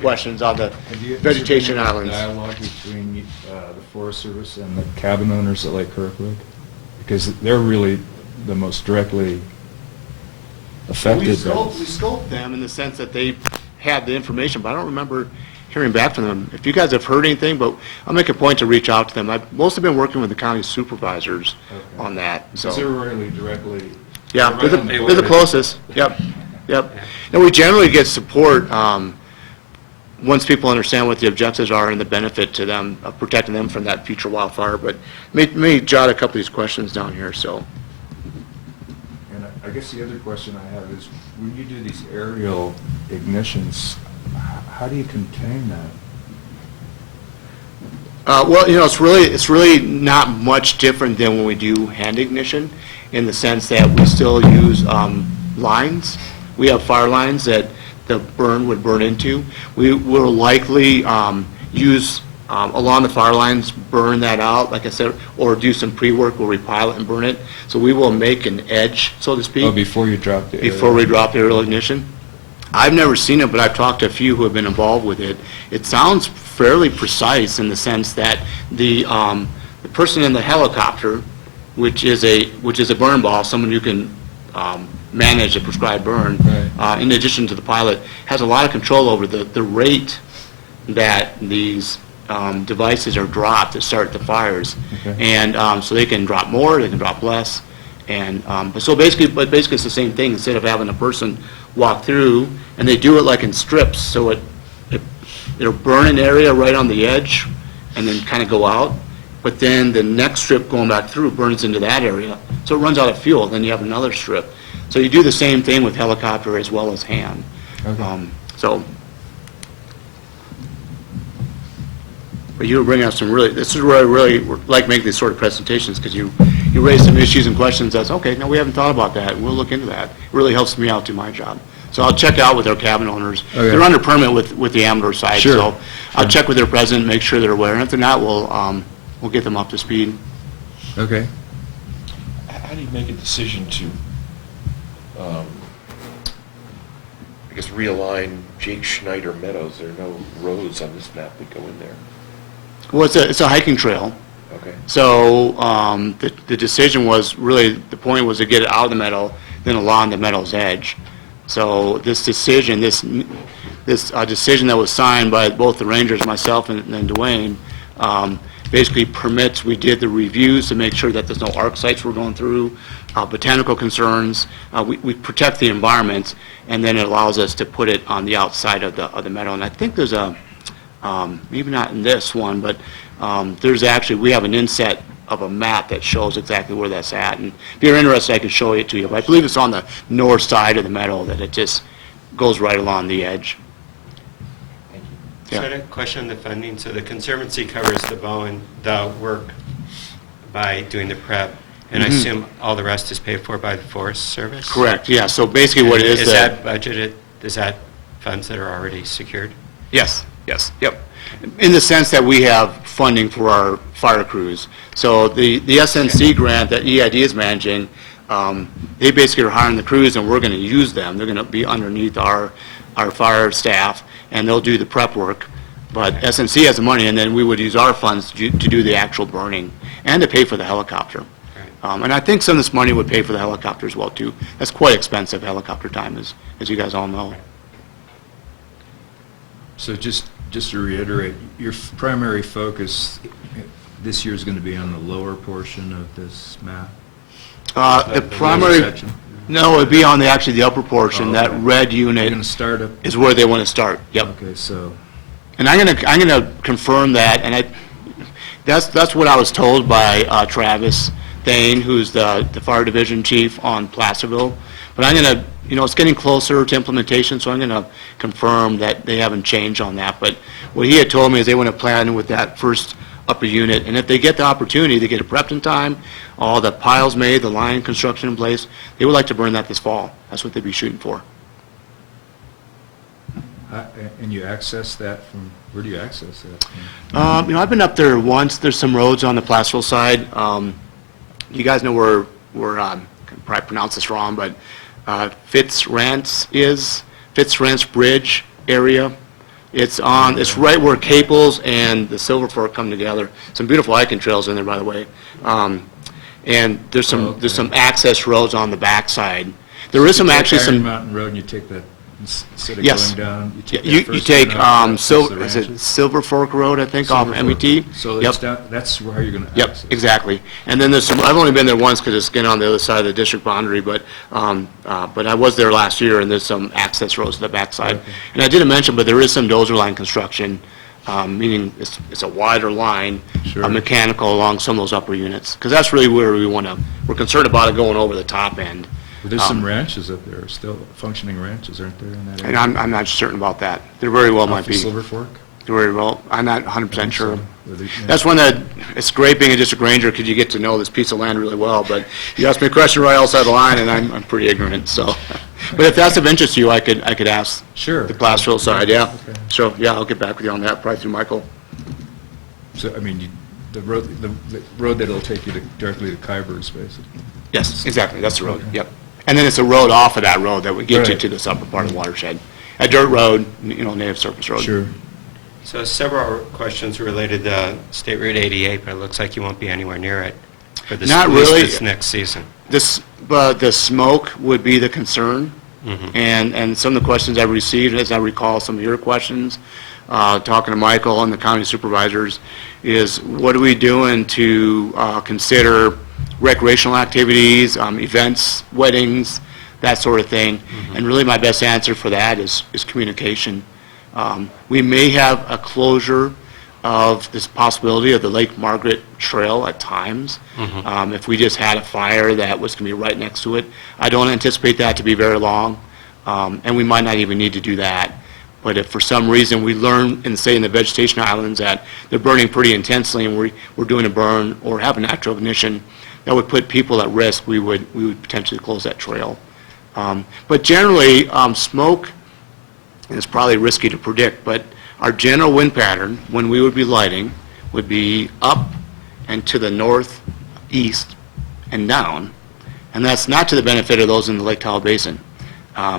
questions on the vegetation islands. Dialogue between the Forest Service and the cabin owners at Lake Kirkwood? Because they're really the most directly affected. We scoped them in the sense that they had the information, but I don't remember hearing back from them. If you guys have heard anything, but I'll make a point to reach out to them. I've mostly been working with the county supervisors Okay. on that, so. Because they're really directly. Yeah, right they're on the border. closest, yep. And we generally get support, once people understand what the objectives are and the benefit to them, of protecting them from that future wildfire, but may jot a couple of these questions down here, so. And I guess the other question I have is, when you do these aerial ignitions, how do you contain that? Well, it's really not much different than when we do hand ignition, in the sense that we still use lines. We have fire lines that the burn would burn into. We will likely use, along the fire lines, burn that out, like I said, or do some pre-work where we pilot and burn it. So we will make an edge, so to speak. Oh, before you drop the aerial? Before we drop the aerial ignition. I've never seen it, but I've talked to a few who have been involved with it. It sounds fairly precise in the sense that the person in the helicopter, which is a burn ball, someone who can manage a prescribed burn, Right. in addition to the pilot, has a lot of control over the rate that these devices are dropped to start the fires. Okay. And so they can drop more, they can drop less. And so basically it's the same thing. Instead of having a person walk through, and they do it like in strips, so it'll burn an area right on the edge and then kind of go out. But then the next strip going back through burns into that area. So it runs out of fuel, then you have another strip. So you do the same thing with helicopter as well as hand. Okay. But you were bringing up some this is where I really like making these sort of presentations, because you you raise some issues and questions, that's, okay, no, we haven't thought about that, we'll look into that. It really helps me out do my job. So I'll check out with our cabin owners. Okay. They're under permit with the Amador side, Sure. so I'll check with their president, make sure they're aware, and if they're not, we'll get them up to speed. Okay. How do you make a decision to, I guess, realign Jake Schneider Meadows? There are no roads on this map that go in there. Well, it's a hiking trail. Okay. So the decision was, really, the point was to get it out of the meadow, then along the meadow's edge. So this decision, this decision that was signed by both the rangers, myself and Dwayne, basically permits, we did the reviews to make sure that there's no arc sites we're going through, botanical concerns, we protect the environment, and then it allows us to put it on the outside of the meadow. And I think there's a, maybe not in this one, but there's actually, we have an inset of a map that shows exactly where that's at. And if you're interested, I can show it to you. But I believe it's on the north side of the meadow, that it just goes right along the edge. So I had a question on the funding. So the Conservancy covers the work by doing the prep, and I assume all the rest is paid for by the Forest Service? Correct, yeah. So basically what it is Is that budgeted, is that funds that are already secured? Yes, yep. In the sense that we have funding for our fire crews. So the SNC grant that EID is managing, they basically are hiring the crews, and we're going to use them. They're going to be underneath our fire staff, and they'll do the prep work. But SNC has the money, and then we would use our funds to do the actual burning and to pay for the helicopter. And I think some of this money would pay for the helicopter as well, too. That's quite expensive, helicopter time, as you guys all know. So just to reiterate, your primary focus this year is going to be on the lower portion of this map? The lower primary, section? no, it'd be on actually the upper portion. Oh, That okay. red You're unit going to start up? is where they want to start. Yep. Okay, so, And I'm gonna confirm that, and that's what I was told by Travis Thane, who's the fire division chief on Placerville. But I'm gonna, it's getting closer to implementation, so I'm gonna confirm that they haven't changed on that. But what he had told me is they want to plan with that first upper unit, and if they get the opportunity to get it prepped in time, all the piles made, the line construction in place, they would like to burn that this fall. That's what they'd be shooting for. and you access that from, where do you access that from? I've been up there once. There's some roads on the Placerville side. You guys know where I can probably pronounce this wrong, but Fitz Ranch Bridge area. It's right where Caples and the Silver Fork come together. Some beautiful hiking trails in there, by the way. And there's some access roads on the backside. There is some actually Iron some. Mountain Road, and you take that, instead of Yes. going down, you take that You first take, one up, is past the it ranches? Silver Fork Road, I think, off Silver Fork. MET? So Yep. it's down, that's where you're going to Yep, access. exactly. And then there's some, I've only been there once because it's getting on the other side of the district boundary, but I was there last year, and there's some access roads to the backside. Okay. And I didn't mention, but there is some dozer line construction, meaning it's a wider line, Sure. mechanical along some of those upper units. Because that's really where we're concerned about it going over the top end. But there's some ranches up there, still functioning ranches, aren't there, in that And area? I'm not certain about that. There very well might Off of be. Silver Fork? Very well, I'm not 100% sure. Where they- yeah. That's one that, it's great being a district ranger because you get to know this piece of land really well, but you ask me a question right outside the line and I'm pretty ignorant, so. But if that's of interest to you, I could ask Sure. the Placerville side, yeah. Okay. So, yeah, I'll get back with you on that, probably through Michael. So, I mean, the road that'll take you directly to Kybers, basically. Yes, exactly, that's the road, Okay. yep. And then it's a road off of that road that would get you Right. to this upper part of the watershed. A dirt road, native surface road. Sure. So several questions related to State Route 88, but it looks like you won't be anywhere near it for this, Not at least really. this next season. The smoke would be the concern. Mhm. And some of the questions I've received, as I recall some of your questions, talking to Michael and the county supervisors, is what are we doing to consider recreational activities, events, weddings, that sort of thing. And really my best answer for that is communication. We may have a closure of this possibility of the Lake Margaret Trail at times. If we just had a fire that was going to be right next to it. I don't anticipate that to be very long, and we might not even need to do that. But if for some reason we learn, say in the vegetation islands, that they're burning pretty intensely and we're doing a burn or have a natural ignition that would put people at risk, we would potentially close that trail. But generally, smoke, and it's probably risky to predict, but our general wind pattern, when we would be lighting, would be up and to the northeast and down, and that's not to the benefit of those in the Lake Tahoe Basin.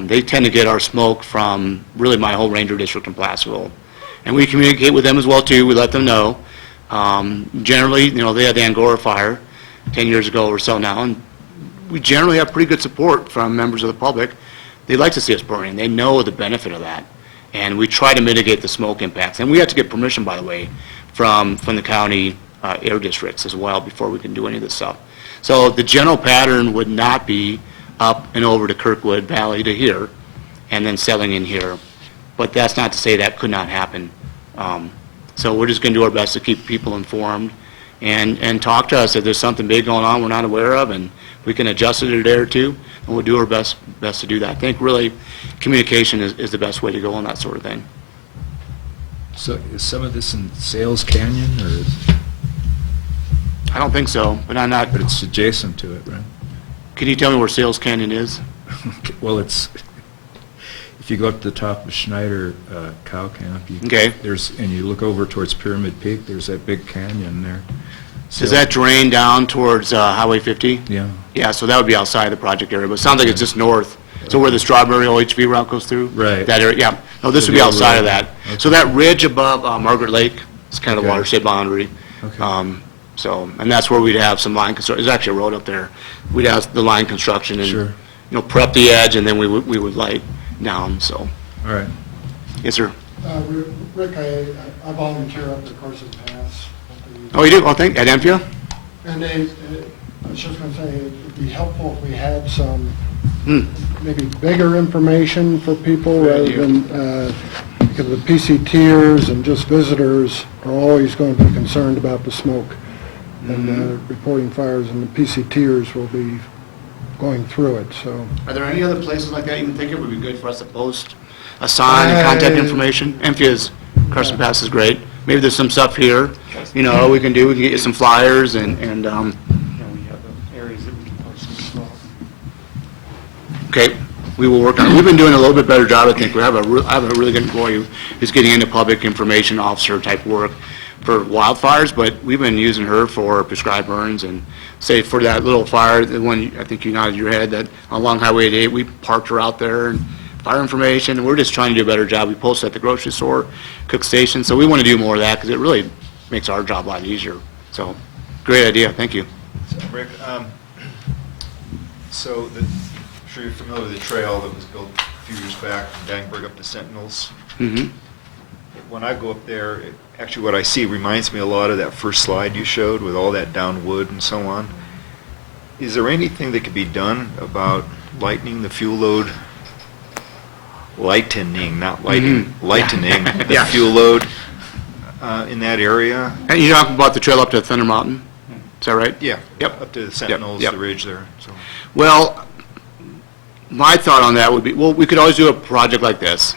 They tend to get our smoke from really my whole ranger district in Placerville. And we communicate with them as well, too. We let them know. Generally, they had the Angora fire 10 years ago or so now, and we generally have pretty good support from members of the public. They like to see us burning. They know the benefit of that. And we try to mitigate the smoke impacts. And we have to get permission, by the way, from the county air districts as well before we can do any of this stuff. So the general pattern would not be up and over to Kirkwood Valley to here, and then settling in here. But that's not to say that could not happen. So we're just going to do our best to keep people informed and talk to us if there's something big going on we're not aware of, and we can adjust it a day or two, and we'll do our best to do that. I think really communication is the best way to go on that sort of thing. So is some of this in Sales Canyon, or? I don't think so, but I'm not. But it's adjacent to it, right? Can you tell me where Sales Canyon is? Well, it's, if you go up to the top of Schneider Cow Camp, Okay. and you look over towards Pyramid Peak, there's that big canyon there. Does that drain down towards Highway 50? Yeah. Yeah, so that would be outside the project area, but it sounds like it's just north. So where the Strawberry OHV route goes through? Right. That area, yeah. No, this would be outside of that. So that ridge above Margaret Lake is kind of the Okay. watershed boundary. Okay. So, and that's where we'd have some line construction. There's actually a road up there. We'd have the line construction and, Sure. prep the edge, and then we would light down, so. All right. Yes, sir. Rick, I volunteer up at Carson Pass. Oh, you do? Oh, at Empia? And I was just going to say, it'd be helpful if we had some maybe bigger information for people rather than, because the PCTers and just visitors are always going to be concerned about the smoke and reporting fires, and the PCTers will be going through it, so. Are there any other places like that you can think it would be good for us to post a sign and contact information? Emphia's, Carson Pass is great. Maybe there's some stuff here, we can do. We can get you some flyers and Yeah, we have the areas that we can post as well. okay, we will work on it. We've been doing a little bit better job, I think. I have a really good employee who's getting into public information officer type work for wildfires, but we've been using her for prescribed burns, and say for that little fire, the one I think you nodded your head, that along Highway 88, we parked her out there and fire information, and we're just trying to do a better job. We post at the grocery store, cook station, so we want to do more of that because it really makes our job a lot easier. So, great idea, thank you. So, Rick, I'm sure you're familiar with the trail that was built a few years back from Dangberg up to Sentinels. Mm-hmm. When I go up there, actually what I see reminds me a lot of that first slide you showed with all that down wood and so on. Is there anything that could be done about lightening the fuel load? Lightening, not lighting, lightening the Yeah. fuel load in that area? And you're talking about the trail up to Thunder Mountain? Is that right? Yeah. Yep. Up to the Sentinels, Yep. the ridge there. So. Well, my thought on that would be, well, we could always do a project like this,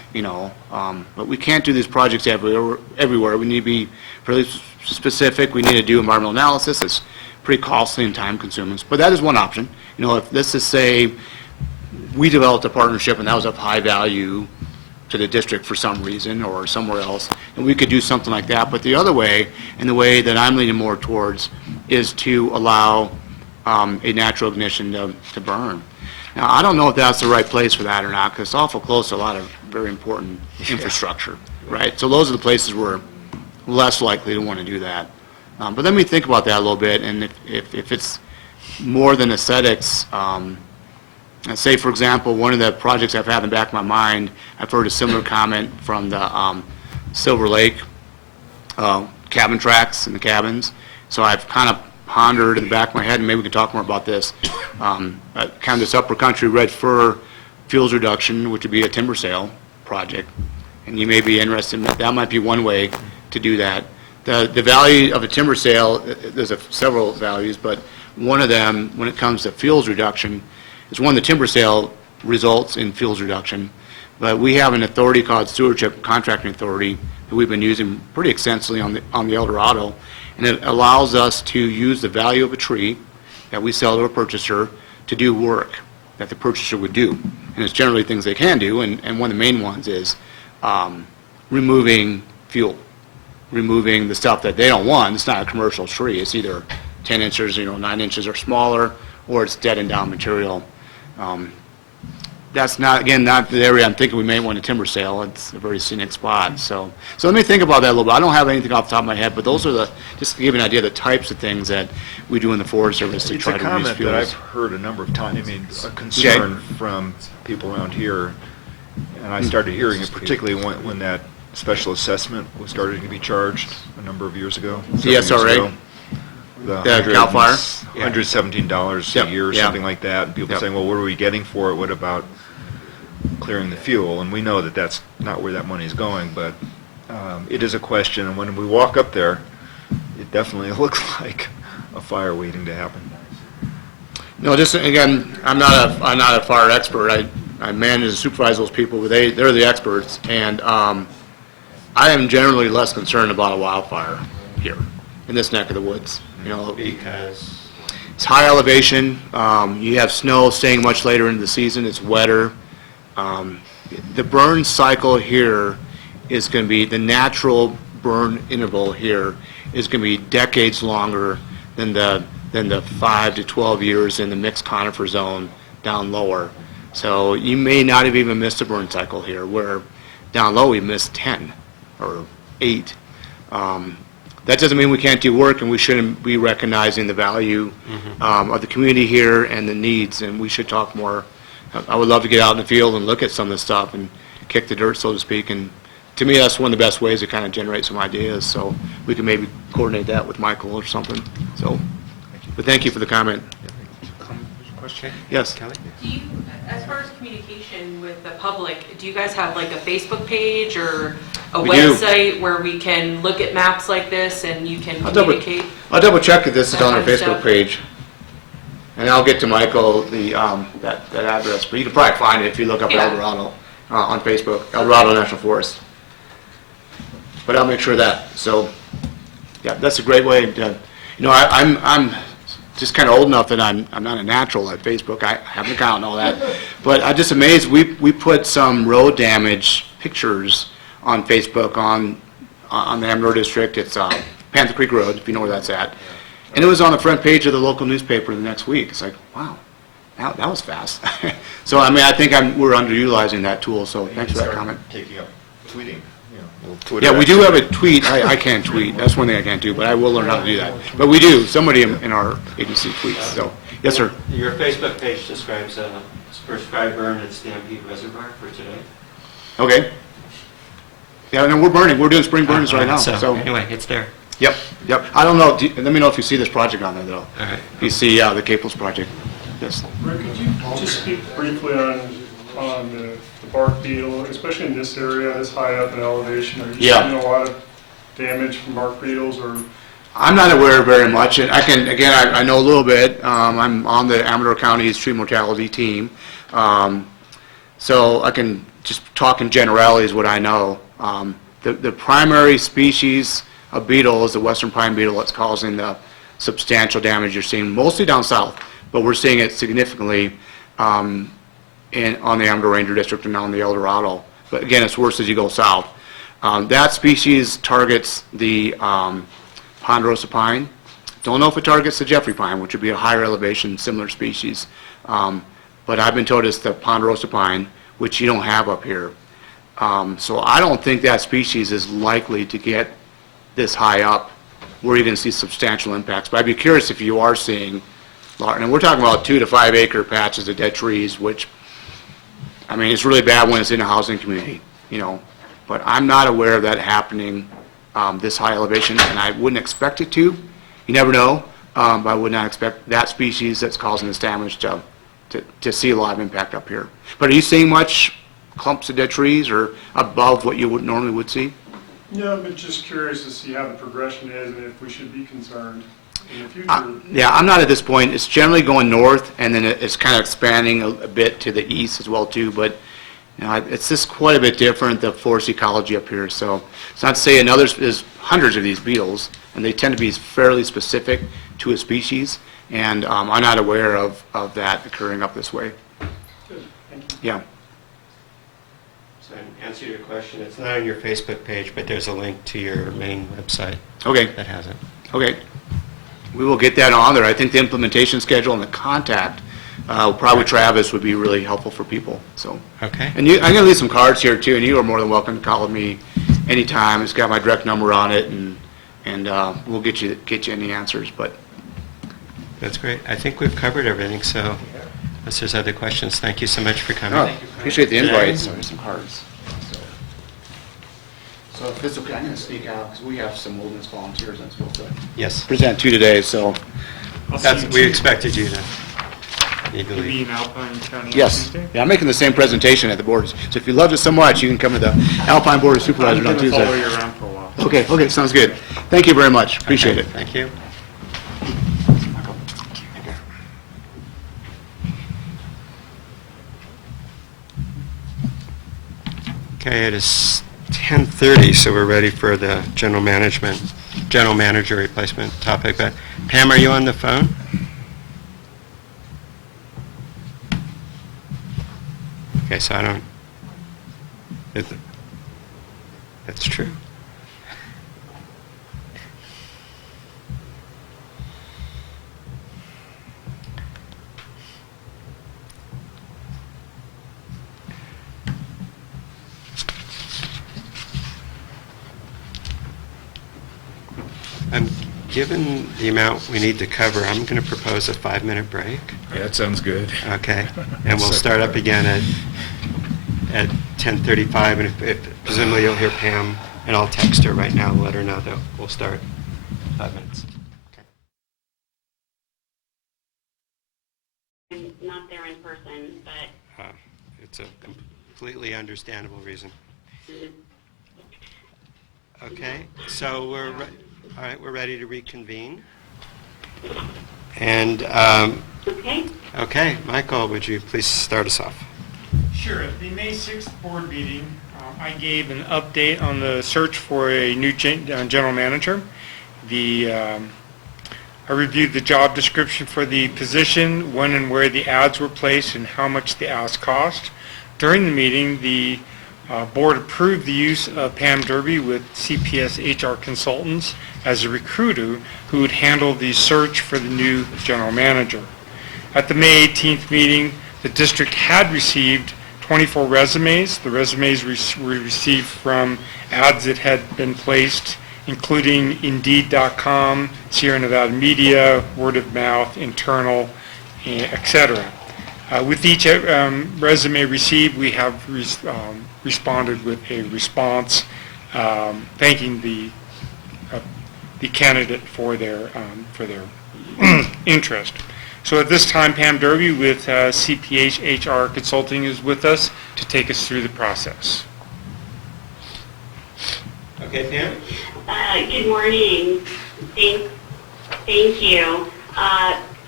but we can't do these projects everywhere. We need to be fairly specific. We need to do environmental analysis. It's pretty costly and time consuming. But that is one option. If this is, say, we developed a partnership and that was of high value to the district for some reason or somewhere else, and we could do something like that. But the other way, and the way that I'm leaning more towards, is to allow a natural ignition to burn. Now, I don't know if that's the right place for that or not, because it's awful close to a lot of very important infrastructure, right? So those are the places we're less likely to want to do that. But let me think about that a little bit, and if it's more than aesthetics, say, for example, one of the projects I've had in the back of my mind, I've heard a similar comment from the Silver Lake cabin tracks and the cabins. So I've kind of pondered in the back of my head, and maybe we can talk more about this, kind of this upper country red fir fuels reduction, which would be a timber sale project. And you may be interested in that. That might be one way to do that. The value of a timber sale, there's several values, but one of them, when it comes to fuels reduction, is one, the timber sale results in fuels reduction. But we have an authority called Stewardship Contracting Authority that we've been using pretty extensively on the El Dorado, and it allows us to use the value of a tree that we sell to a purchaser to do work that the purchaser would do. And it's generally things they can do, and one of the main ones is removing fuel, removing the stuff that they don't want. It's not a commercial tree. It's either 10 inches, 9 inches or smaller, or it's dead and down material. That's not, again, not the area I'm thinking we may want a timber sale. It's a very scenic spot. So let me think about that a little bit. I don't have anything off the top of my head, but those are just to give you an idea of the types of things that we do in the Forest Service to It's try a to reduce comment fuels. that I've heard a number of times, I mean, a concern from people around here, and I started hearing it particularly when that special assessment was starting to be charged a number of years ago. The SRA? The CAL FIRE? $117 Yep, a year, yeah. something like that, and people Yep. saying, well, what are we getting for it? What about clearing the fuel? And we know that that's not where that money is going, but it is a question, and when we walk up there, it definitely looks like a fire waiting to happen. No, just, again, I'm not a fire expert. I manage and supervise those people, but they're the experts, and I am generally less concerned about a wildfire here in this neck of the woods. Because It's high elevation, you have snow staying much later into the season, it's wetter. The burn cycle here is going to be, the natural burn interval here is going to be decades longer than the 5 to 12 years in the mixed conifer zone down lower. So you may not have even missed a burn cycle here, where down low we missed 10 or 8. That doesn't mean we can't do work, and we shouldn't be recognizing the value of the community here and the needs, and we should talk more. I would love to get out in the field and look at some of this stuff and kick the dirt, so to speak, and to me, that's one of the best ways to kind of generate some ideas, so we can maybe coordinate that with Michael or something. So, but thank you for the comment. Question? Yes? Kelly? Do you, as far as communication with the public, do you guys have like a Facebook page or a We do. website where we can look at maps like this and you can communicate? I'll double check if this is on our That kind of Facebook stuff. page. And I'll get to Michael that address, but you can probably find it if you look up Yeah. El Dorado on Facebook, El Dorado National Forest. But I'll make sure of that. So, yeah, that's a great way to, I'm just kind of old enough that I'm not a natural at Facebook. I have an account and all that. But I'm just amazed, we put some road damage pictures on Facebook on the Amador District. It's Panther Creek Road, if you know where that's at. And it was on the front page of the local newspaper the next week. It's like, wow, that was fast. So, I mean, I think we're underutilizing that tool, so thanks for that comment. Taking up tweeting, little Twitter Yeah, we do have activity. a tweet. I can't tweet. That's one thing I can't do, but I will learn how to do that. But we do. Somebody in our agency tweets, so. Yes, sir. Your Facebook page describes a prescribed burn at Stampede Reservoir for today. Okay. Yeah, no, we're burning. We're doing spring burns right now, so. Anyway, it's there. Yep. Let me know if you see this project on there, though. All right. If you see the Caples project. Yes. Rick, could you just speak briefly on the bark beetle, especially in this area, this high up in elevation? Are you Yeah. seeing a lot of damage from bark beetles, or? I'm not aware very much, and I know a little bit. I'm on the Amador County's tree mortality team. So I can just talk in generalities what I know. The primary species of beetle is the western pine beetle that's causing the substantial damage you're seeing, mostly down south, but we're seeing it significantly on the Amador Ranger District and on the El Dorado. But again, it's worse as you go south. That species targets the ponderosa pine. Don't know if it targets the Jeffrey pine, which would be a higher elevation, similar species. But I've been told it's the ponderosa pine, which you don't have up here. So I don't think that species is likely to get this high up where you're going to see substantial impacts. But I'd be curious if you are seeing, and we're talking about 2 to 5 acre patches of dead trees, which, I mean, it's really bad when it's in a housing community, But I'm not aware of that happening this high elevation, and I wouldn't expect it to. You never know, but I would not expect that species that's causing this damage to see a lot of impact up here. But are you seeing much clumps of dead trees or above what you normally would see? Yeah, I'm just curious to see how the progression is and if we should be concerned in the future. Yeah, I'm not at this point. It's generally going north, and then it's kind of expanding a bit to the east as well too. But it's just quite a bit different, the forest ecology up here. So it's not to say there's hundreds of these beetles, and they tend to be fairly specific to a species, and I'm not aware of that occurring up this way. Yeah. So in answer to your question, it's not on your Facebook page, but there's a link to your main website Okay. that has it. Okay. We will get that on there. I think the implementation schedule and the contact, probably Travis, would be really helpful for people, so. Okay. And I'm going to leave some cards here, too, and you are more than welcome to call me anytime. It's got my direct number on it, and we'll get you any answers, but. That's great. I think we've covered everything, so unless there's other questions, thank you so much for coming. No, appreciate the invite. So here's some cards. So if it's okay, I'm going to sneak out, because we have some wilderness volunteers I'm supposed to Yes. present to today, so. We expected you to You'll be eagerly. in Alpine County on Yes. Tuesday? Yeah, I'm making the same presentation at the board. So if you loved it so much, you can come to the Alpine Board of Supervisors on I'm going to follow Tuesday. you around for a while. Okay, sounds good. Thank you very much. Appreciate it. Thank you. Okay, it is 10:30, so we're ready for the general manager replacement topic. But Pam, are you on the phone? Okay, so I don't, that's true. Given the amount we need to cover, I'm going to propose a 5-minute break. Yeah, that sounds good. Okay, and we'll start up again at 10:35, and if presumably you'll hear Pam, and I'll text her right now, let her know that we'll start 5 minutes. I'm not there in person, but It's a completely understandable reason. Okay, so all right, we're ready to reconvene. And, okay, Michael, would you please start us off? Sure. At the May 6th board meeting, I gave an update on the search for a new general manager. I reviewed the job description for the position, when and where the ads were placed, and how much the ads cost. During the meeting, the board approved the use of Pam Derby with CPS HR Consultants as a recruiter who would handle the search for the new general manager. At the May 18th meeting, the district had received 24 resumes. The resumes were received from ads that had been placed, including Indeed.com, Sierra Nevada Media, word of mouth, internal, etc. With each resume received, we have responded with a response thanking the candidate for their interest. So at this time, Pam Derby with CPH HR Consulting is with us to take us through the process. Okay, Pam? good morning. Thank you.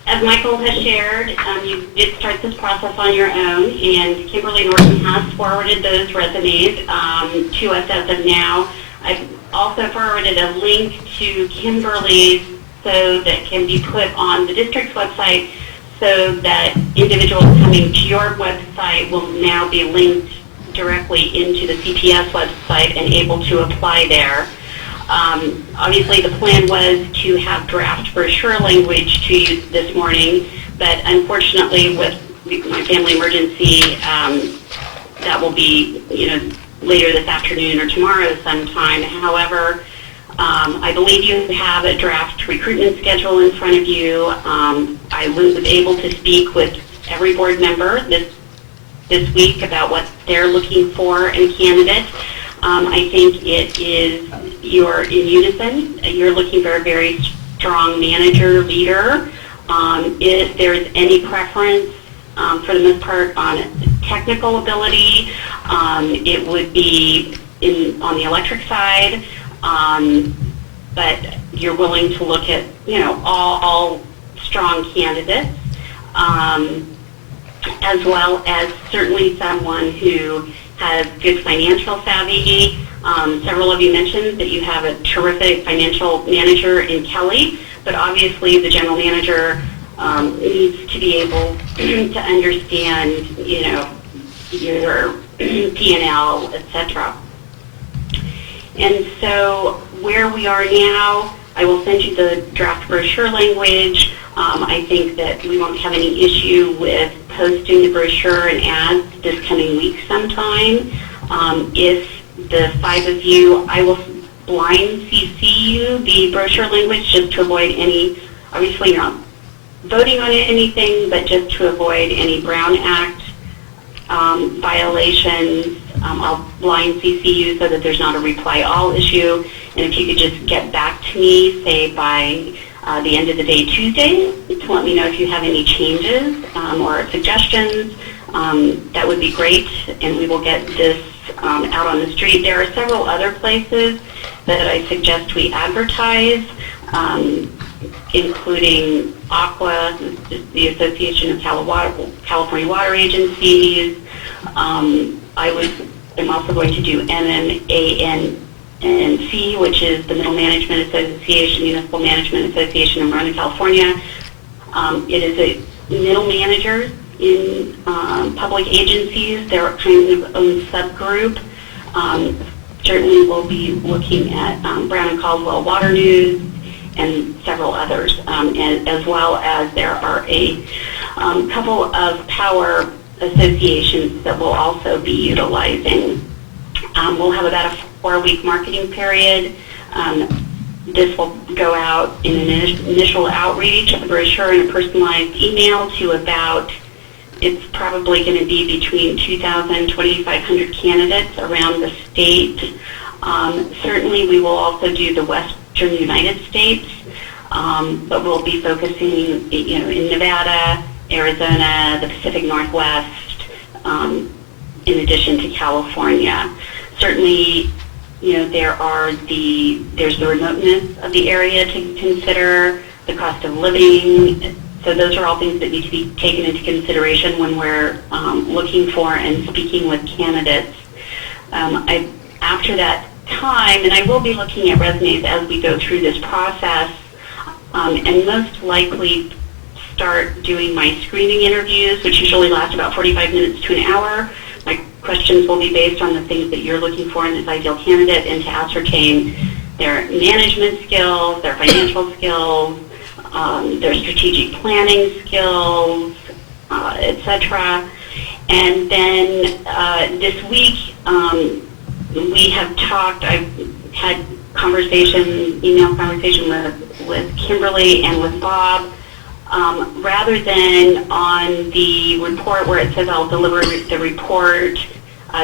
As Michael has shared, you did start this process on your own, and Kimberly Norton has forwarded those resumes to us as of now. I've also forwarded a link to Kimberly's so that can be put on the district's website so that individuals coming to your website will now be linked directly into the CPS website and able to apply there. Obviously, the plan was to have draft brochure language to you this morning, but unfortunately, with my family emergency, that will be, later this afternoon or tomorrow sometime. However, I believe you have a draft recruitment schedule in front of you. I was able to speak with every board member this week about what they're looking for in candidates. I think you're in unison. You're looking for a very strong manager, leader. If there's any preference, for the most part, on technical ability, it would be on the electric side, but you're willing to look at, all strong candidates, as well as certainly someone who has good financial savvy. Several of you mentioned that you have a terrific financial manager in Kelly, but obviously the general manager needs to be able to understand, your P&L, et cetera. And so where we are now, I will send you the draft brochure language. I think that we won't have any issue with posting the brochure and ads this coming week sometime. If the 5 of you, I will blind CC you the brochure language just to avoid any, obviously you're not voting on anything, but just to avoid any Brown Act violations. I'll blind CC you so that there's not a reply all issue. And if you could just get back to me, say by the end of the day Tuesday, to let me know if you have any changes or suggestions, that would be great. And we will get this out on the street. There are several other places that I suggest we advertise, including AQUA, the Association of California Water Agencies. I'm also going to do MMANC, which is the Middle Management Association, Municipal Management Association in Verona, California. It is a middle managers in public agencies. They're kind of own subgroup. Certainly we'll be looking at Brown and Caldwell Water News and several others, as well as there are a couple of power associations that we'll also be utilizing. We'll have about a 4-week marketing period. This will go out in an initial outreach of a brochure and a personalized email to about, it's probably going to be between 2,000 and 2,500 candidates around the state. Certainly we will also do the Western United States, but we'll be focusing in Nevada, Arizona, the Pacific Northwest, in addition to California. Certainly, there's the remoteness of the area to consider, the cost of living. So those are all things that need to be taken into consideration when we're looking for and speaking with candidates. After that time, and I will be looking at resumes as we go through this process, and most likely start doing my screening interviews, which usually last about 45 minutes to an hour. My questions will be based on the things that you're looking for in this ideal candidate and to ascertain their management skills, their financial skills, their strategic planning skills, etc. And then this week, we have talked, I've had email conversation with Kimberly and with Bob. Rather than on the report where it says I'll deliver the report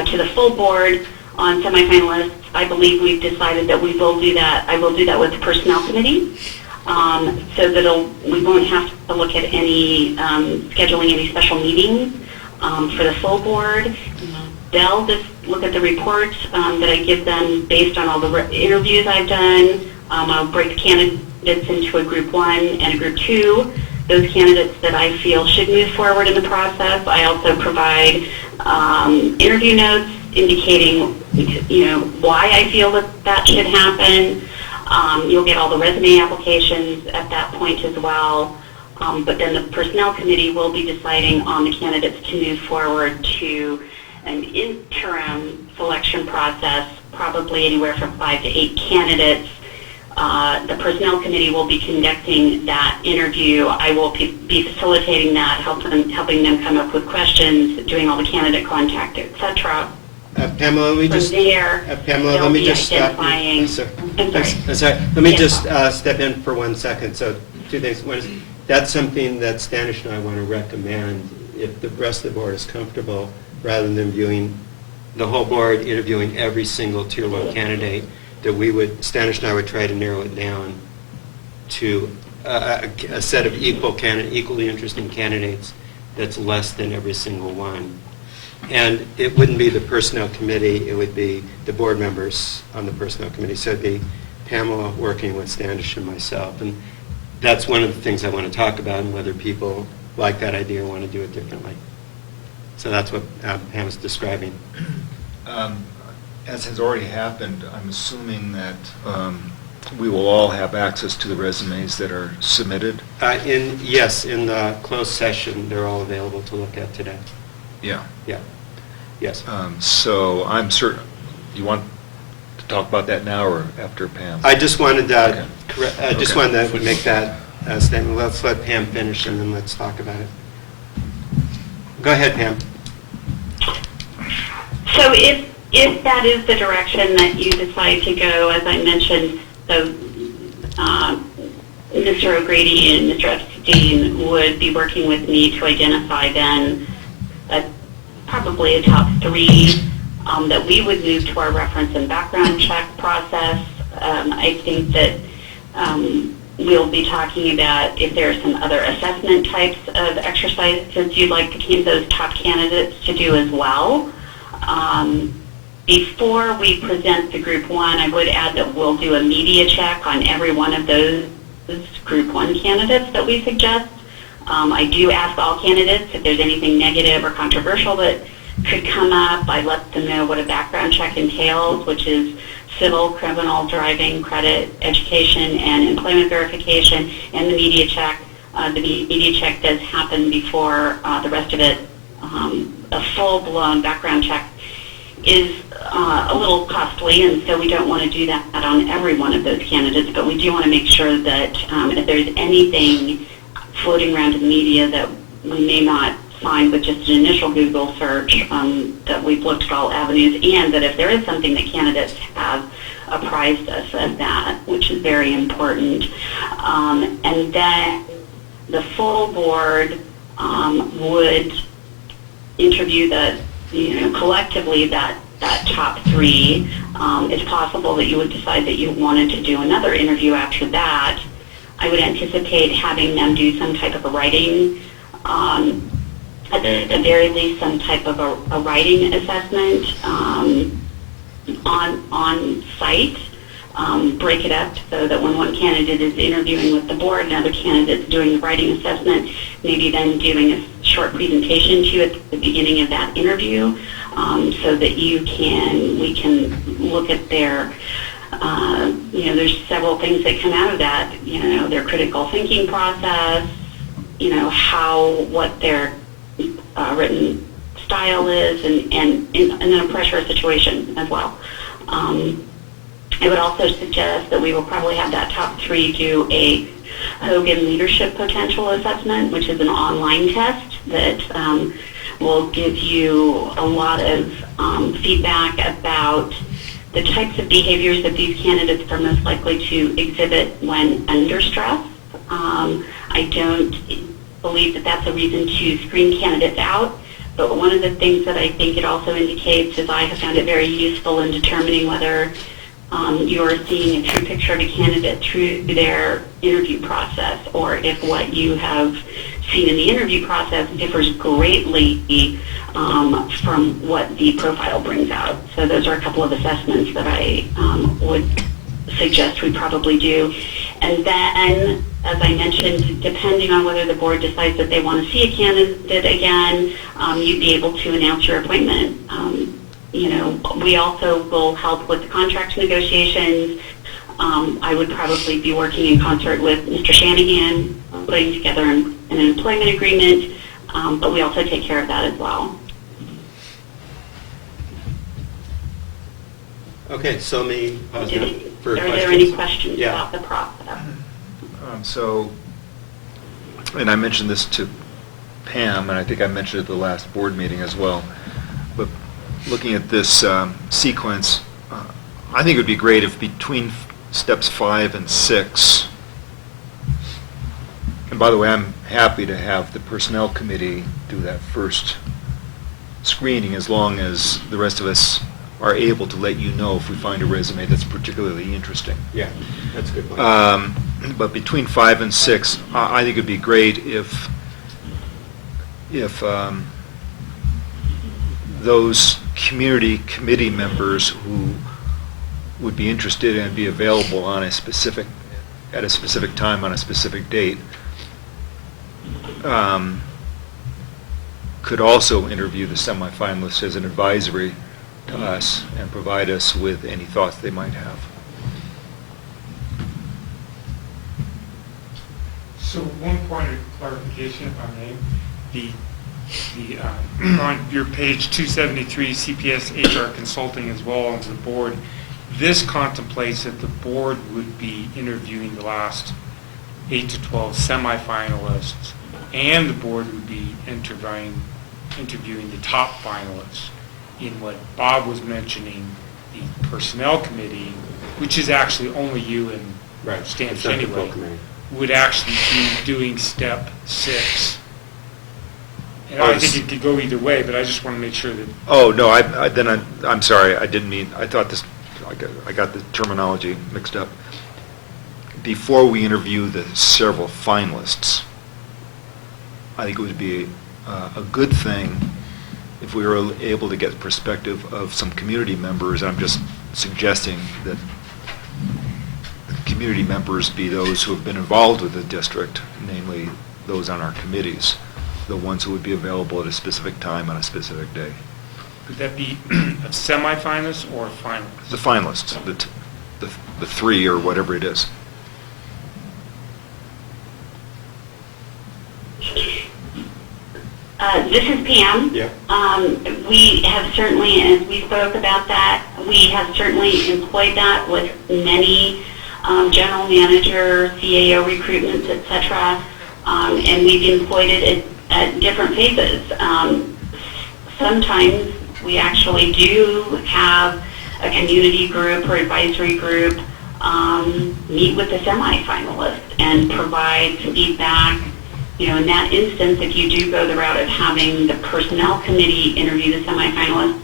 to the full board on semifinalists, I believe we've decided that we will do that. I will do that with the Personnel Committee, so that we won't have to look at any scheduling any special meetings for the full board. They'll just look at the report that I give them based on all the interviews I've done. I'll break the candidates into a group 1 and a group 2. Those candidates that I feel should move forward in the process. I also provide interview notes indicating, why I feel that should happen. You'll get all the resume applications at that point as well. But then the Personnel Committee will be deciding on the candidates to move forward to an interim selection process, probably anywhere from 5 to 8 candidates. The Personnel Committee will be conducting that interview. I will be facilitating that, helping them come up with questions, doing all the candidate contact, etc. Pamela, let me just step in for 1 second. So 2 things. One is that's something that Stanish and I want to recommend if the rest of the board is comfortable, rather than viewing the whole board interviewing every single Tier 1 candidate, that Stanish and I would try to narrow it down to a set of equally interesting candidates that's less than every single one. And it wouldn't be the Personnel Committee, it would be the board members on the Personnel Committee. So it'd be Pamela working with Stanish and myself. And that's one of the things I want to talk about, and whether people like that idea or want to do it differently. So that's what Pam is describing. As has already happened, I'm assuming that we will all have access to the resumes that are submitted? Yes, in the closed session, they're all available to look at today. Yeah. Yeah, yes. So I'm certain, you want to talk about that now or after Pam? I just wanted Okay. I just Okay. wanted to make that statement. Let's let Pam finish and then let's talk about it. Go ahead, Pam. So if that is the direction that you decide to go, as I mentioned, so Mr. O'Grady and Mr. Epstein would be working with me to identify then probably a top three that we would move to our reference and background check process. I think that we'll be talking about if there are some other assessment types of exercises you'd like those top candidates to do as well. Before we present the Group 1, I would add that we'll do a media check on every one of those Group 1 candidates that we suggest. I do ask all candidates if there's anything negative or controversial that could come up. I let them know what a background check entails, which is civil, criminal, driving, credit, education, and employment verification, and the media check. The media check does happen before the rest of it. A full-blown background check is a little costly, and so we don't want to do that on every one of those candidates, but we do want to make sure that if there's anything floating around in the media that we may not find with just an initial Google search, that we've looked at all avenues, and that if there is something that candidates have apprised us of that, which is very important. And then the full board would interview collectively that top three. It's possible that you would decide that you wanted to do another interview after that. I would anticipate having them do some type of a writing, at the very least, some type of a writing assessment on site. Break it up so that when one candidate is interviewing with the board, another candidate's doing the writing assessment, maybe then doing a short presentation to you at the beginning of that interview, so that we can look at their, there's several things that come out of that, their critical thinking process, what their written style is, and then a pressure situation as well. I would also suggest that we will probably have that top three do a Hogan Leadership Potential Assessment, which is an online test that will give you a lot of feedback about the types of behaviors that these candidates are most likely to exhibit when under stress. I don't believe that that's a reason to screen candidates out, but one of the things that I think it also indicates is I have found it very useful in determining whether you're seeing a true picture of a candidate through their interview process, or if what you have seen in the interview process differs greatly from what the profile brings out. So those are a couple of assessments that I would suggest we probably do. And then, as I mentioned, depending on whether the board decides that they want to see a candidate again, you'd be able to announce your appointment. We also will help with the contract negotiations. I would probably be working in concert with Mr. Shanahan, putting together an employment agreement, but we also take care of that as well. Okay, so let me pause now for Are questions. there any questions Yeah. about the process? And I mentioned this to Pam, and I think I mentioned it at the last board meeting as well, but looking at this sequence, I think it would be great if between steps 5 and 6, and by the way, I'm happy to have the personnel committee do that first screening, as long as the rest of us are able to let you know if we find a resume that's particularly interesting. Yeah, that's a good point. But between 5 and 6, I think it'd be great if those committee members who would be interested and be available at a specific time on a specific date could also interview the semifinalists as an advisory to us and provide us with any thoughts they might have. So one point of clarification, if I may, on your page 273, CPS HR Consulting as well as the board, this contemplates that the board would be interviewing the last 8 to 12 semifinalists, and the board would be interviewing the top finalists. In what Bob was mentioning, the personnel committee, which is actually only you and Stan It's not the full anyway, committee. would actually be doing step 6. And I think it could go either way, but I just want to make sure that, Oh, no, I'm sorry, I didn't mean, I thought this, I got the terminology mixed up. Before we interview the several finalists, I think it would be a good thing if we were able to get the perspective of some community members. I'm just suggesting that community members be those who have been involved with the district, namely those on our committees, the ones who would be available at a specific time on a specific day. could that be a semifinalist or a finalist? The finalists, the 3 or whatever it is. This is Pam. Yeah. We have certainly, as we spoke about that, we have certainly employed that with many general manager, CAO recruitments, et cetera, and we've employed it at different phases. Sometimes we actually do have a community group or advisory group meet with the semifinalist and provide feedback. You know, in that instance, if you do go the route of having the personnel committee interview the semifinalists,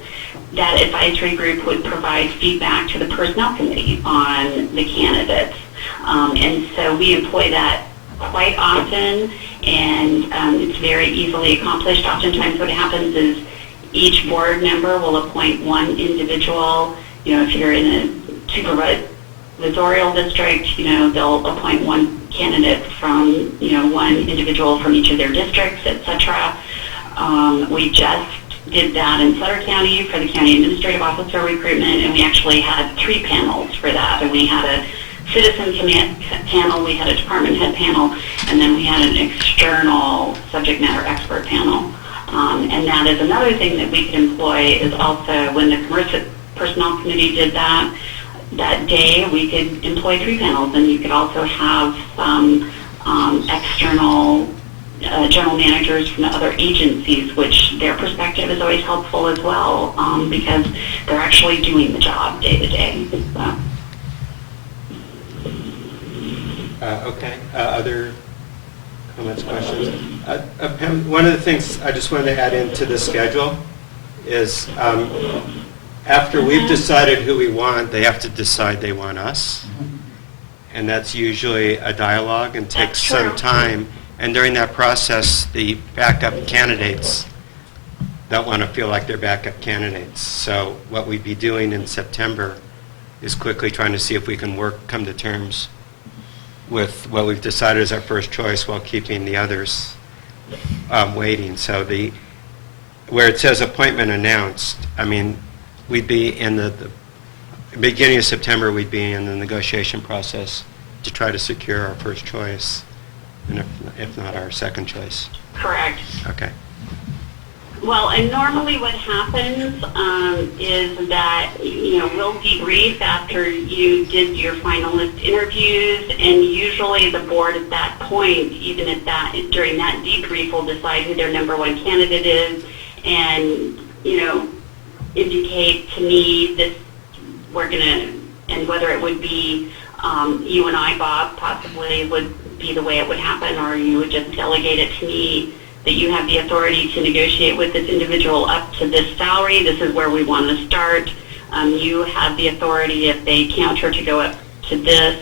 that advisory group would provide feedback to the personnel committee on the candidates. And so we employ that quite often, and it's very easily accomplished. Oftentimes what happens is each board member will appoint one individual. You know, if you're in a supervisorial district, you know, they'll appoint one candidate from, you know, one individual from each of their districts, et cetera. We just did that in Sutter County for the county administrative officer recruitment, and we actually had 3 panels for that. And we had a citizen panel, we had a department head panel, and then we had an external subject matter expert panel. And that is another thing that we could employ, is also when the personnel committee did that day, we could employ 3 panels, and you could also have some external general managers from other agencies, which their perspective is always helpful as well, because they're actually doing the job day to day. So. Okay, other comments, questions? Pam, one of the things I just wanted to add into the schedule is after we've decided who we want, they have to decide they want us. And that's usually a dialogue and takes some time. And during that process, the backup candidates don't want to feel like they're backup candidates. So what we'd be doing in September is quickly trying to see if we can come to terms with what we've decided is our first choice while keeping the others waiting. So where it says appointment announced, I mean, we'd be in the beginning of September, we'd be in the negotiation process to try to secure our first choice, and if not our second choice. Correct. Okay. Well, and normally what happens is that, you know, we'll debrief after you did your finalist interviews, and usually the board at that point, even during that debrief, will decide who their number 1 candidate is, and, you know, indicate to me this, we're going to, and whether it would be you and I, Bob, possibly would be the way it would happen, or you would just delegate it to me that you have the authority to negotiate with this individual up to this salary. This is where we want to start. You have the authority, if they counter, to go up to this.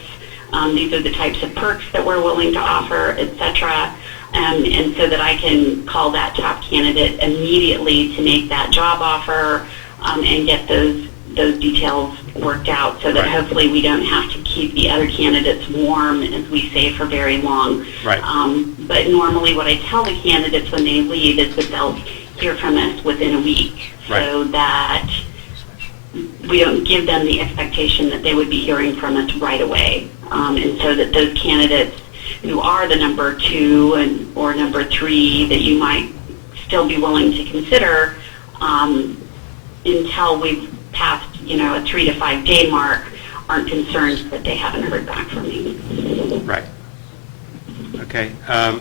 These are the types of perks that we're willing to offer, et cetera. And so that I can call that top candidate immediately to make that job offer and get those details worked out, so that hopefully we don't have to keep the other candidates warm, as we say, for very long. Right. But normally what I tell the candidates when they leave is that they'll hear from us within a week, so that we don't give them the expectation that they would be hearing from us right away. And so that those candidates who are the number 2 or number 3 that you might still be willing to consider until we've passed, a 3 to 5 day mark, aren't concerned that they haven't heard back from me. Right. Okay.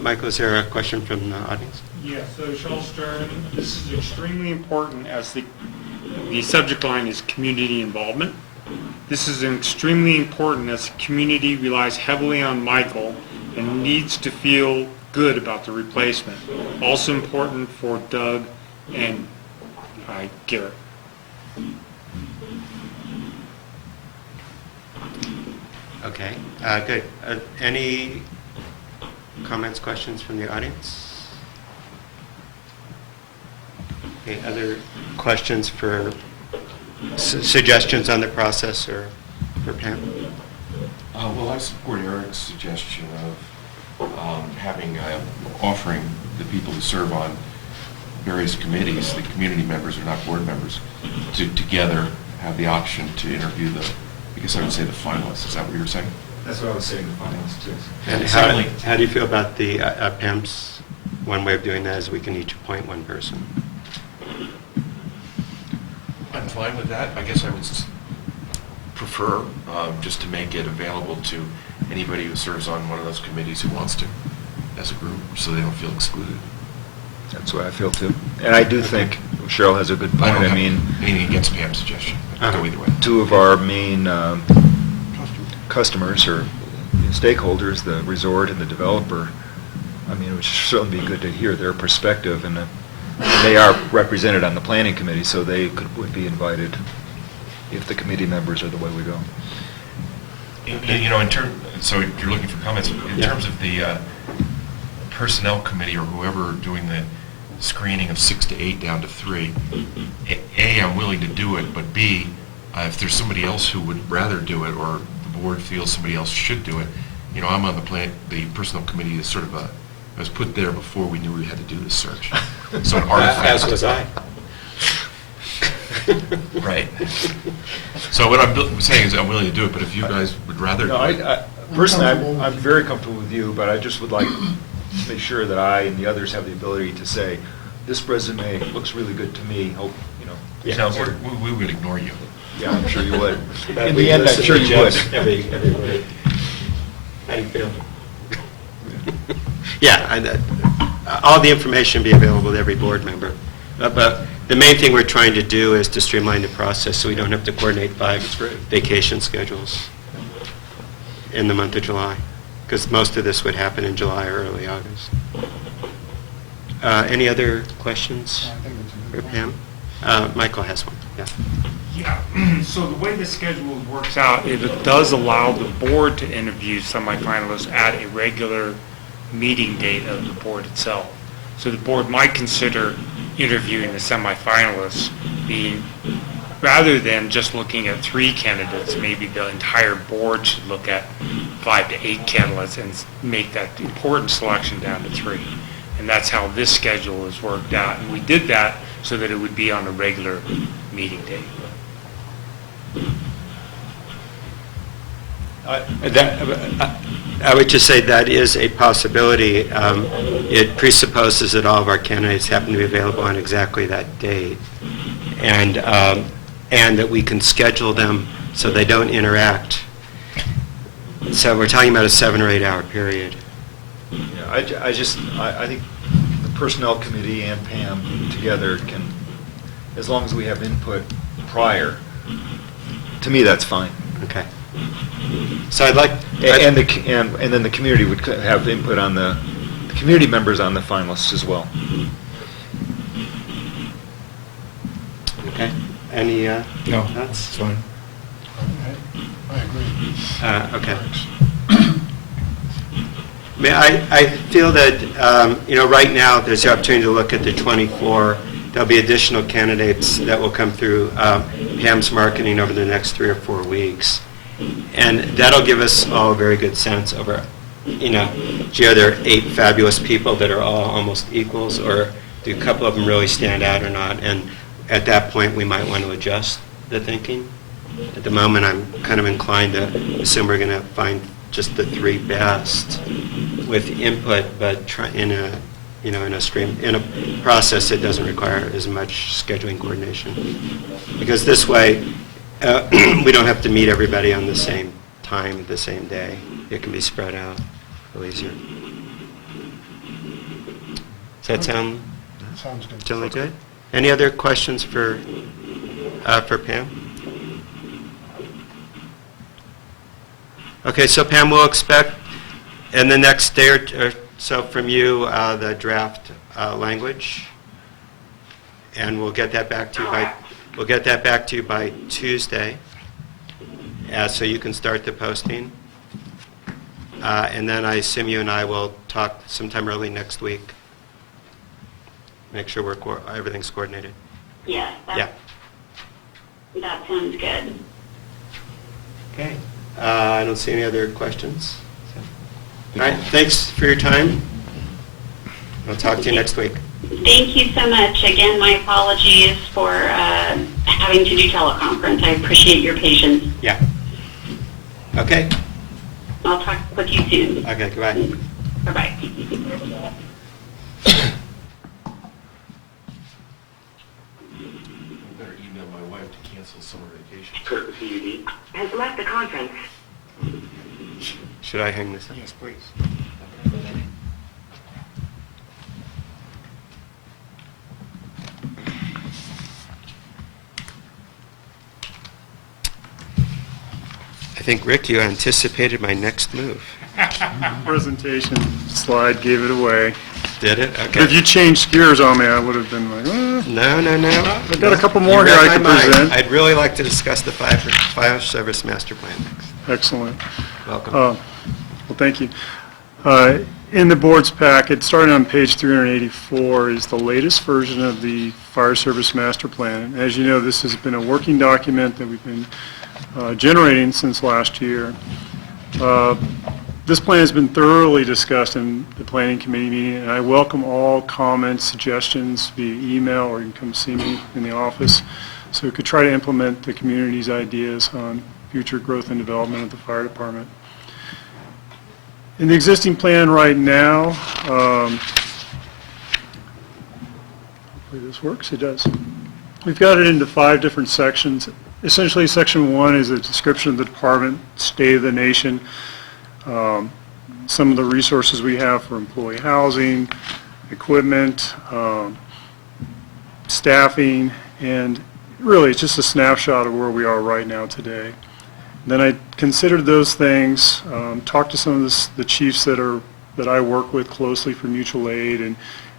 Michael, is there a question from the audience? Yeah, so Charles Stern, this is extremely important as the subject line is community involvement. This is extremely important as the community relies heavily on Michael and needs to feel good about the replacement. Also important for Doug and Garrett. Okay, good. Any comments, questions from the audience? Okay, other questions for suggestions on the process or for Pam? Well, I support Eric's suggestion of offering the people who serve on various committees, the community members are not board members, to together have the option to interview I guess I would say the finalists. Is that what you were saying? That's what I was saying, the finalists, too. And how do you feel about the Pam's, one way of doing that is we can each appoint one person? I'm fine with that. I guess I would prefer just to make it available to anybody who serves on one of those committees who wants to, as a group, so they don't feel excluded. That's what I feel too. And I do think Cheryl has a good point. I don't I mean, have anything against Pam's suggestion. I'd go either way. two of our main customers or stakeholders, the resort and the developer, I mean, it would certainly be good to hear their perspective, and they are represented on the planning committee, so they would be invited if the committee members are the way we go. So you're looking for comments. In terms of the personnel committee or whoever doing the screening of 6 to 8 down to 3, A, I'm willing to do it, but B, if there's somebody else who would rather do it or the board feels somebody else should do it, I'm on the personnel committee is sort of I was put there before we knew we had to do this search. So an artifact. As was I. Right. So what I'm saying is I'm willing to do it, but if you guys would rather do No, it. personally, I'm very comfortable with you, but I just would like to make sure that I and the others have the ability to say, this resume looks really good to me, hope, No, we would ignore you. Yeah, I'm sure you would. In the end, I'm sure you would. Every word. How do you feel? Yeah, all the information be available to every board member. But the main thing we're trying to do is to streamline the process so we don't have to coordinate 5 vacation schedules in the month of July, because most of this would happen in July or early August. Any other questions for Pam? Michael has one, yeah. Yeah, so the way the schedule works out, it does allow the board to interview semifinalists at a regular meeting date of the board itself. So the board might consider interviewing the semifinalists being, rather than just looking at 3 candidates, maybe the entire board should look at 5 to 8 candidates and make that important selection down to 3. And that's how this schedule is worked out. And we did that so that it would be on a regular meeting date. I would just say that is a possibility. It presupposes that all of our candidates happen to be available on exactly that date, and that we can schedule them so they don't interact. So we're talking about a 7 or 8 hour period. Yeah, I think the personnel committee and Pam together can, as long as we have input prior, to me, that's fine. Okay. So I'd like... And then the community would have input on the community members on the finalists as well. Okay. Any No, thoughts? that's fine. I agree. Okay. I feel that, right now, there's the opportunity to look at the 24. There'll be additional candidates that will come through Pam's marketing over the next 3 or 4 weeks. And that'll give us all a very good sense over, gee, are there 8 fabulous people that are all almost equals, or do a couple of them really stand out or not? And at that point, we might want to adjust the thinking. At the moment, I'm kind of inclined to assume we're going to find just the three best with input, but in a, in a process that doesn't require as much scheduling coordination. Because this way, we don't have to meet everybody on the same time, the same day. It can be spread out a little easier. Does that sound Sounds good. generally good? Any other questions for Pam? Okay, so Pam, we'll expect in the next day or so from you the draft language, and we'll get that back to you by Tuesday, so you can start the posting. And then I assume you and I will talk sometime early next week. Make sure everything's coordinated. Yes, Yeah. that sounds good. Okay. I don't see any other questions. All right. Thanks for your time. I'll talk to you next week. Thank you so much. Again, my apologies for having to do teleconference. I appreciate your patience. Yeah. Okay. I'll talk with you soon. Okay. Goodbye. Bye-bye. Better email my wife to cancel summer vacation. Kurt with PUD has left the conference. Should I hang this up? Yes, please. I think, Rick, you anticipated my next move. Presentation slide gave it away. Did it? If Okay. you changed gears on me, I would have been like, No. I've got a couple You more here read I my could mind. present. I'd really like to discuss the fire service master plan next. Excellent. Welcome. Well, thank you. In the board's packet, starting on page 384, is the latest version of the Fire Service Master Plan. As you know, this has been a working document that we've been generating since last year. This plan has been thoroughly discussed in the Planning Committee meeting, and I welcome all comments, suggestions via email, or you can come see me in the office, so we could try to implement the community's ideas on future growth and development of the fire department. In the existing plan right now, hopefully this works, it does. We've got it into 5 different sections. Essentially, section 1 is a description of the department, state of the nation, some of the resources we have for employee housing, equipment, staffing, and really it's just a snapshot of where we are right now today. Then I considered those things, talked to some of the chiefs that I work with closely for mutual aid and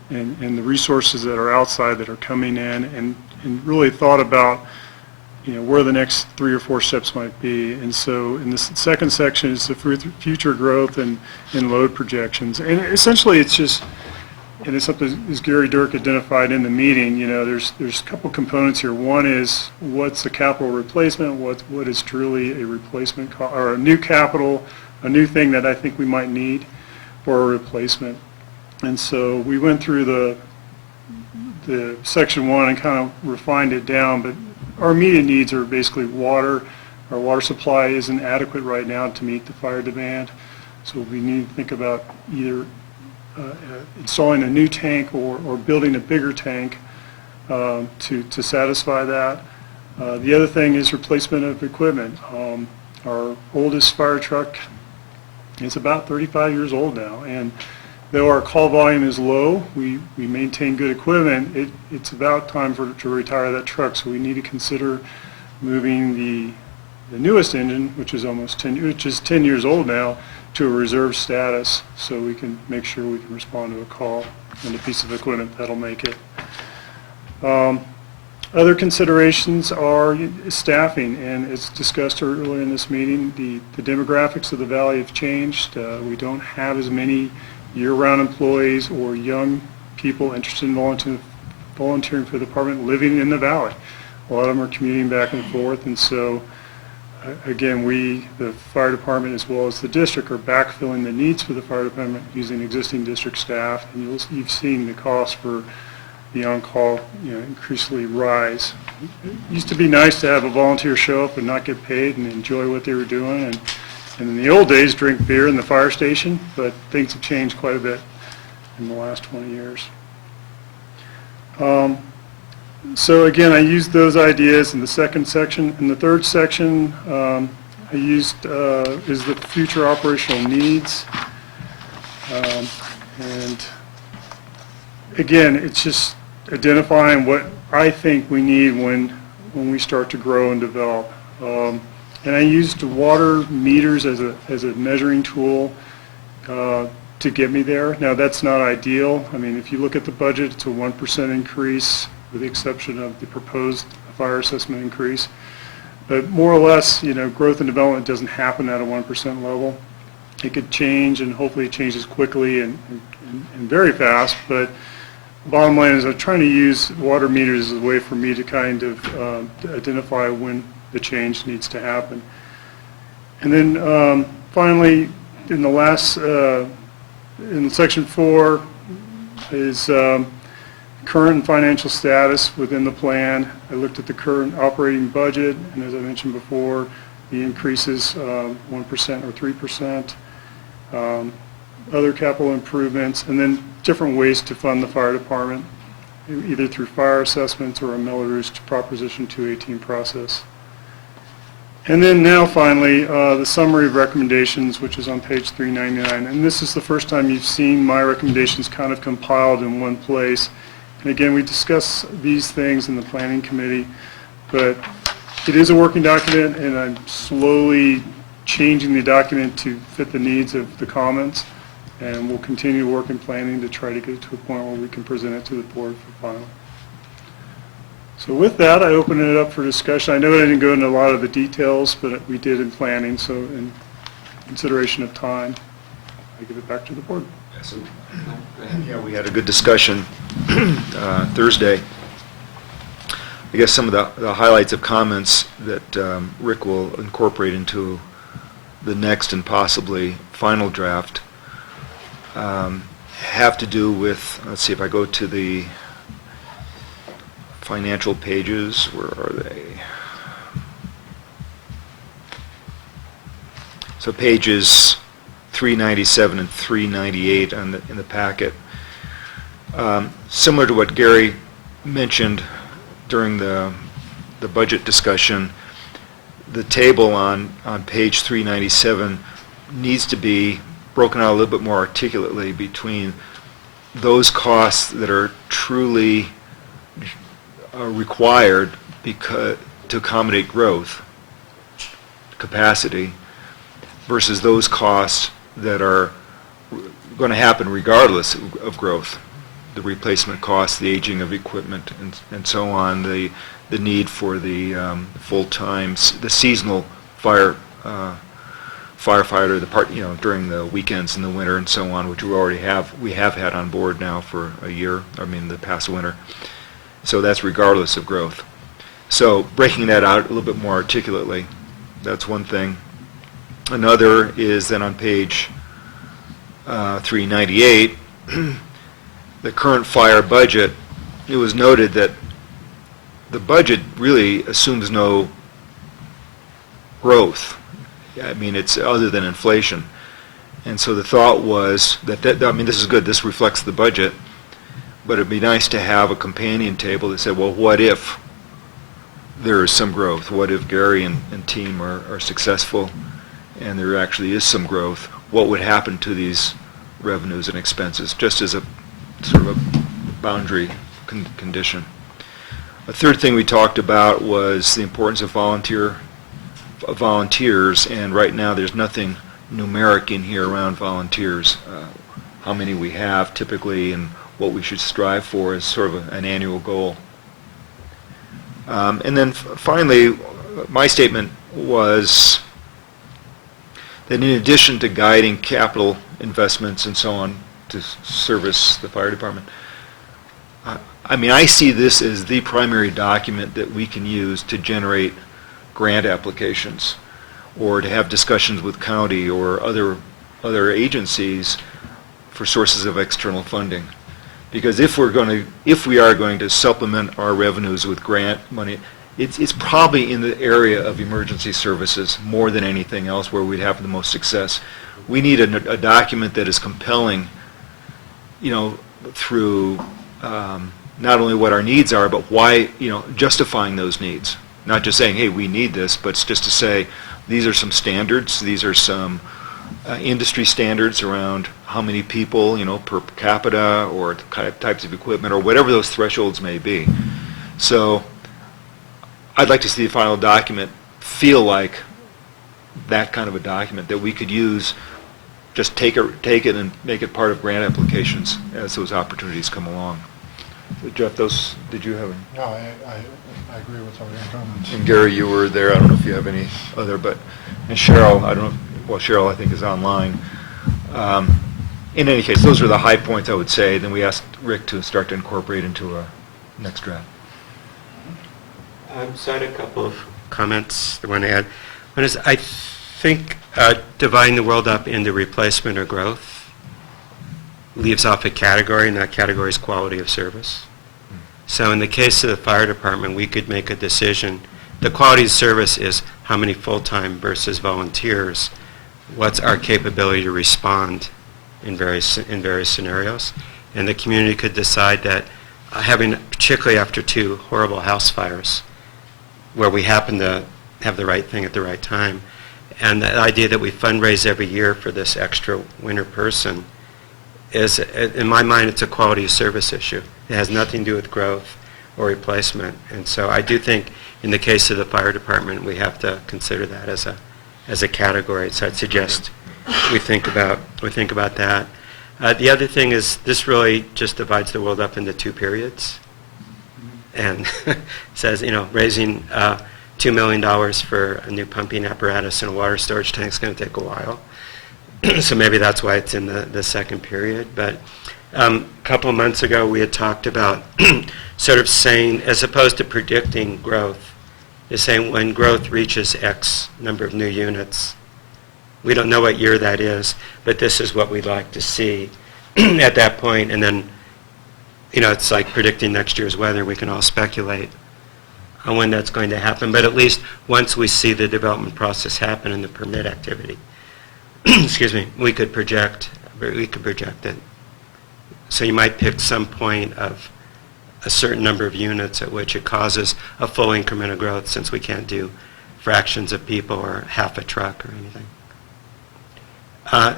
the resources that are outside that are coming in, and really thought about where the next 3 or 4 steps might be. And so in the second section is the future growth and load projections. And essentially it's just, and it's something as Gary Dirk identified in the meeting, there's a couple components here. One is what's the capital replacement, what is truly a replacement, or a new capital, a new thing that I think we might need for a replacement. And so we went through the section 1 and kind of refined it down, but our immediate needs are basically water. Our water supply isn't adequate right now to meet the fire demand, so we need to think about either installing a new tank or building a bigger tank to satisfy that. The other thing is replacement of equipment. Our oldest fire truck is about 35 years old now, and though our call volume is low, we maintain good equipment, it's about time to retire that truck, so we need to consider moving the newest engine, which is 10 years old now, to a reserve status, so we can make sure we can respond to a call and a piece of equipment that'll make it. Other considerations are staffing, and as discussed earlier in this meeting, the demographics of the valley have changed. We don't have as many year-round employees or young people interested in volunteering for the department living in the valley. A lot of them are commuting back and forth, and so again, the fire department as well as the district are backfilling the needs for the fire department using existing district staff, and you've seen the cost for the on-call increasingly rise. It used to be nice to have a volunteer show up and not get paid and enjoy what they were doing, and in the old days, drink beer in the fire station, but things have changed quite a bit in the last 20 years. So again, I used those ideas in the second section. In the third section, I used is the future operational needs. And again, it's just identifying what I think we need when we start to grow and develop. And I used water meters as a measuring tool to get me there. Now, that's not ideal. I mean, if you look at the budget, it's a 1% increase, with the exception of the proposed fire assessment increase. But more or less, growth and development doesn't happen at a 1% level. It could change, and hopefully it changes quickly and very fast, but bottom line is I'm trying to use water meters as a way for me to kind of to identify when the change needs to happen. And then finally, in the last, in section 4 is current and financial status within the plan. I looked at the current operating budget, and as I mentioned before, the increases 1% or 3%, other capital improvements, and then different ways to fund the fire department, either through fire assessments or a Melrose Proposition 218 process. And then now finally, the summary of recommendations, which is on page 399. And this is the first time you've seen my recommendations kind of compiled in one place. And again, we discuss these things in the planning committee, but it is a working document, and I'm slowly changing the document to fit the needs of the comments. And we'll continue to work in planning to try to get it to a point where we can present it to the board for final. So with that, I open it up for discussion. I know I didn't go into a lot of the details, but we did in planning, so in consideration of time, I give it back to the board. Yeah, we had a good discussion Thursday. I guess some of the highlights of comments that Rick will incorporate into the next and possibly final draft have to do with, let's see if I go to the financial pages, where are they? So pages 397 and 398 in the packet. Similar to what Gary mentioned during the budget discussion, the table on page 397 needs to be broken out a little bit more articulately between those costs that are truly required to accommodate growth capacity versus those costs that are going to happen regardless of growth, the replacement costs, the aging of equipment, and so on, the need for the full-time, the seasonal firefighter, during the weekends in the winter and so on, which we have had on board now for a year, the past winter. So that's regardless of growth. So breaking that out a little bit more articulately, that's one thing. Another is then on page 398, the current fire budget. It was noted that the budget really assumes no growth. It's other than inflation. And so the thought was that this is good, this reflects the budget, but it'd be nice to have a companion table that said, well, what if there is some growth? What if Gary and team are successful and there actually is some growth? What would happen to these revenues and expenses, just as a sort of a boundary condition? A third thing we talked about was the importance of volunteers, and right now there's nothing numeric in here around volunteers. How many we have typically and what we should strive for is sort of an annual goal. And then finally, my statement was that in addition to guiding capital investments and so on to service the fire department, I see this as the primary document that we can use to generate grant applications or to have discussions with county or other agencies for sources of external funding. Because if we are going to supplement our revenues with grant money, it's probably in the area of emergency services more than anything else where we'd have the most success. We need a document that is compelling, through not only what our needs are, but why, justifying those needs. Not just saying, hey, we need this, but it's just to say, these are some standards, these are some industry standards around how many people, per capita, or types of equipment, or whatever those thresholds may be. So I'd like to see the final document feel like that kind of a document that we could use, just take it and make it part of grant applications as those opportunities come along. Jeff, did you have any? No, I agree with all your comments. And Gary, you were there. I don't know if you have any other, and Cheryl, I don't know. Well, Cheryl, I think, is online. In any case, those are the high points, I would say. Then we asked Rick to start to incorporate into a next draft. So I had a couple of comments I want to add. One is, I think dividing the world up into replacement or growth leaves off a category, and that category is quality of service. So in the case of the fire department, we could make a decision. The quality of service is how many full-time versus volunteers. What's our capability to respond in various scenarios? And the community could decide that particularly after 2 horrible house fires, where we happen to have the right thing at the right time, and the idea that we fundraise every year for this extra winter person is, in my mind, it's a quality of service issue. It has nothing to do with growth or replacement. And so I do think in the case of the fire department, we have to consider that as a category. So I'd suggest we think about that. The other thing is, this really just divides the world up into 2 periods, and says, raising $2 million for a new pumping apparatus and a water storage tank is going to take a while. So maybe that's why it's in the second period. But a couple of months ago, we had talked about sort of saying, as opposed to predicting growth, is saying when growth reaches X number of new units, we don't know what year that is, but this is what we'd like to see at that point. And then, it's like predicting next year's weather. We can all speculate on when that's going to happen. But at least once we see the development process happen and the permit activity, excuse me, we could project it. So you might pick some point of a certain number of units at which it causes a full increment of growth, since we can't do fractions of people or half a truck or anything.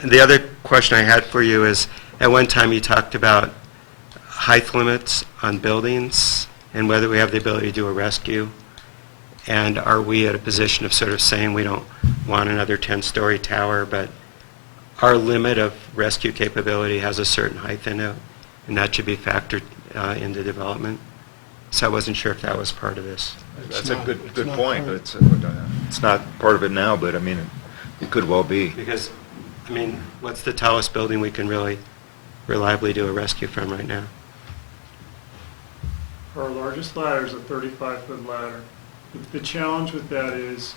The other question I had for you is, at one time you talked about height limits on buildings and whether we have the ability to do a rescue. And are we at a position of sort of saying we don't want another 10-story tower, but our limit of rescue capability has a certain height in it, and that should be factored into development? So I wasn't sure if that was part of this. That's a good point, but it's not part of it now, but it could well be. Because, what's the tallest building we can really reliably do a rescue from right now? Our largest ladder is a 35-foot ladder. The challenge with that is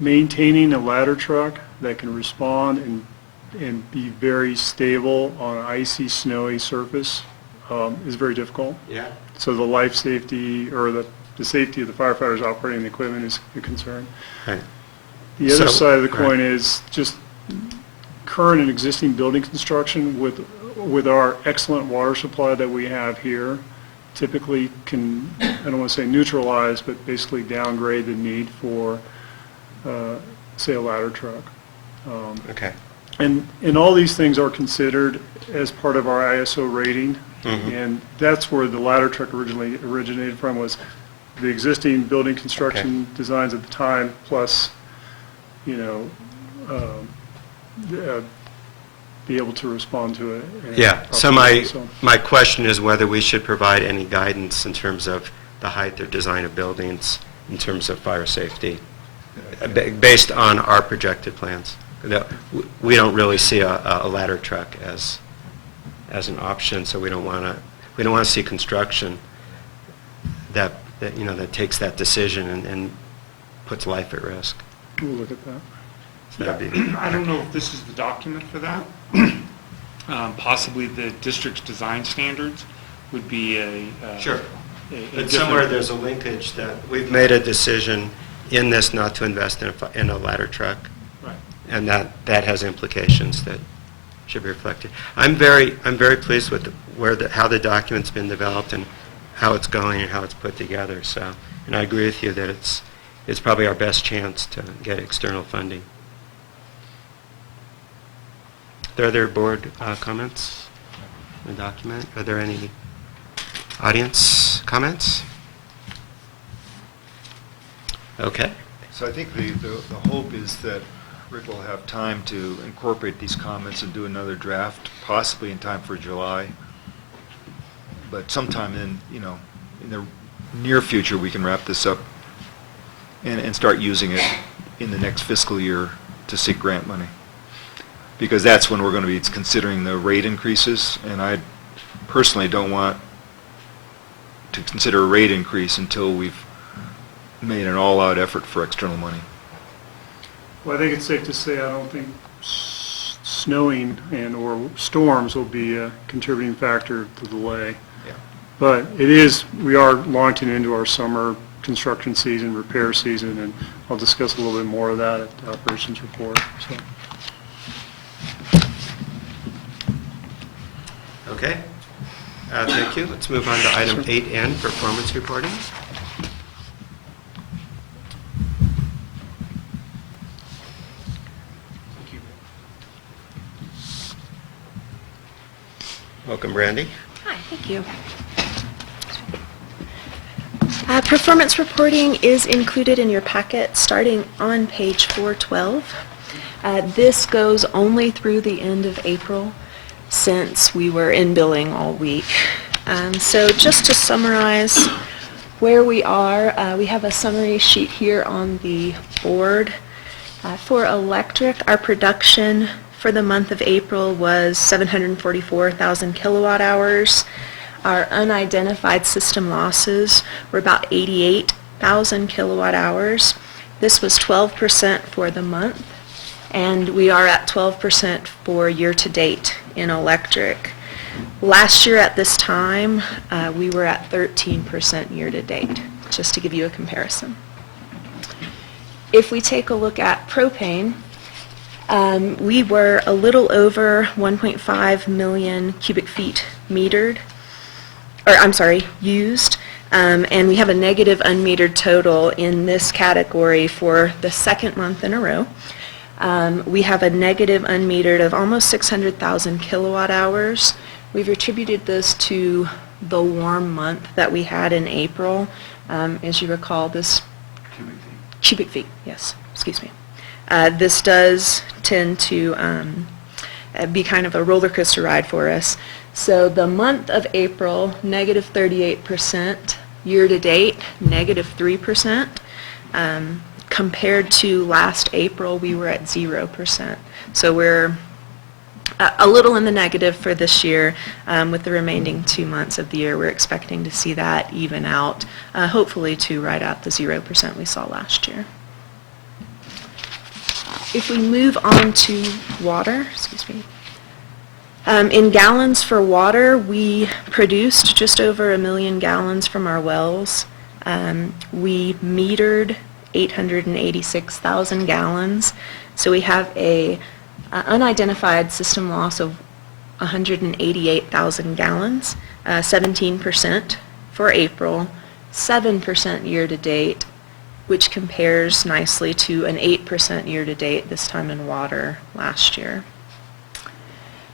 maintaining a ladder truck that can respond and be very stable on an icy, snowy surface is very difficult. Yeah. So the life safety, or the safety of the firefighters operating the equipment is a concern. Right. The other So- side of the coin right. is just current and existing building construction with our excellent water supply that we have here, typically can, I don't want to say neutralize, but basically downgrade the need for, say, a ladder truck. Okay. And all these things are considered as part of our ISO rating, and that's where the ladder truck originally originated from, was the existing building construction designs at the time, plus, be able to respond to it. Yeah, so my question is whether we should provide any guidance in terms of the height or design of buildings in terms of fire safety, based on our projected plans. We don't really see a ladder truck as an option, so we don't want to see construction that takes that decision and puts life at risk. We'll look at that. So that'd be- I don't know if this is the document for that. Possibly the district's design standards would be a Sure. But somewhere there's a linkage that we've made a decision in this not to invest in a ladder truck. Right. And that has implications that should be reflected. I'm very pleased with how the document's been developed and how it's going and how it's put together. So, and I agree with you that it's probably our best chance to get external funding. Are there other board comments on the document? Are there any audience comments? Okay. So I think the hope is that Rick will have time to incorporate these comments and do another draft, possibly in time for July. But sometime in the near future, we can wrap this up and start using it in the next fiscal year to seek grant money. Because that's when we're going to be considering the rate increases, and I personally don't want to consider a rate increase until we've made an all-out effort for external money. Well, I think it's safe to say I don't think snowing and or storms will be a contributing factor to the delay. Yeah. But we are launching into our summer construction season, repair season, and I'll discuss a little bit more of that at the operations report. So. Okay. Thank you. Let's move on to item 8N, performance reporting. Welcome, Brandy. Hi, thank you. Performance reporting is included in your packet starting on page 412. This goes only through the end of April since we were in billing all week. So just to summarize where we are, we have a summary sheet here on the board. For electric, our production for the month of April was 744,000 kilowatt hours. Our unidentified system losses were about 88,000 kilowatt hours. This was 12% for the month, and we are at 12% for year-to-date in electric. Last year at this time, we were at 13% year-to-date, just to give you a comparison. If we take a look at propane, we were a little over 1.5 million cubic feet used, and we have a negative unmetered total in this category for the second month in a row. We have a negative unmetered of almost 600,000 kilowatt hours. We've attributed this to the warm month that we had in April. As you recall, this cubic feet, yes, excuse me. This does tend to be kind of a roller coaster ride for us. So the month of April, negative 38%, year-to-date, negative 3%. Compared to last April, we were at 0%. So we're a little in the negative for this year. With the remaining 2 months of the year, we're expecting to see that even out, hopefully to right at the 0% we saw last year. If we move on to water, in gallons for water, we produced just over 1 million gallons from our wells. We metered 886,000 gallons. So we have a unidentified system loss of 188,000 gallons, 17% for April, 7% year-to-date, which compares nicely to an 8% year-to-date this time in water last year.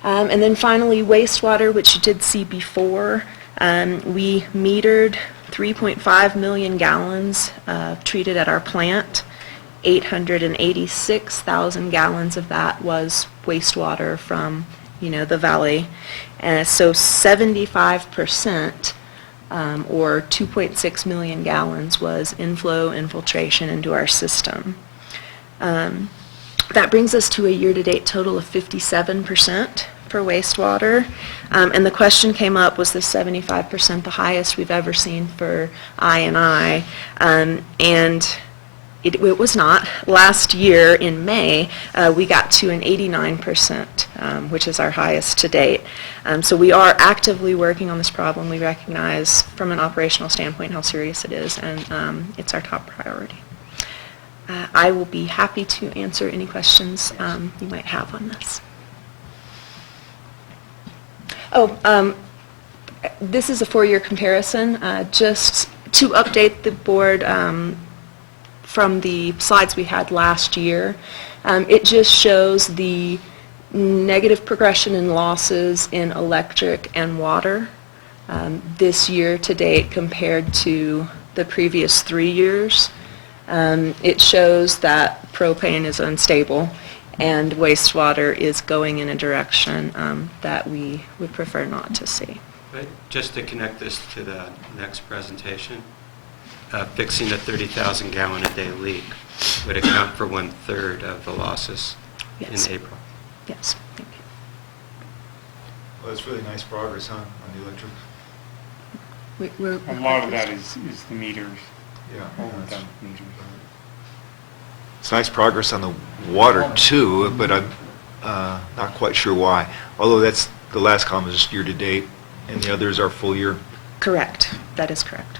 And then finally, wastewater, which you did see before. We metered 3.5 million gallons treated at our plant. 886,000 gallons of that was wastewater from, the valley. So 75%, or 2.6 million gallons, was inflow infiltration into our system. That brings us to a year-to-date total of 57% for wastewater. And the question came up, was this 75% the highest we've ever seen for I&I? And it was not. Last year in May, we got to an 89%, which is our highest to date. So we are actively working on this problem. We recognize from an operational standpoint how serious it is, and it's our top priority. I will be happy to answer any questions you might have on this. This is a four-year comparison, just to update the board from the slides we had last year. It just shows the negative progression in losses in electric and water this year to date compared to the previous 3 years. It shows that propane is unstable and wastewater is going in a direction that we would prefer not to see. But just to connect this to the next presentation, fixing a 30,000 gallon a day leak would account for 1/3 of the losses Yes. in April. Yes, thank you. Well, that's really nice progress, huh, on the electric? A lot of that is the meters. Yeah. All of them meters. It's nice progress on the water too, but I'm not quite sure why. Although that's, the last column is just year-to-date, and the others are full year. Correct. That is correct.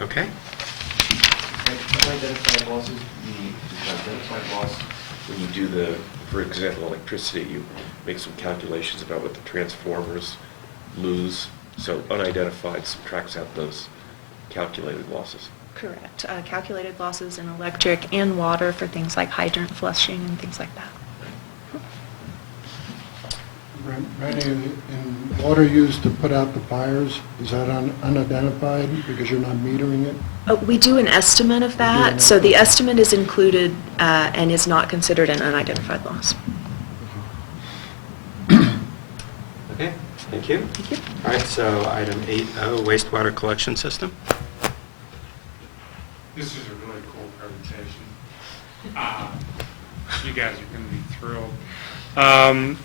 Okay? Unidentified losses, the identified loss, when you do the, for example, electricity, you make some calculations about what the transformers lose. So unidentified subtracts out those calculated losses. Correct. Calculated losses in electric and water for things like hydrant flushing and things like that. Randy, in water used to put out the fires, is that unidentified because you're not metering it? We do an estimate of that, so the estimate is included and is not considered an unidentified loss. Okay, thank you. Thank you. All right, so item 8O, wastewater collection system. This is a really cool presentation. You guys are going to be thrilled.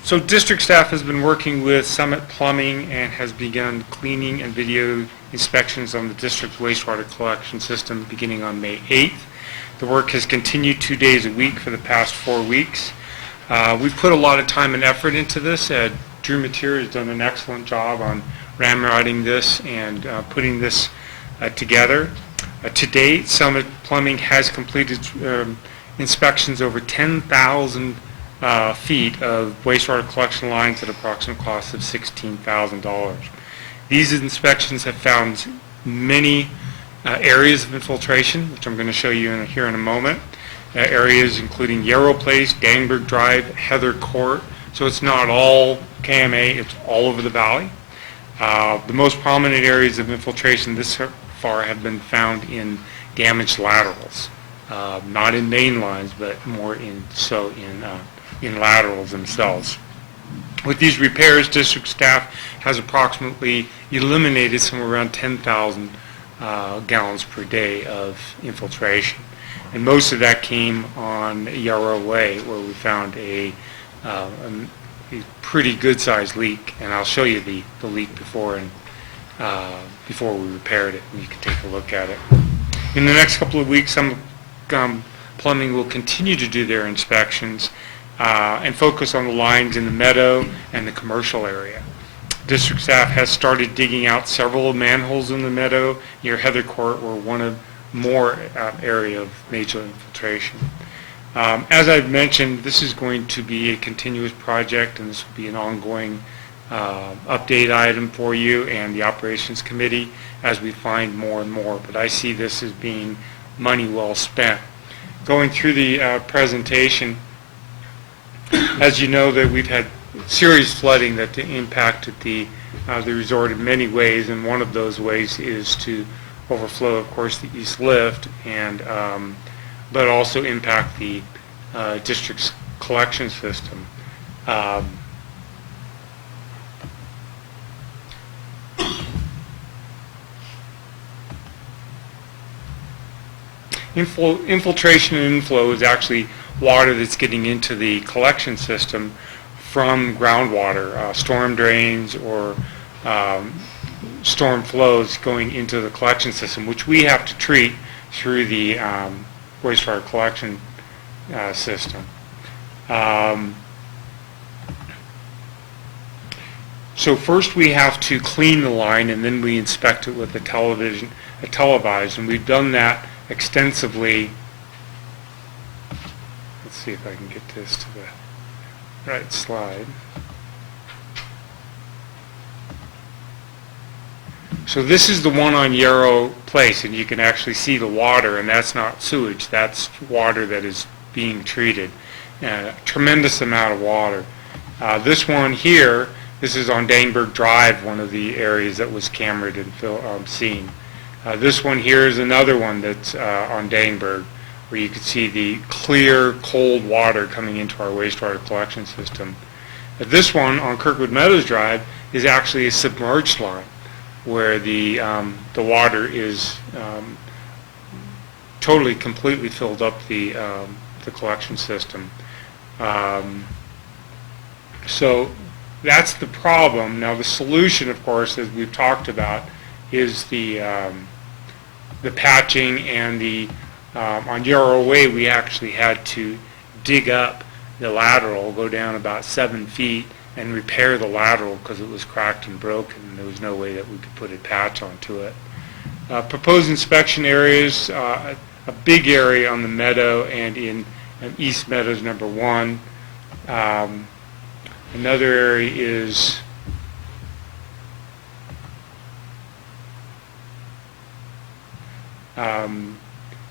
So district staff has been working with Summit Plumbing and has begun cleaning and video inspections on the district wastewater collection system beginning on May 8th. The work has continued 2 days a week for the past 4 weeks. We've put a lot of time and effort into this. Drew Mateer has done an excellent job on ramrodding this and putting this together. To date, Summit Plumbing has completed inspections over 10,000 feet of wastewater collection lines at an approximate cost of $16,000. These inspections have found many areas of infiltration, which I'm going to show you here in a moment. Areas including Yarrow Place, Danberg Drive, Heather Court. So it's not all KMA, it's all over the valley. The most prominent areas of infiltration this far have been found in damaged laterals. Not in main lines, but more in laterals themselves. With these repairs, district staff has approximately eliminated somewhere around 10,000 gallons per day of infiltration. And most of that came on Yarrow Way, where we found a pretty good-sized leak, and I'll show you the leak before we repaired it, and you can take a look at it. In the next couple of weeks, some plumbing will continue to do their inspections and focus on the lines in the meadow and the commercial area. District staff has started digging out several manholes in the meadow near Heather Court, where one of more area of major infiltration. As I've mentioned, this is going to be a continuous project, and this will be an ongoing update item for you and the operations committee as we find more and more. But I see this as being money well spent. Going through the presentation, as you know, that we've had serious flooding that impacted the resort in many ways, and one of those ways is to overflow, of course, the East Lift, and but also impact the district's collection system. Infiltration and inflow is actually water that's getting into the collection system from groundwater, storm drains, or storm flows going into the collection system, which we have to treat through the wastewater collection system. So first we have to clean the line, and then we inspect it with a televised, and we've done that extensively. Let's see if I can get this to the right slide. So this is the one on Yarrow Place, and you can actually see the water, and that's not sewage, that's water that is being treated. Tremendous amount of water. This one here, this is on Dangberg Drive, one of the areas that was cameraed and seen. This one here is another one that's on Dangberg, where you can see the clear, cold water coming into our wastewater collection system. This one on Kirkwood Meadows Drive is actually a submerged line, where the water is totally, completely filled up the collection system. So that's the problem. Now the solution, of course, as we've talked about, is the patching and the on Yarrow Way we actually had to dig up the lateral, go down about 7 feet, and repair the lateral because it was cracked and broken. There was no way that we could put a patch onto it. Proposed inspection areas, a big area on the meadow and in East Meadows number 1. Another area is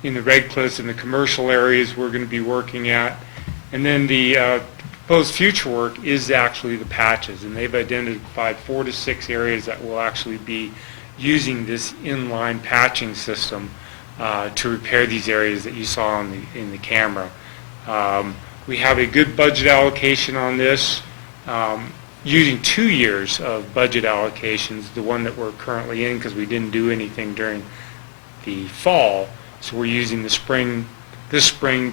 in the Red Cliffs and the commercial areas we're going to be working at. And then the proposed future work is actually the patches, and they've identified 4 to 6 areas that will actually be using this inline patching system to repair these areas that you saw in the camera. We have a good budget allocation on this, using 2 years of budget allocations, the one that we're currently in because we didn't do anything during the fall, so we're using this spring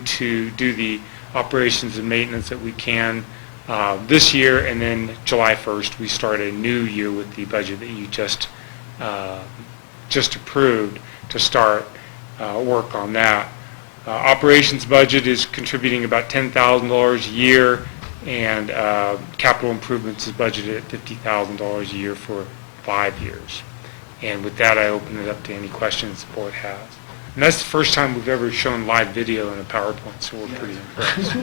to do the operations and maintenance that we can this year, and then July 1st we start a new year with the budget that you just approved to start work on that. Operations budget is contributing about $10,000 a year, and capital improvements is budgeted at $50,000 a year for 5 years. And with that, I open it up to any questions the board has. And that's the first time we've ever shown live video in a PowerPoint, so we're pretty impressed.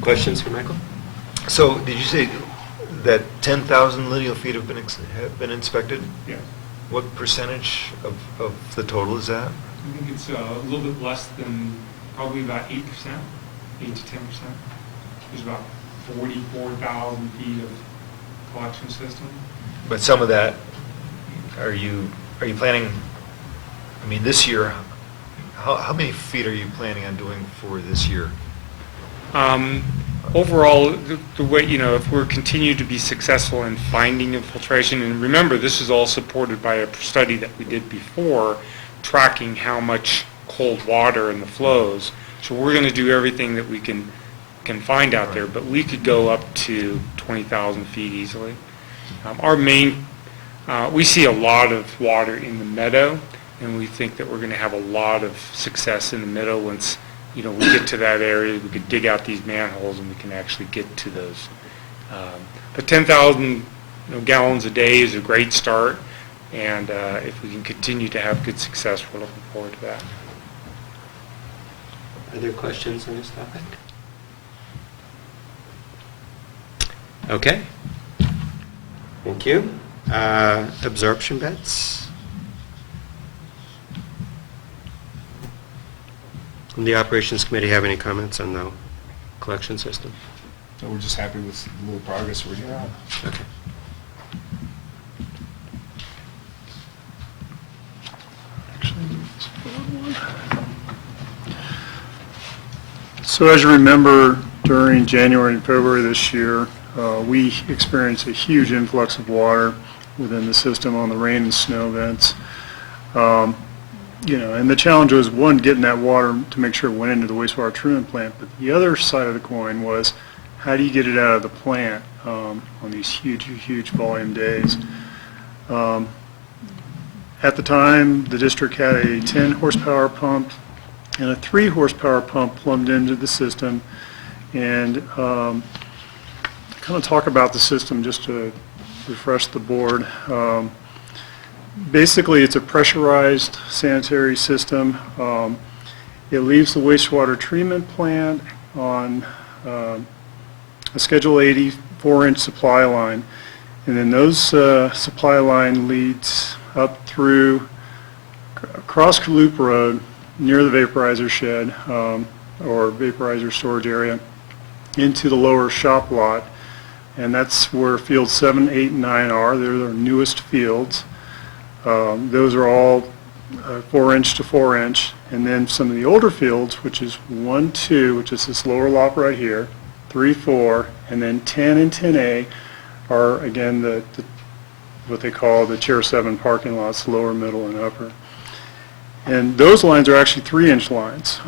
Questions for Michael? So did you say that 10,000 lineal feet have been inspected? Yeah. What percentage of the total is that? I think it's a little bit less than, probably about 8%, 8 to 10%. There's about 44,000 feet of collection system. But some of that, are you planning, I mean, this year, how many feet are you planning on doing for this year? Overall, the way, if we're continue to be successful in finding infiltration, and remember, this is all supported by a study that we did before, tracking how much cold water in the flows. So we're going to do everything that we can find out there, but we could go up to 20,000 feet easily. Our main, we see a lot of water in the meadow, and we think that we're going to have a lot of success in the meadow once we get to that area. We could dig out these manholes and we can actually get to those. But 10,000 gallons a day is a great start, and if we can continue to have good success, we're looking forward to that. Are there questions on this topic? Okay. Thank you. Absorption beds? And the Operations Committee have any comments on the collection system? So we're just happy with the little progress we're getting. Okay. So as you remember, during January and February this year, we experienced a huge influx of water within the system on the rain and snow events. And the challenge was, one, getting that water to make sure it went into the wastewater treatment plant, but the other side of the coin was, how do you get it out of the plant? on these huge volume days. At the time, the district had a 10 horsepower pump and a 3 horsepower pump plumbed into the system. And kind of talk about the system just to refresh the board. Basically, it's a pressurized sanitary system. It leaves the wastewater treatment plant on a Schedule 80 4-inch supply line. And then those supply line leads up through across Loop Road near the vaporizer shed or vaporizer storage area into the lower shop lot. And that's where fields 7, 8, and 9 are. They're the newest fields. Those are all 4-inch to 4-inch. And then some of the older fields, which is 1, 2, which is this lower lot right here, 3, 4, and then 10 and 10A are, again, the what they call the Tier 7 parking lots, lower, middle, and upper. And those lines are actually 3-inch lines.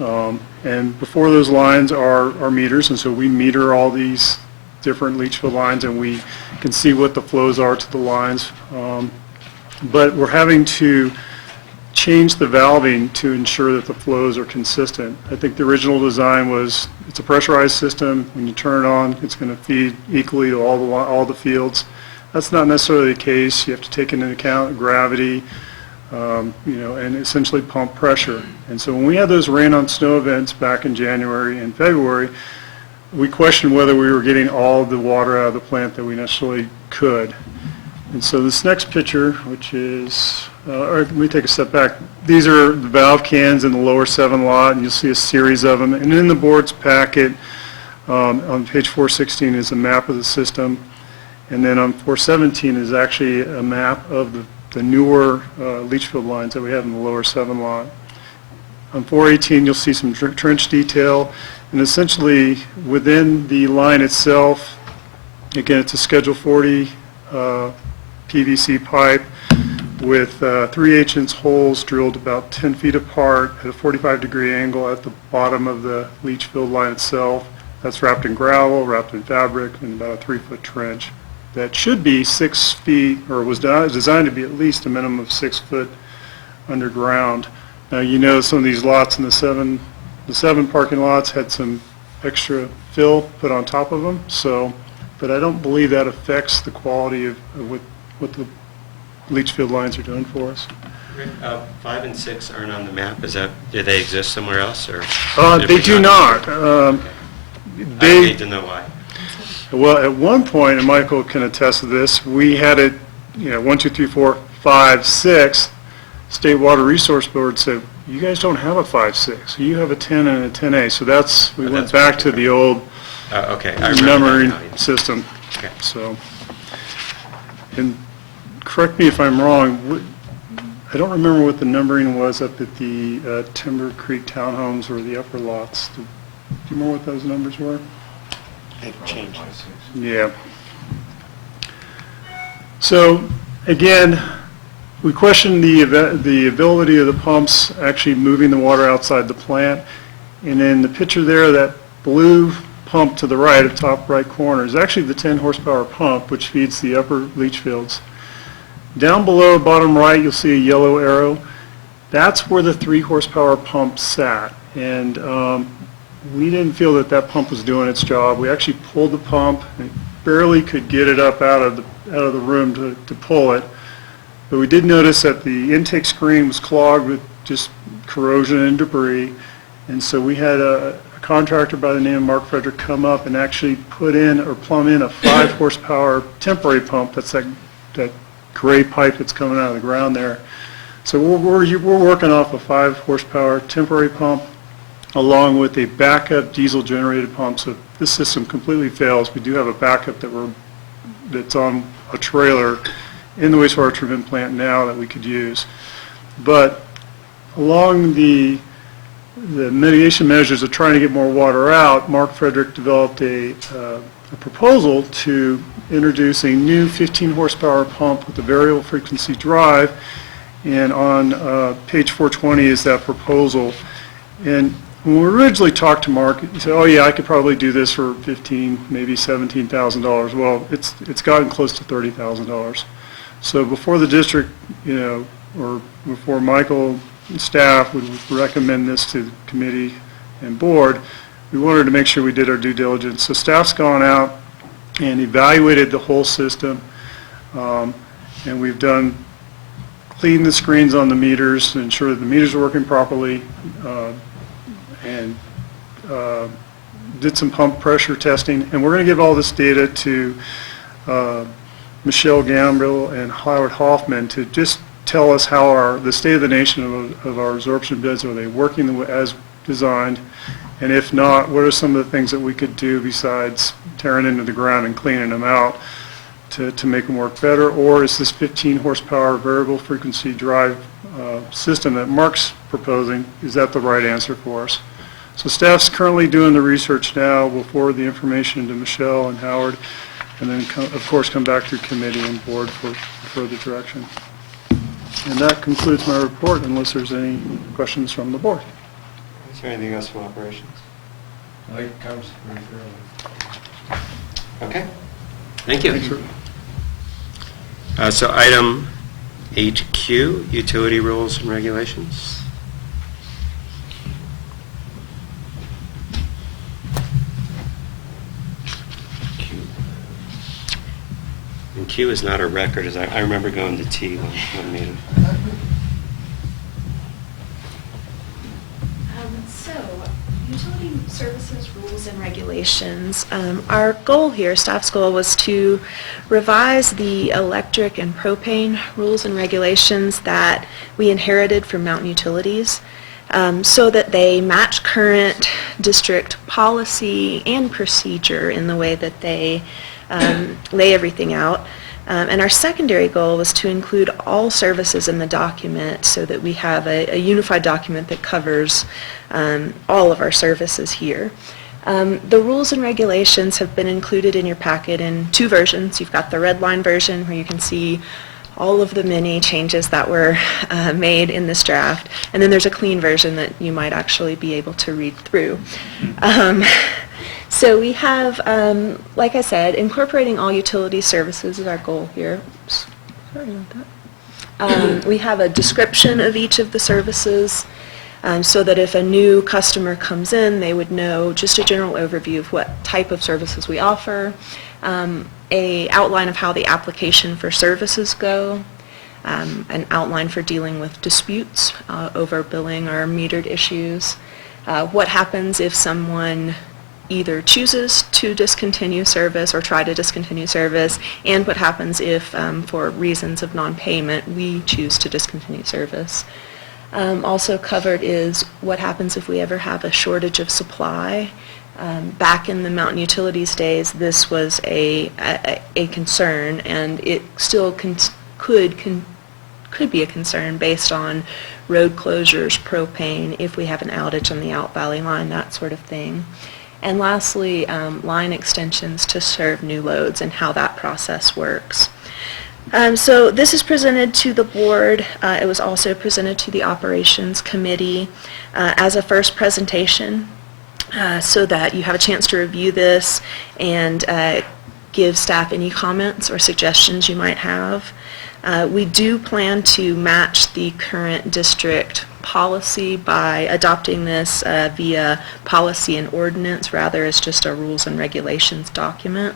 And before those lines are meters, and so we meter all these different leach field lines, and we can see what the flows are to the lines. But we're having to change the valving to ensure that the flows are consistent. I think the original design was it's a pressurized system. When you turn it on, it's going to feed equally to all the fields. That's not necessarily the case. You have to take into account gravity, and essentially pump pressure. And so when we had those rain on snow events back in January and February, we questioned whether we were getting all of the water out of the plant that we necessarily could. And so this next picture, which is, or let me take a step back. These are the valve cans in the lower 7 lot, and you'll see a series of them. And in the board's packet, on page 416 is a map of the system. And then on 417 is actually a map of the newer leach field lines that we have in the lower 7 lot. On 418, you'll see some trench detail. And essentially, within the line itself, again, it's a Schedule 40 PVC pipe with 3/8-inch holes drilled about 10 feet apart at a 45-degree angle at the bottom of the leach field line itself. That's wrapped in gravel, wrapped in fabric, and about a 3-foot trench. That should be 6 feet, or was designed to be at least a minimum of 6 foot underground. Now, you know some of these lots in the seven parking lots had some extra fill put on top of them, but I don't believe that affects the quality of what the leach field lines are doing for us. 5 and 6 aren't on the map. Do they exist somewhere else, or? They do not. I need to know why. Well, at one point, and Michael can attest to this, we had it, 1, 2, 3, 4, 5, 6. State Water Resource Board said, you guys don't have a 5-6. You have a 10 and a 10A. We went back to the old okay. I remember numbering that now, yeah. system. Okay. So, and correct me if I'm wrong, I don't remember what the numbering was up at the Timber Creek Townhomes or the upper lots. Do you remember what those numbers were? They've changed. Yeah. So, again, we question the ability of the pumps actually moving the water outside the plant. And in the picture there, that blue pump to the right, of top right corner, is actually the 10 horsepower pump, which feeds the upper leach fields. Down below, bottom right, you'll see a yellow arrow. That's where the 3 horsepower pump sat. And we didn't feel that pump was doing its job. We actually pulled the pump and barely could get it up out of the room to pull it. But we did notice that the intake screen was clogged with just corrosion and debris. And so we had a contractor by the name of Mark Frederick come up and actually put in or plumb in a 5 horsepower temporary pump. That's that gray pipe that's coming out of the ground there. So we're working off a 5 horsepower temporary pump along with a backup diesel generated pump. So if this system completely fails, we do have a backup that's on a trailer in the wastewater treatment plant now that we could use. But along the mitigation measures of trying to get more water out, Mark Frederick developed a proposal to introduce a new 15 horsepower pump with a variable frequency drive. And on page 420 is that proposal. And When we originally talked to Mark, he said, oh yeah, I could probably do this for $15,000, maybe $17,000. Well, it's gotten close to $30,000. So before the district, or before Michael and staff would recommend this to the committee and board, we wanted to make sure we did our due diligence. So staff's gone out and evaluated the whole system, and we've cleaned the screens on the meters to ensure that the meters are working properly, and did some pump pressure testing. And we're going to give all this data to Michelle Gambrill and Howard Hoffman to just tell us how the state of the nation of our absorption beds, are they working as designed? And if not, what are some of the things that we could do besides tearing into the ground and cleaning them out to make them work better? Or is this 15 horsepower variable frequency drive system that Mark's proposing, is that the right answer for us? So staff's currently doing the research now. We'll forward the information to Michelle and Howard, and then of course come back to committee and board for further direction. And that concludes my report, unless there's any questions from the board. Is there anything else from operations? I think it comes pretty thoroughly. Okay. Thank you. Thanks, sir. So item 8Q, utility rules and regulations. And Q is not a record, as I remember going to T one meeting. So, utility services rules and regulations. Our goal here, staff's goal, was to revise the electric and propane rules and regulations that we inherited from Mountain Utilities, so that they match current district policy and procedure in the way that they lay everything out. And our secondary goal was to include all services in the document so that we have a unified document that covers all of our services here. The rules and regulations have been included in your packet in two versions. You've got the red line version where you can see all of the many changes that were made in this draft, and then there's a clean version that you might actually be able to read through. So we have, like I said, incorporating all utility services is our goal here. Oops, sorry about that. We have a description of each of the services, so that if a new customer comes in, they would know just a general overview of what type of services we offer, a outline of how the application for services go, an outline for dealing with disputes over billing or metered issues, what happens if someone either chooses to discontinue service or try to discontinue service, and what happens if, for reasons of non-payment, we choose to discontinue service. Also covered is what happens if we ever have a shortage of supply. Back in the Mountain Utilities days, this was a concern, and it still could be a concern based on road closures, propane, if we have an outage on the Out Valley line, that sort of thing. And lastly, line extensions to serve new loads and how that process works. So this is presented to the board. It was also presented to the operations committee as a first presentation, so that you have a chance to review this and give staff any comments or suggestions you might have. We do plan to match the current district policy by adopting this via policy and ordinance rather as just a rules and regulations document.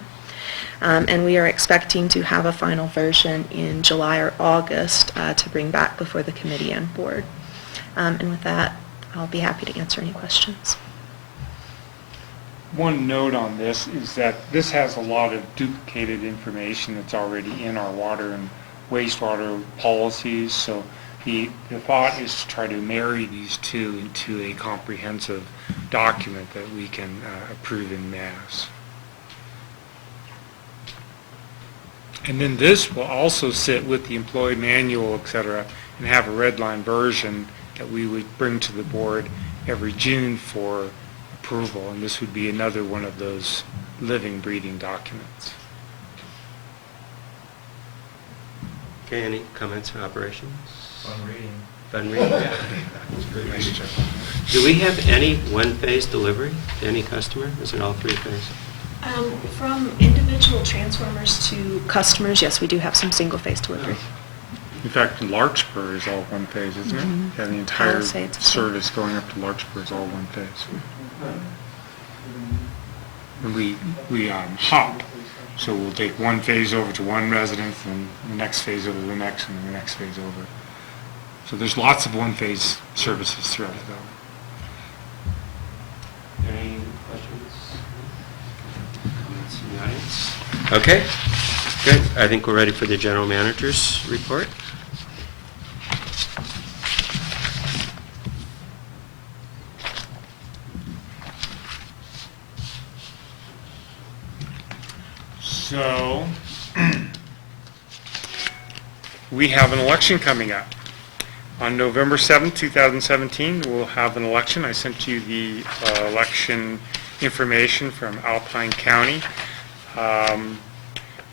And we are expecting to have a final version in July or August to bring back before the committee and board. And with that, I'll be happy to answer any questions. One note on this is that this has a lot of duplicated information that's already in our water and wastewater policies, so the thought is to try to marry these two into a comprehensive document that we can approve in mass. And then this will also sit with the employee manual, et cetera, and have a red line version that we would bring to the board every June for approval, and this would be another one of those living, breathing documents. Okay, any comments on operations? Fun reading. fun reading. Nice job. Do we have any one-phase delivery to any customer? Is it all three-phase? From individual transformers to customers, yes, we do have some single-phase delivery. In fact, Larkspur is all one phase, isn't it? Mhm. Yeah, the entire Palisades as well. service going up to Larkspur is all one phase. And we hop, so we'll take one phase over to one residence, and the next phase over to the next, and the next phase over. So there's lots of one-phase services throughout the valley. Any questions? Comments from the audience? Okay, good. I think we're ready for the general manager's report. So, we have an election coming up. On November 7th, 2017, we'll have an election. I sent you the election information from Alpine County.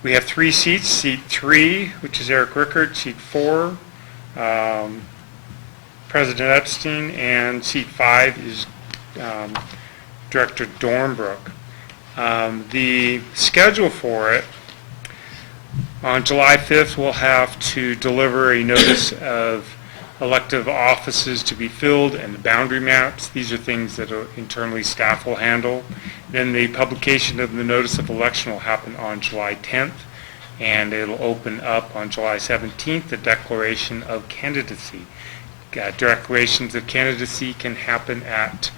We have 3 seats. Seat 3, which is Eric Rickard. Seat 4, President Epstein. And seat 5 is Director Dornbrook. The schedule for it, on July 5th, we'll have to deliver a notice of elective offices to be filled and the boundary maps. These are things that internally staff will handle. Then the publication of the notice of election will happen on July 10th, and it'll open up on July 17th, the declaration of candidacy. Declarations of candidacy can happen at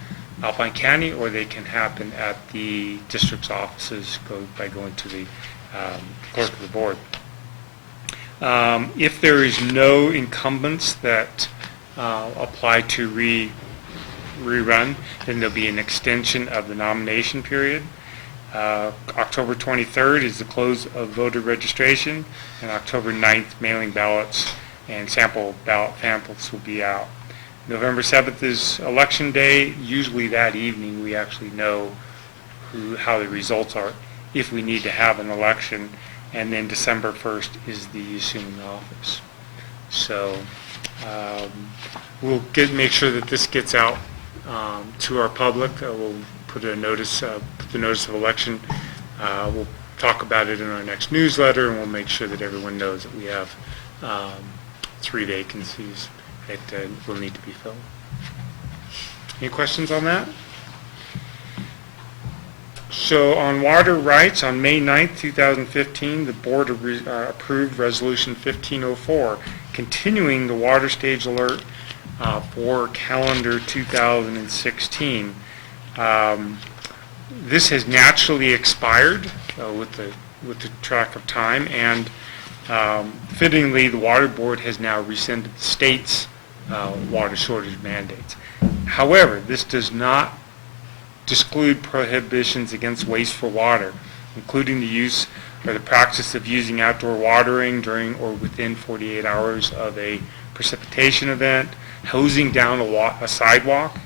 Alpine County, or they can happen at the district's offices by going to the clerk of the board. If there is no incumbents that apply to rerun, then there'll be an extension of the nomination period. October 23rd is the close of voter registration, and October 9th mailing ballots and sample ballot pamphlets will be out. November 7th is election day. Usually that evening we actually know how the results are if we need to have an election, and then December 1st is the assuming office. So we'll make sure that this gets out to our public. We'll put the notice of election. We'll talk about it in our next newsletter, and we'll make sure that everyone knows that we have 3 vacancies that will need to be filled. Any questions on that? So on water rights, on May 9th, 2015, the board approved Resolution 1504, continuing the water stage alert for calendar 2016. This has naturally expired with the track of time, and fittingly, the water board has now rescinded the state's water shortage mandates. However, this does not exclude prohibitions against wasteful water, including the use or the practice of using outdoor watering during or within 48 hours of a precipitation event, hosing down a sidewalk,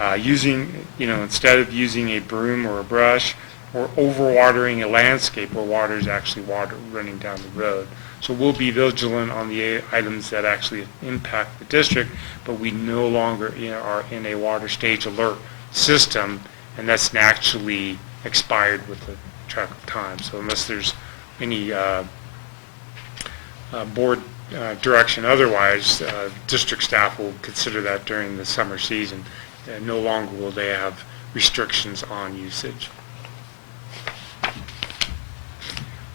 instead of using a broom or a brush, or overwatering a landscape where water is actually running down the road. So we'll be vigilant on the items that actually impact the district, but we no longer are in a water stage alert system, and that's naturally expired with the track of time. So unless there's any board direction otherwise, district staff will consider that during the summer season. No longer will they have restrictions on usage.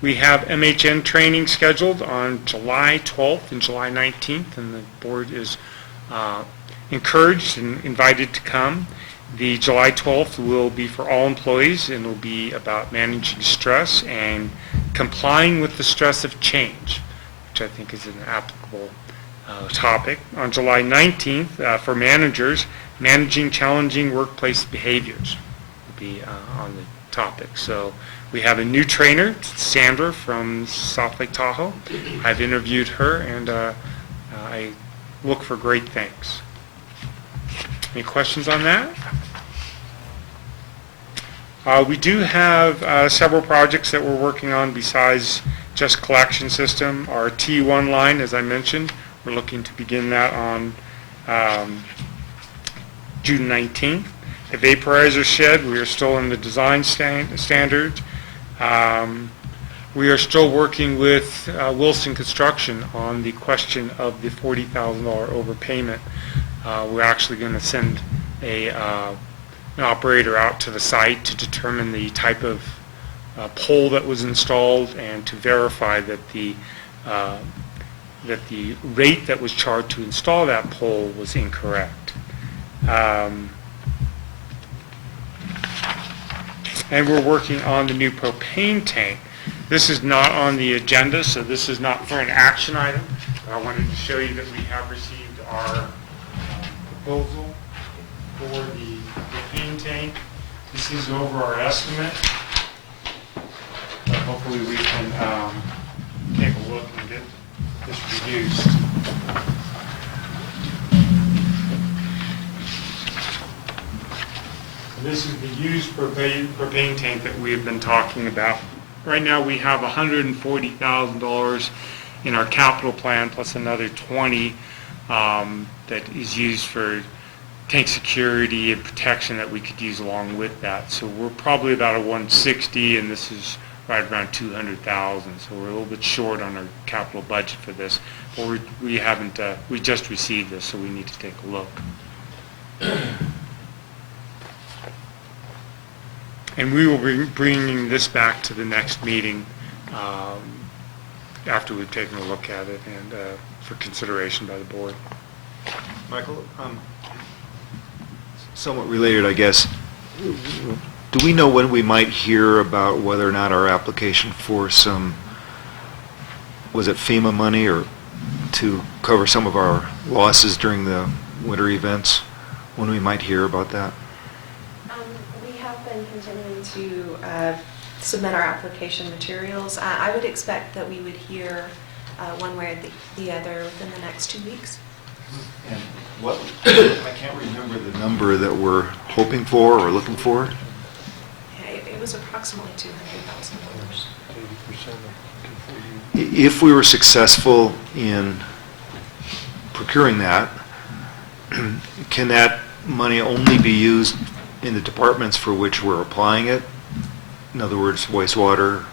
We have MHN training scheduled on July 12th and July 19th, and the board is encouraged and invited to come. The July 12th will be for all employees, and will be about managing stress and complying with the stress of change, which I think is an applicable topic. On July 19th, for managers, managing challenging workplace behaviors will be on the topic. So we have a new trainer, Sandra from South Lake Tahoe. I've interviewed her, and I look for great things. Any questions on that? We do have several projects that we're working on besides just collection system. Our T1 line, as I mentioned, we're looking to begin that on June 19th. The vaporizer shed, we are still in the design standards. We are still working with Wilson Construction on the question of the $40,000 overpayment. We're actually going to send an operator out to the site to determine the type of pole that was installed and to verify that the rate that was charged to install that pole was incorrect. And we're working on the new propane tank. This is not on the agenda, so this is not for an action item. But I wanted to show you that we have received our proposal for the propane tank. This is over our estimate. But hopefully we can take a look and get this reduced. This is the used propane tank that we have been talking about. Right now we have $140,000 in our capital plan plus another 20 that is used for tank security and protection that we could use along with that. So we're probably about a 160 and this is right around 200,000. So we're a little bit short on our capital budget for this. But we haven't, we just received this, so we need to take a look. And we will be bringing this back to the next meeting after we've taken a look at it and for consideration by the board. Michael, somewhat related, I guess. Do we know when we might hear about whether or not our application for some, was it FEMA money or to cover some of our losses during the winter events? When we might hear about that? We have been continuing to submit our application materials. I would expect that we would hear one way or the other within the next 2 weeks. And what, I can't remember the number that we're hoping for or looking for. It was approximately $200,000. If we were successful in procuring that, can that money only be used in the departments for which we're applying it? In other words, wastewater,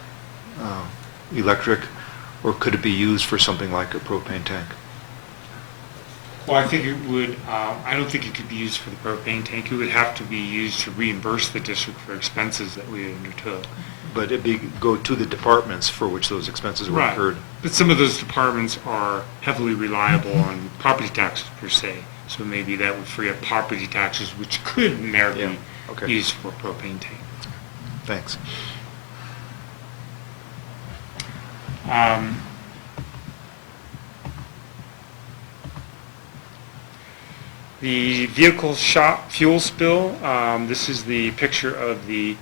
electric, or could it be used for something like a propane tank? Well, I think it would, I don't think it could be used for the propane tank. It would have to be used to reimburse the district for expenses that we undertook. But it'd go to the departments for which those expenses were incurred. But some of those departments are heavily reliable on property taxes per se. So maybe that would free up property taxes, which could in there be used for a propane tank. Thanks. The vehicle shop fuel spill, this is the picture of the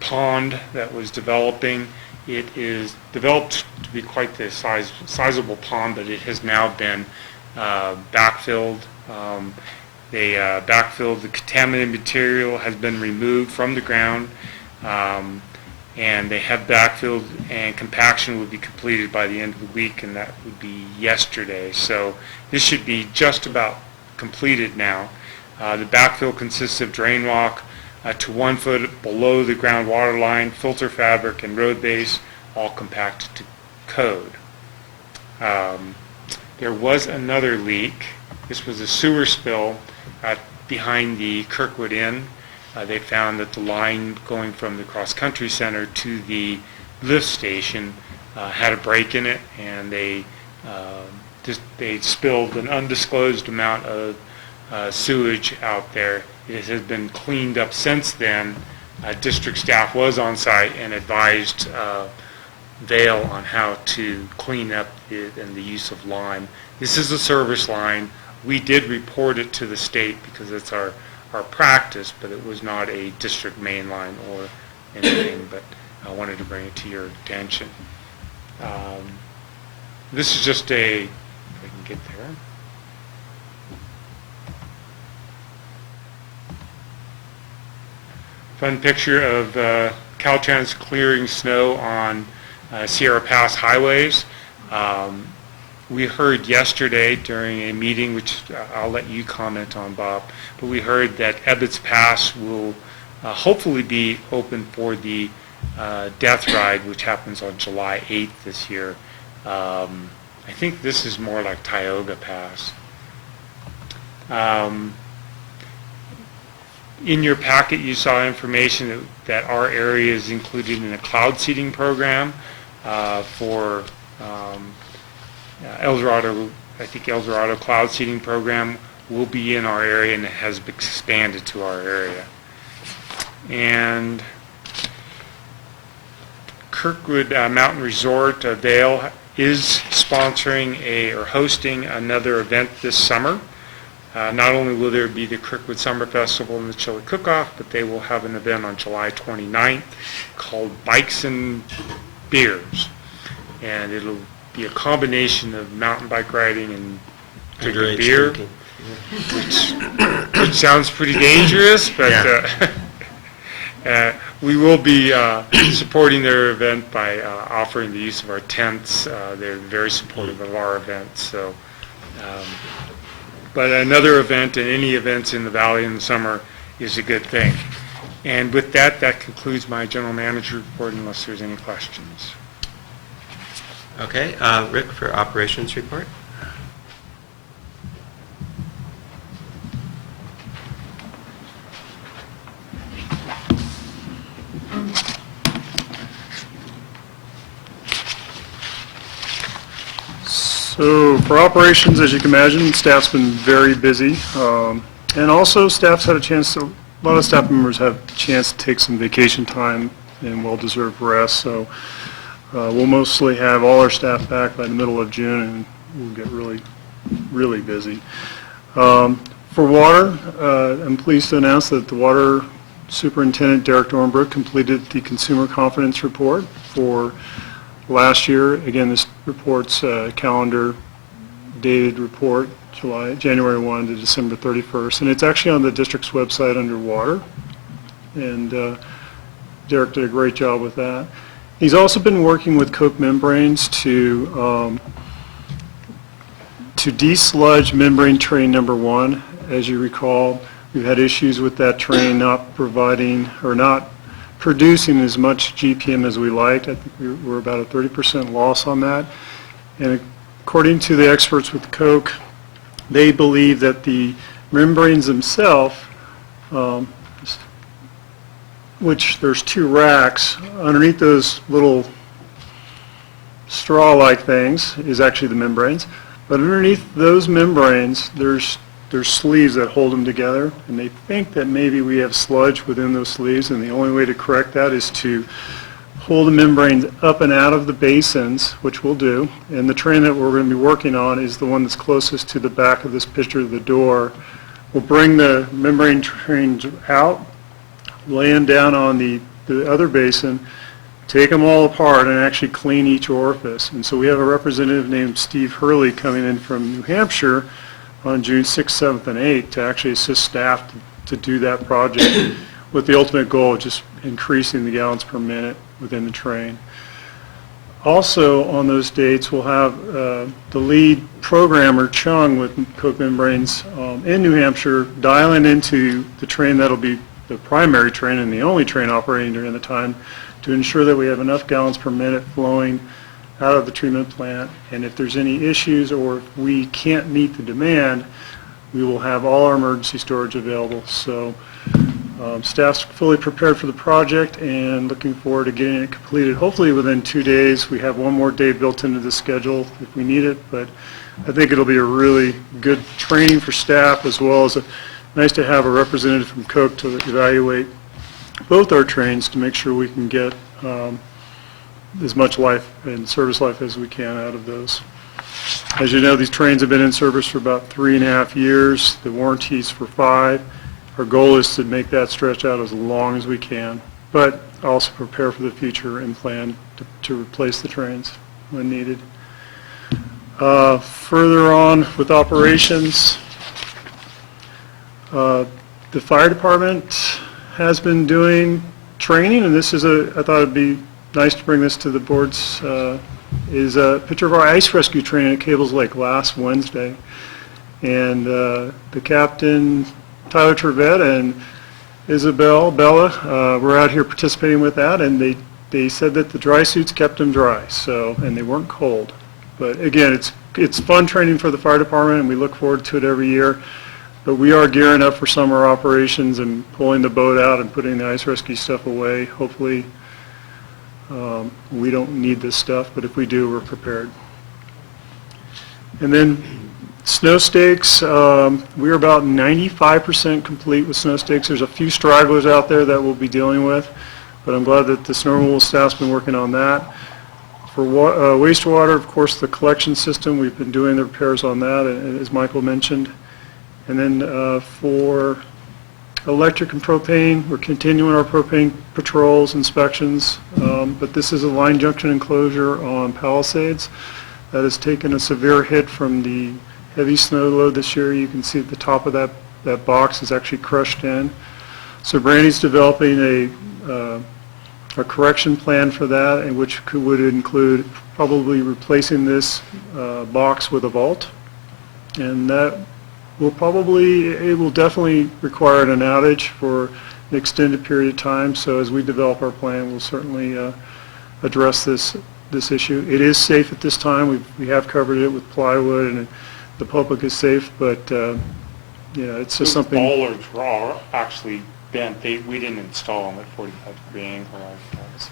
pond that was developing. It is developed to be quite the sizable pond, but it has now been backfilled. They backfilled, the contaminated material has been removed from the ground, and they have backfilled, and compaction would be completed by the end of the week, and that would be yesterday. So this should be just about completed now. The backfill consists of drain rock to 1 foot below the groundwater line, filter fabric, and road base, all compacted to code. There was another leak. This was a sewer spill behind the Kirkwood Inn. They found that the line going from the cross-country center to the lift station had a break in it, and they spilled an undisclosed amount of sewage out there. It has been cleaned up since then. District staff was on site and advised Vail on how to clean up it and the use of lime. This is a service line. We did report it to the state because it's our practice, but it was not a district main line or anything, but I wanted to bring it to your attention. This is just a, if I can get there. Fun picture of Caltrans clearing snow on Sierra Pass highways. We heard yesterday during a meeting, which I'll let you comment on, Bob, but we heard that Ebbets Pass will hopefully be open for the Death Ride, which happens on July 8th this year. I think this is more like Tioga Pass. In your packet, you saw information that our area is included in a cloud seeding program for El Dorado. I think El Dorado cloud seeding program will be in our area and has expanded to our area. And Kirkwood Mountain Resort Vail is sponsoring or hosting another event this summer. Not only will there be the Kirkwood Summer Festival and the Chili Cook-Off, but they will have an event on July 29th called Bikes and Beers. And it'll be a combination of mountain bike riding and drinking Underage beer, drinking. which sounds pretty dangerous, but we will be supporting their event by offering the use of our tents. They're very supportive of our events. So, but another event and any events in the valley in the summer is a good thing. And with that, that concludes my general manager report unless there's any questions. Okay, Rick for operations report. So for operations, as you can imagine, staff's been very busy. And also staff's had a lot of staff members have a chance to take some vacation time and well-deserved rest. So we'll mostly have all our staff back by the middle of June and we'll get really, really busy. For water, I'm pleased to announce that the water superintendent, Derek Dornbrook, completed the consumer confidence report for last year. Again, this report's calendar dated report, January 1 to December 31st, and it's actually on the district's website under water, and Derek did a great job with that. He's also been working with Coke Membranes to desludge membrane train number 1. As you recall, we've had issues with that train not providing or not producing as much GPM as we liked. I think we're about a 30% loss on that. And according to the experts with Coke, they believe that the membranes themselves, which there's 2 racks, underneath those little straw-like things is actually the membranes. But underneath those membranes, there's sleeves that hold them together, and they think that maybe we have sludge within those sleeves, and the only way to correct that is to pull the membranes up and out of the basins, which we'll do. And the train that we're going to be working on is the one that's closest to the back of this picture of the door. We'll bring the membrane trains out, lay them down on the other basin, take them all apart, and actually clean each orifice. And so we have a representative named Steve Hurley coming in from New Hampshire on June 6th, 7th, and 8th to actually assist staff to do that project with the ultimate goal of just increasing the gallons per minute within the train. Also on those dates, we'll have the lead programmer, Chung, with Coke Membranes in New Hampshire, dialing into the train that'll be the primary train and the only train operating during the time to ensure that we have enough gallons per minute flowing out of the treatment plant, and if there's any issues or if we can't meet the demand, we will have all our emergency storage available. So staff's fully prepared for the project and looking forward to getting it completed. Hopefully within 2 days. We have one more day built into the schedule if we need it, but I think it'll be a really good training for staff, as well as nice to have a representative from Coke to evaluate both our trains to make sure we can get as much life and service life as we can out of those. As you know, these trains have been in service for about 3.5 years. The warranty's for 5. Our goal is to make that stretch out as long as we can, but also prepare for the future and plan to replace the trains when needed. Further on with operations, the fire department has been doing training, and this is I thought it'd be nice to bring this to the boards, is a picture of our ice rescue training at Cables Lake last Wednesday. And the captain, Tyler Trevette, and Bella, were out here participating with that, and they said that the dry suits kept them dry, so, and they weren't cold. But again, it's fun training for the fire department, and we look forward to it every year. But we are gearing up for summer operations and pulling the boat out and putting the ice rescue stuff away. Hopefully, we don't need this stuff, but if we do, we're prepared. And then snow stakes, we're about 95% complete with snow stakes. There's a few stragglers out there that we'll be dealing with, but I'm glad that the snow removal staff's been working on that. For wastewater, of course, the collection system, we've been doing the repairs on that, as Michael mentioned. And then for electric and propane, we're continuing our propane patrols, inspections, but this is a line junction enclosure on Palisades that has taken a severe hit from the heavy snow load this year. You can see at the top of that box is actually crushed in. So Brandy's developing a correction plan for that, and which would include probably replacing this box with a vault, and that it will definitely require an outage for an extended period of time. So as we develop our plan, we'll certainly address this issue. It is safe at this time. We have covered it with plywood, and the public is safe, but it's just something. The bollards were all actually bent. We didn't install them at 45-degree angle like that. So.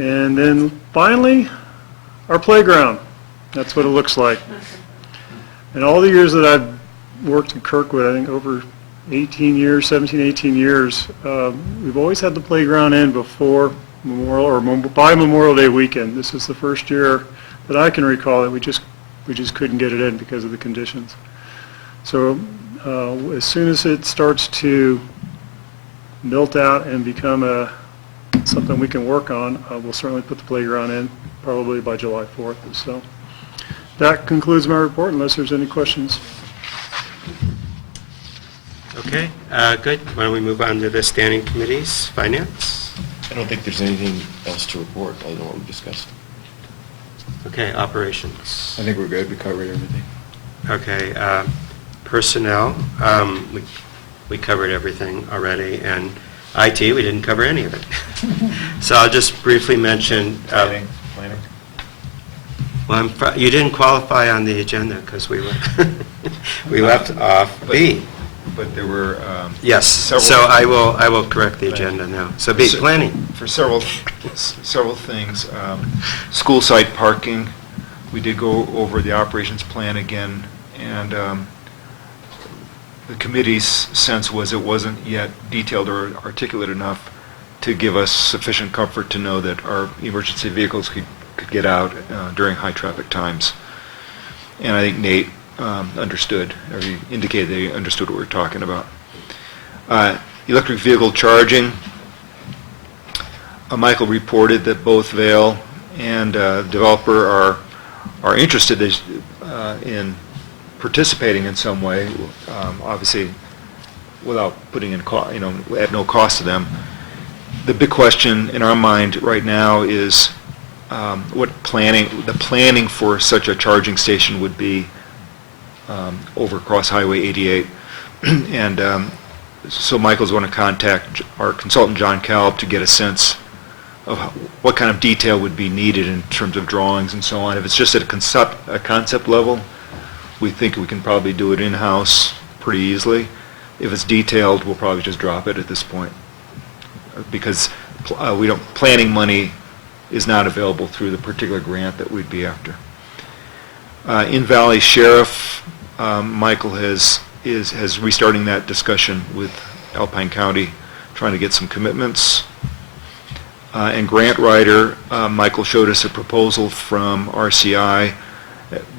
And then finally, our playground. That's what it looks like. In all the years that I've worked in Kirkwood, I think over 18 years, 17, 18 years, we've always had the playground in before Memorial or by Memorial Day weekend. This is the first year that I can recall that we just couldn't get it in because of the conditions. So as soon as it starts to melt out and become something we can work on, we'll certainly put the playground in, probably by July 4th. So that concludes my report, unless there's any questions. Okay, good. Why don't we move on to the standing committees? Finance? I don't think there's anything else to report other than what we discussed. Okay, operations. I think we're good. We covered everything. Okay, personnel, we covered everything already, and IT, we didn't cover any of it. So I'll just briefly mention. Planning. Well, you didn't qualify on the agenda because we left off B. But there were Yes, so I will correct the agenda now. So B, planning. For several things. School site parking, we did go over the operations plan again, and the committee's sense was it wasn't yet detailed or articulate enough to give us sufficient comfort to know that our emergency vehicles could get out during high traffic times. And I think Nate understood, or he indicated that he understood what we were talking about. Electric vehicle charging, Michael reported that both Vail and developer are interested in participating in some way, obviously without putting in at no cost to them. The big question in our mind right now is what the planning for such a charging station would be over across Highway 88. And so Michael's going to contact our consultant, John Calb, to get a sense of what kind of detail would be needed in terms of drawings and so on. If it's just at a concept level, we think we can probably do it in-house pretty easily. If it's detailed, we'll probably just drop it at this point, because planning money is not available through the particular grant that we'd be after. In Valley Sheriff, Michael is restarting that discussion with Alpine County, trying to get some commitments. And grant writer, Michael showed us a proposal from RCI,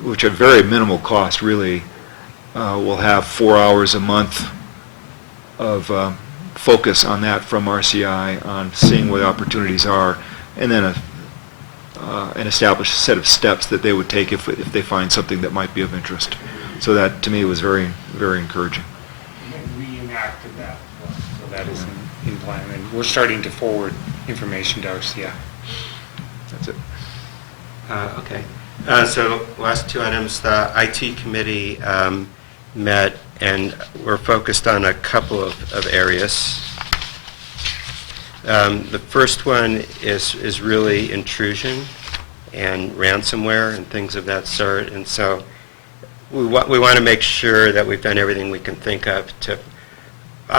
which at very minimal cost really will have 4 hours a month of focus on that from RCI, on seeing what the opportunities are, and then an established set of steps that they would take if they find something that might be of interest. So that, to me, was very, very encouraging. We enacted that, so that is in plan, and we're starting to forward information to OCI. That's it. Okay. So last two items, the IT committee met, and we're focused on a couple of areas. The first one is really intrusion and ransomware and things of that sort. And so we want to make sure that we've done everything we can think of to.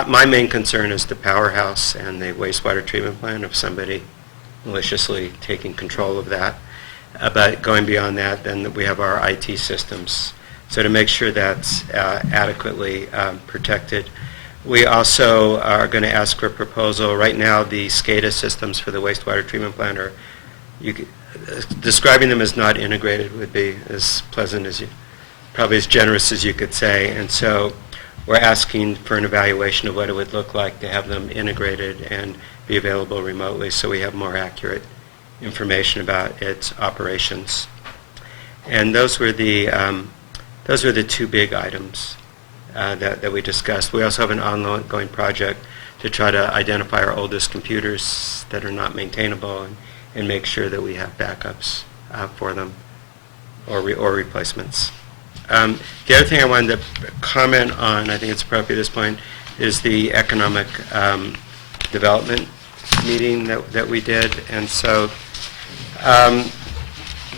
My main concern is the powerhouse and the wastewater treatment plant, of somebody maliciously taking control of that. But going beyond that, then we have our IT systems. So to make sure that's adequately protected. We also are going to ask for a proposal. Right now, the SCADA systems for the wastewater treatment plant are, describing them as not integrated would be as pleasant as you, probably as generous as you could say. And so we're asking for an evaluation of what it would look like to have them integrated and be available remotely, so we have more accurate information about its operations. And those were the two big items that we discussed. We also have an ongoing project to try to identify our oldest computers that are not maintainable and make sure that we have backups for them or replacements. The other thing I wanted to comment on, I think it's appropriate at this point, is the economic development meeting that we did. And so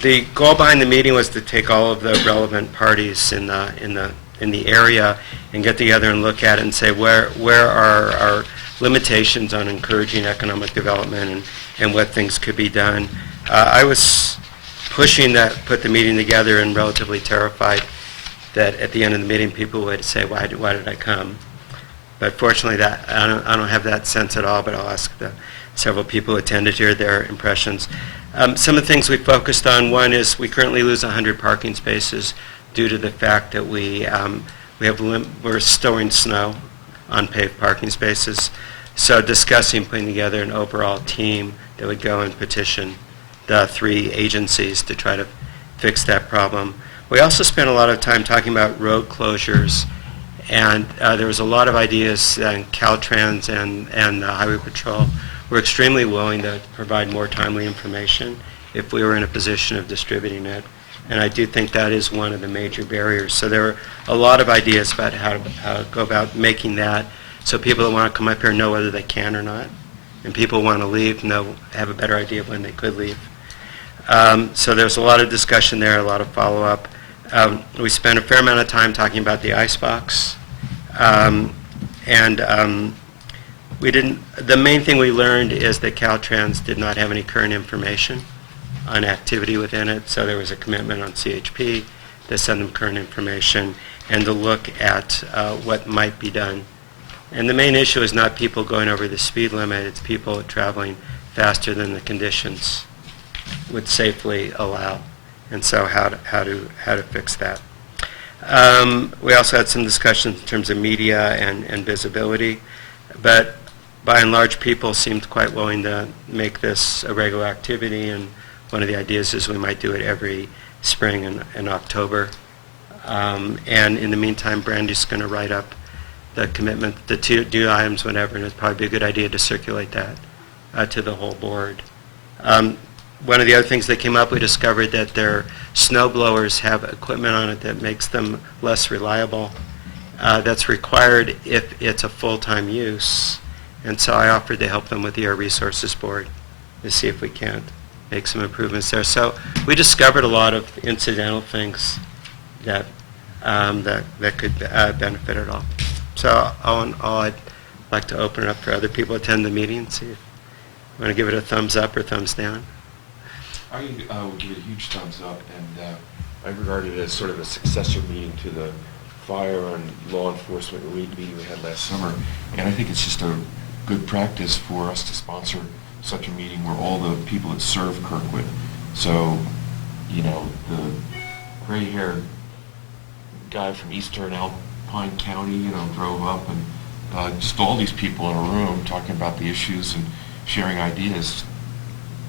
the goal behind the meeting was to take all of the relevant parties in the area and get together and look at it and say where are our limitations on encouraging economic development and what things could be done. I was pushing that, put the meeting together, and relatively terrified that at the end of the meeting people would say, why did I come? But fortunately I don't have that sense at all, but I'll ask the several people who attended here their impressions. Some of the things we focused on, one is we currently lose 100 parking spaces due to the fact that we're storing snow on paved parking spaces. So discussing putting together an overall team that would go and petition the three agencies to try to fix that problem. We also spent a lot of time talking about road closures, and there was a lot of ideas, and Caltrans and the Highway Patrol were extremely willing to provide more timely information if we were in a position of distributing it. And I do think that is one of the major barriers. So there were a lot of ideas about how to go about making that so people that want to come up here know whether they can or not, and people who want to leave have a better idea of when they could leave. So there's a lot of discussion there, a lot of follow-up. We spent a fair amount of time talking about the icebox. The main thing we learned is that Caltrans did not have any current information on activity within it, so there was a commitment on CHP to send them current information and to look at what might be done. And the main issue is not people going over the speed limit, it's people traveling faster than the conditions would safely allow. And so how to fix that. We also had some discussions in terms of media and visibility, but by and large people seemed quite willing to make this a regular activity, and one of the ideas is we might do it every spring and October. And in the meantime, Brandy's going to write up the commitment, the two items, whatever, and it'd probably be a good idea to circulate that to the whole board. One of the other things that came up, we discovered that their snow blowers have equipment on it that makes them less reliable. That's required if it's a full-time use. And so I offered to help them with the Air Resources Board to see if we can't make some improvements there. So we discovered a lot of incidental things that could benefit it all. So I'd like to open it up for other people to attend the meeting and see if you want to give it a thumbs up or thumbs down. I would give it a huge thumbs up, and I regard it as sort of a successor meeting to the fire and law enforcement meeting we had last summer. And I think it's just a good practice for us to sponsor such a meeting where all the people that serve Kirkwood, so, the gray-haired guy from Eastern Alpine County, drove up, and just all these people in a room talking about the issues and sharing ideas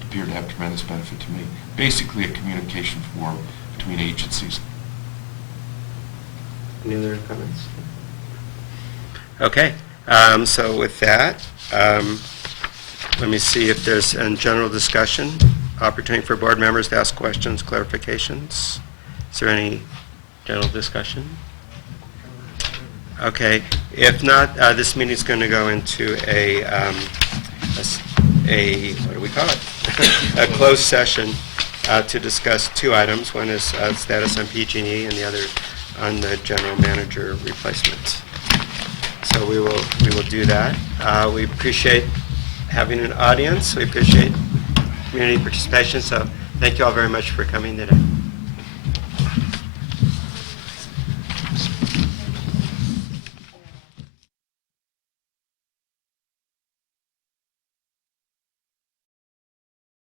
appear to have tremendous benefit to me. Basically a communication forum between agencies. Any other comments? Okay, so with that, Let me see if there's a general discussion, opportunity for board members to ask questions, clarifications. Is there any general discussion? Okay, if not, this meeting is going to go into what do we call it? A closed session to discuss two items. One is status on PG&E and the other on the general manager replacement. So we will do that. We appreciate having an audience. We appreciate community participation. So thank you all very much for coming today.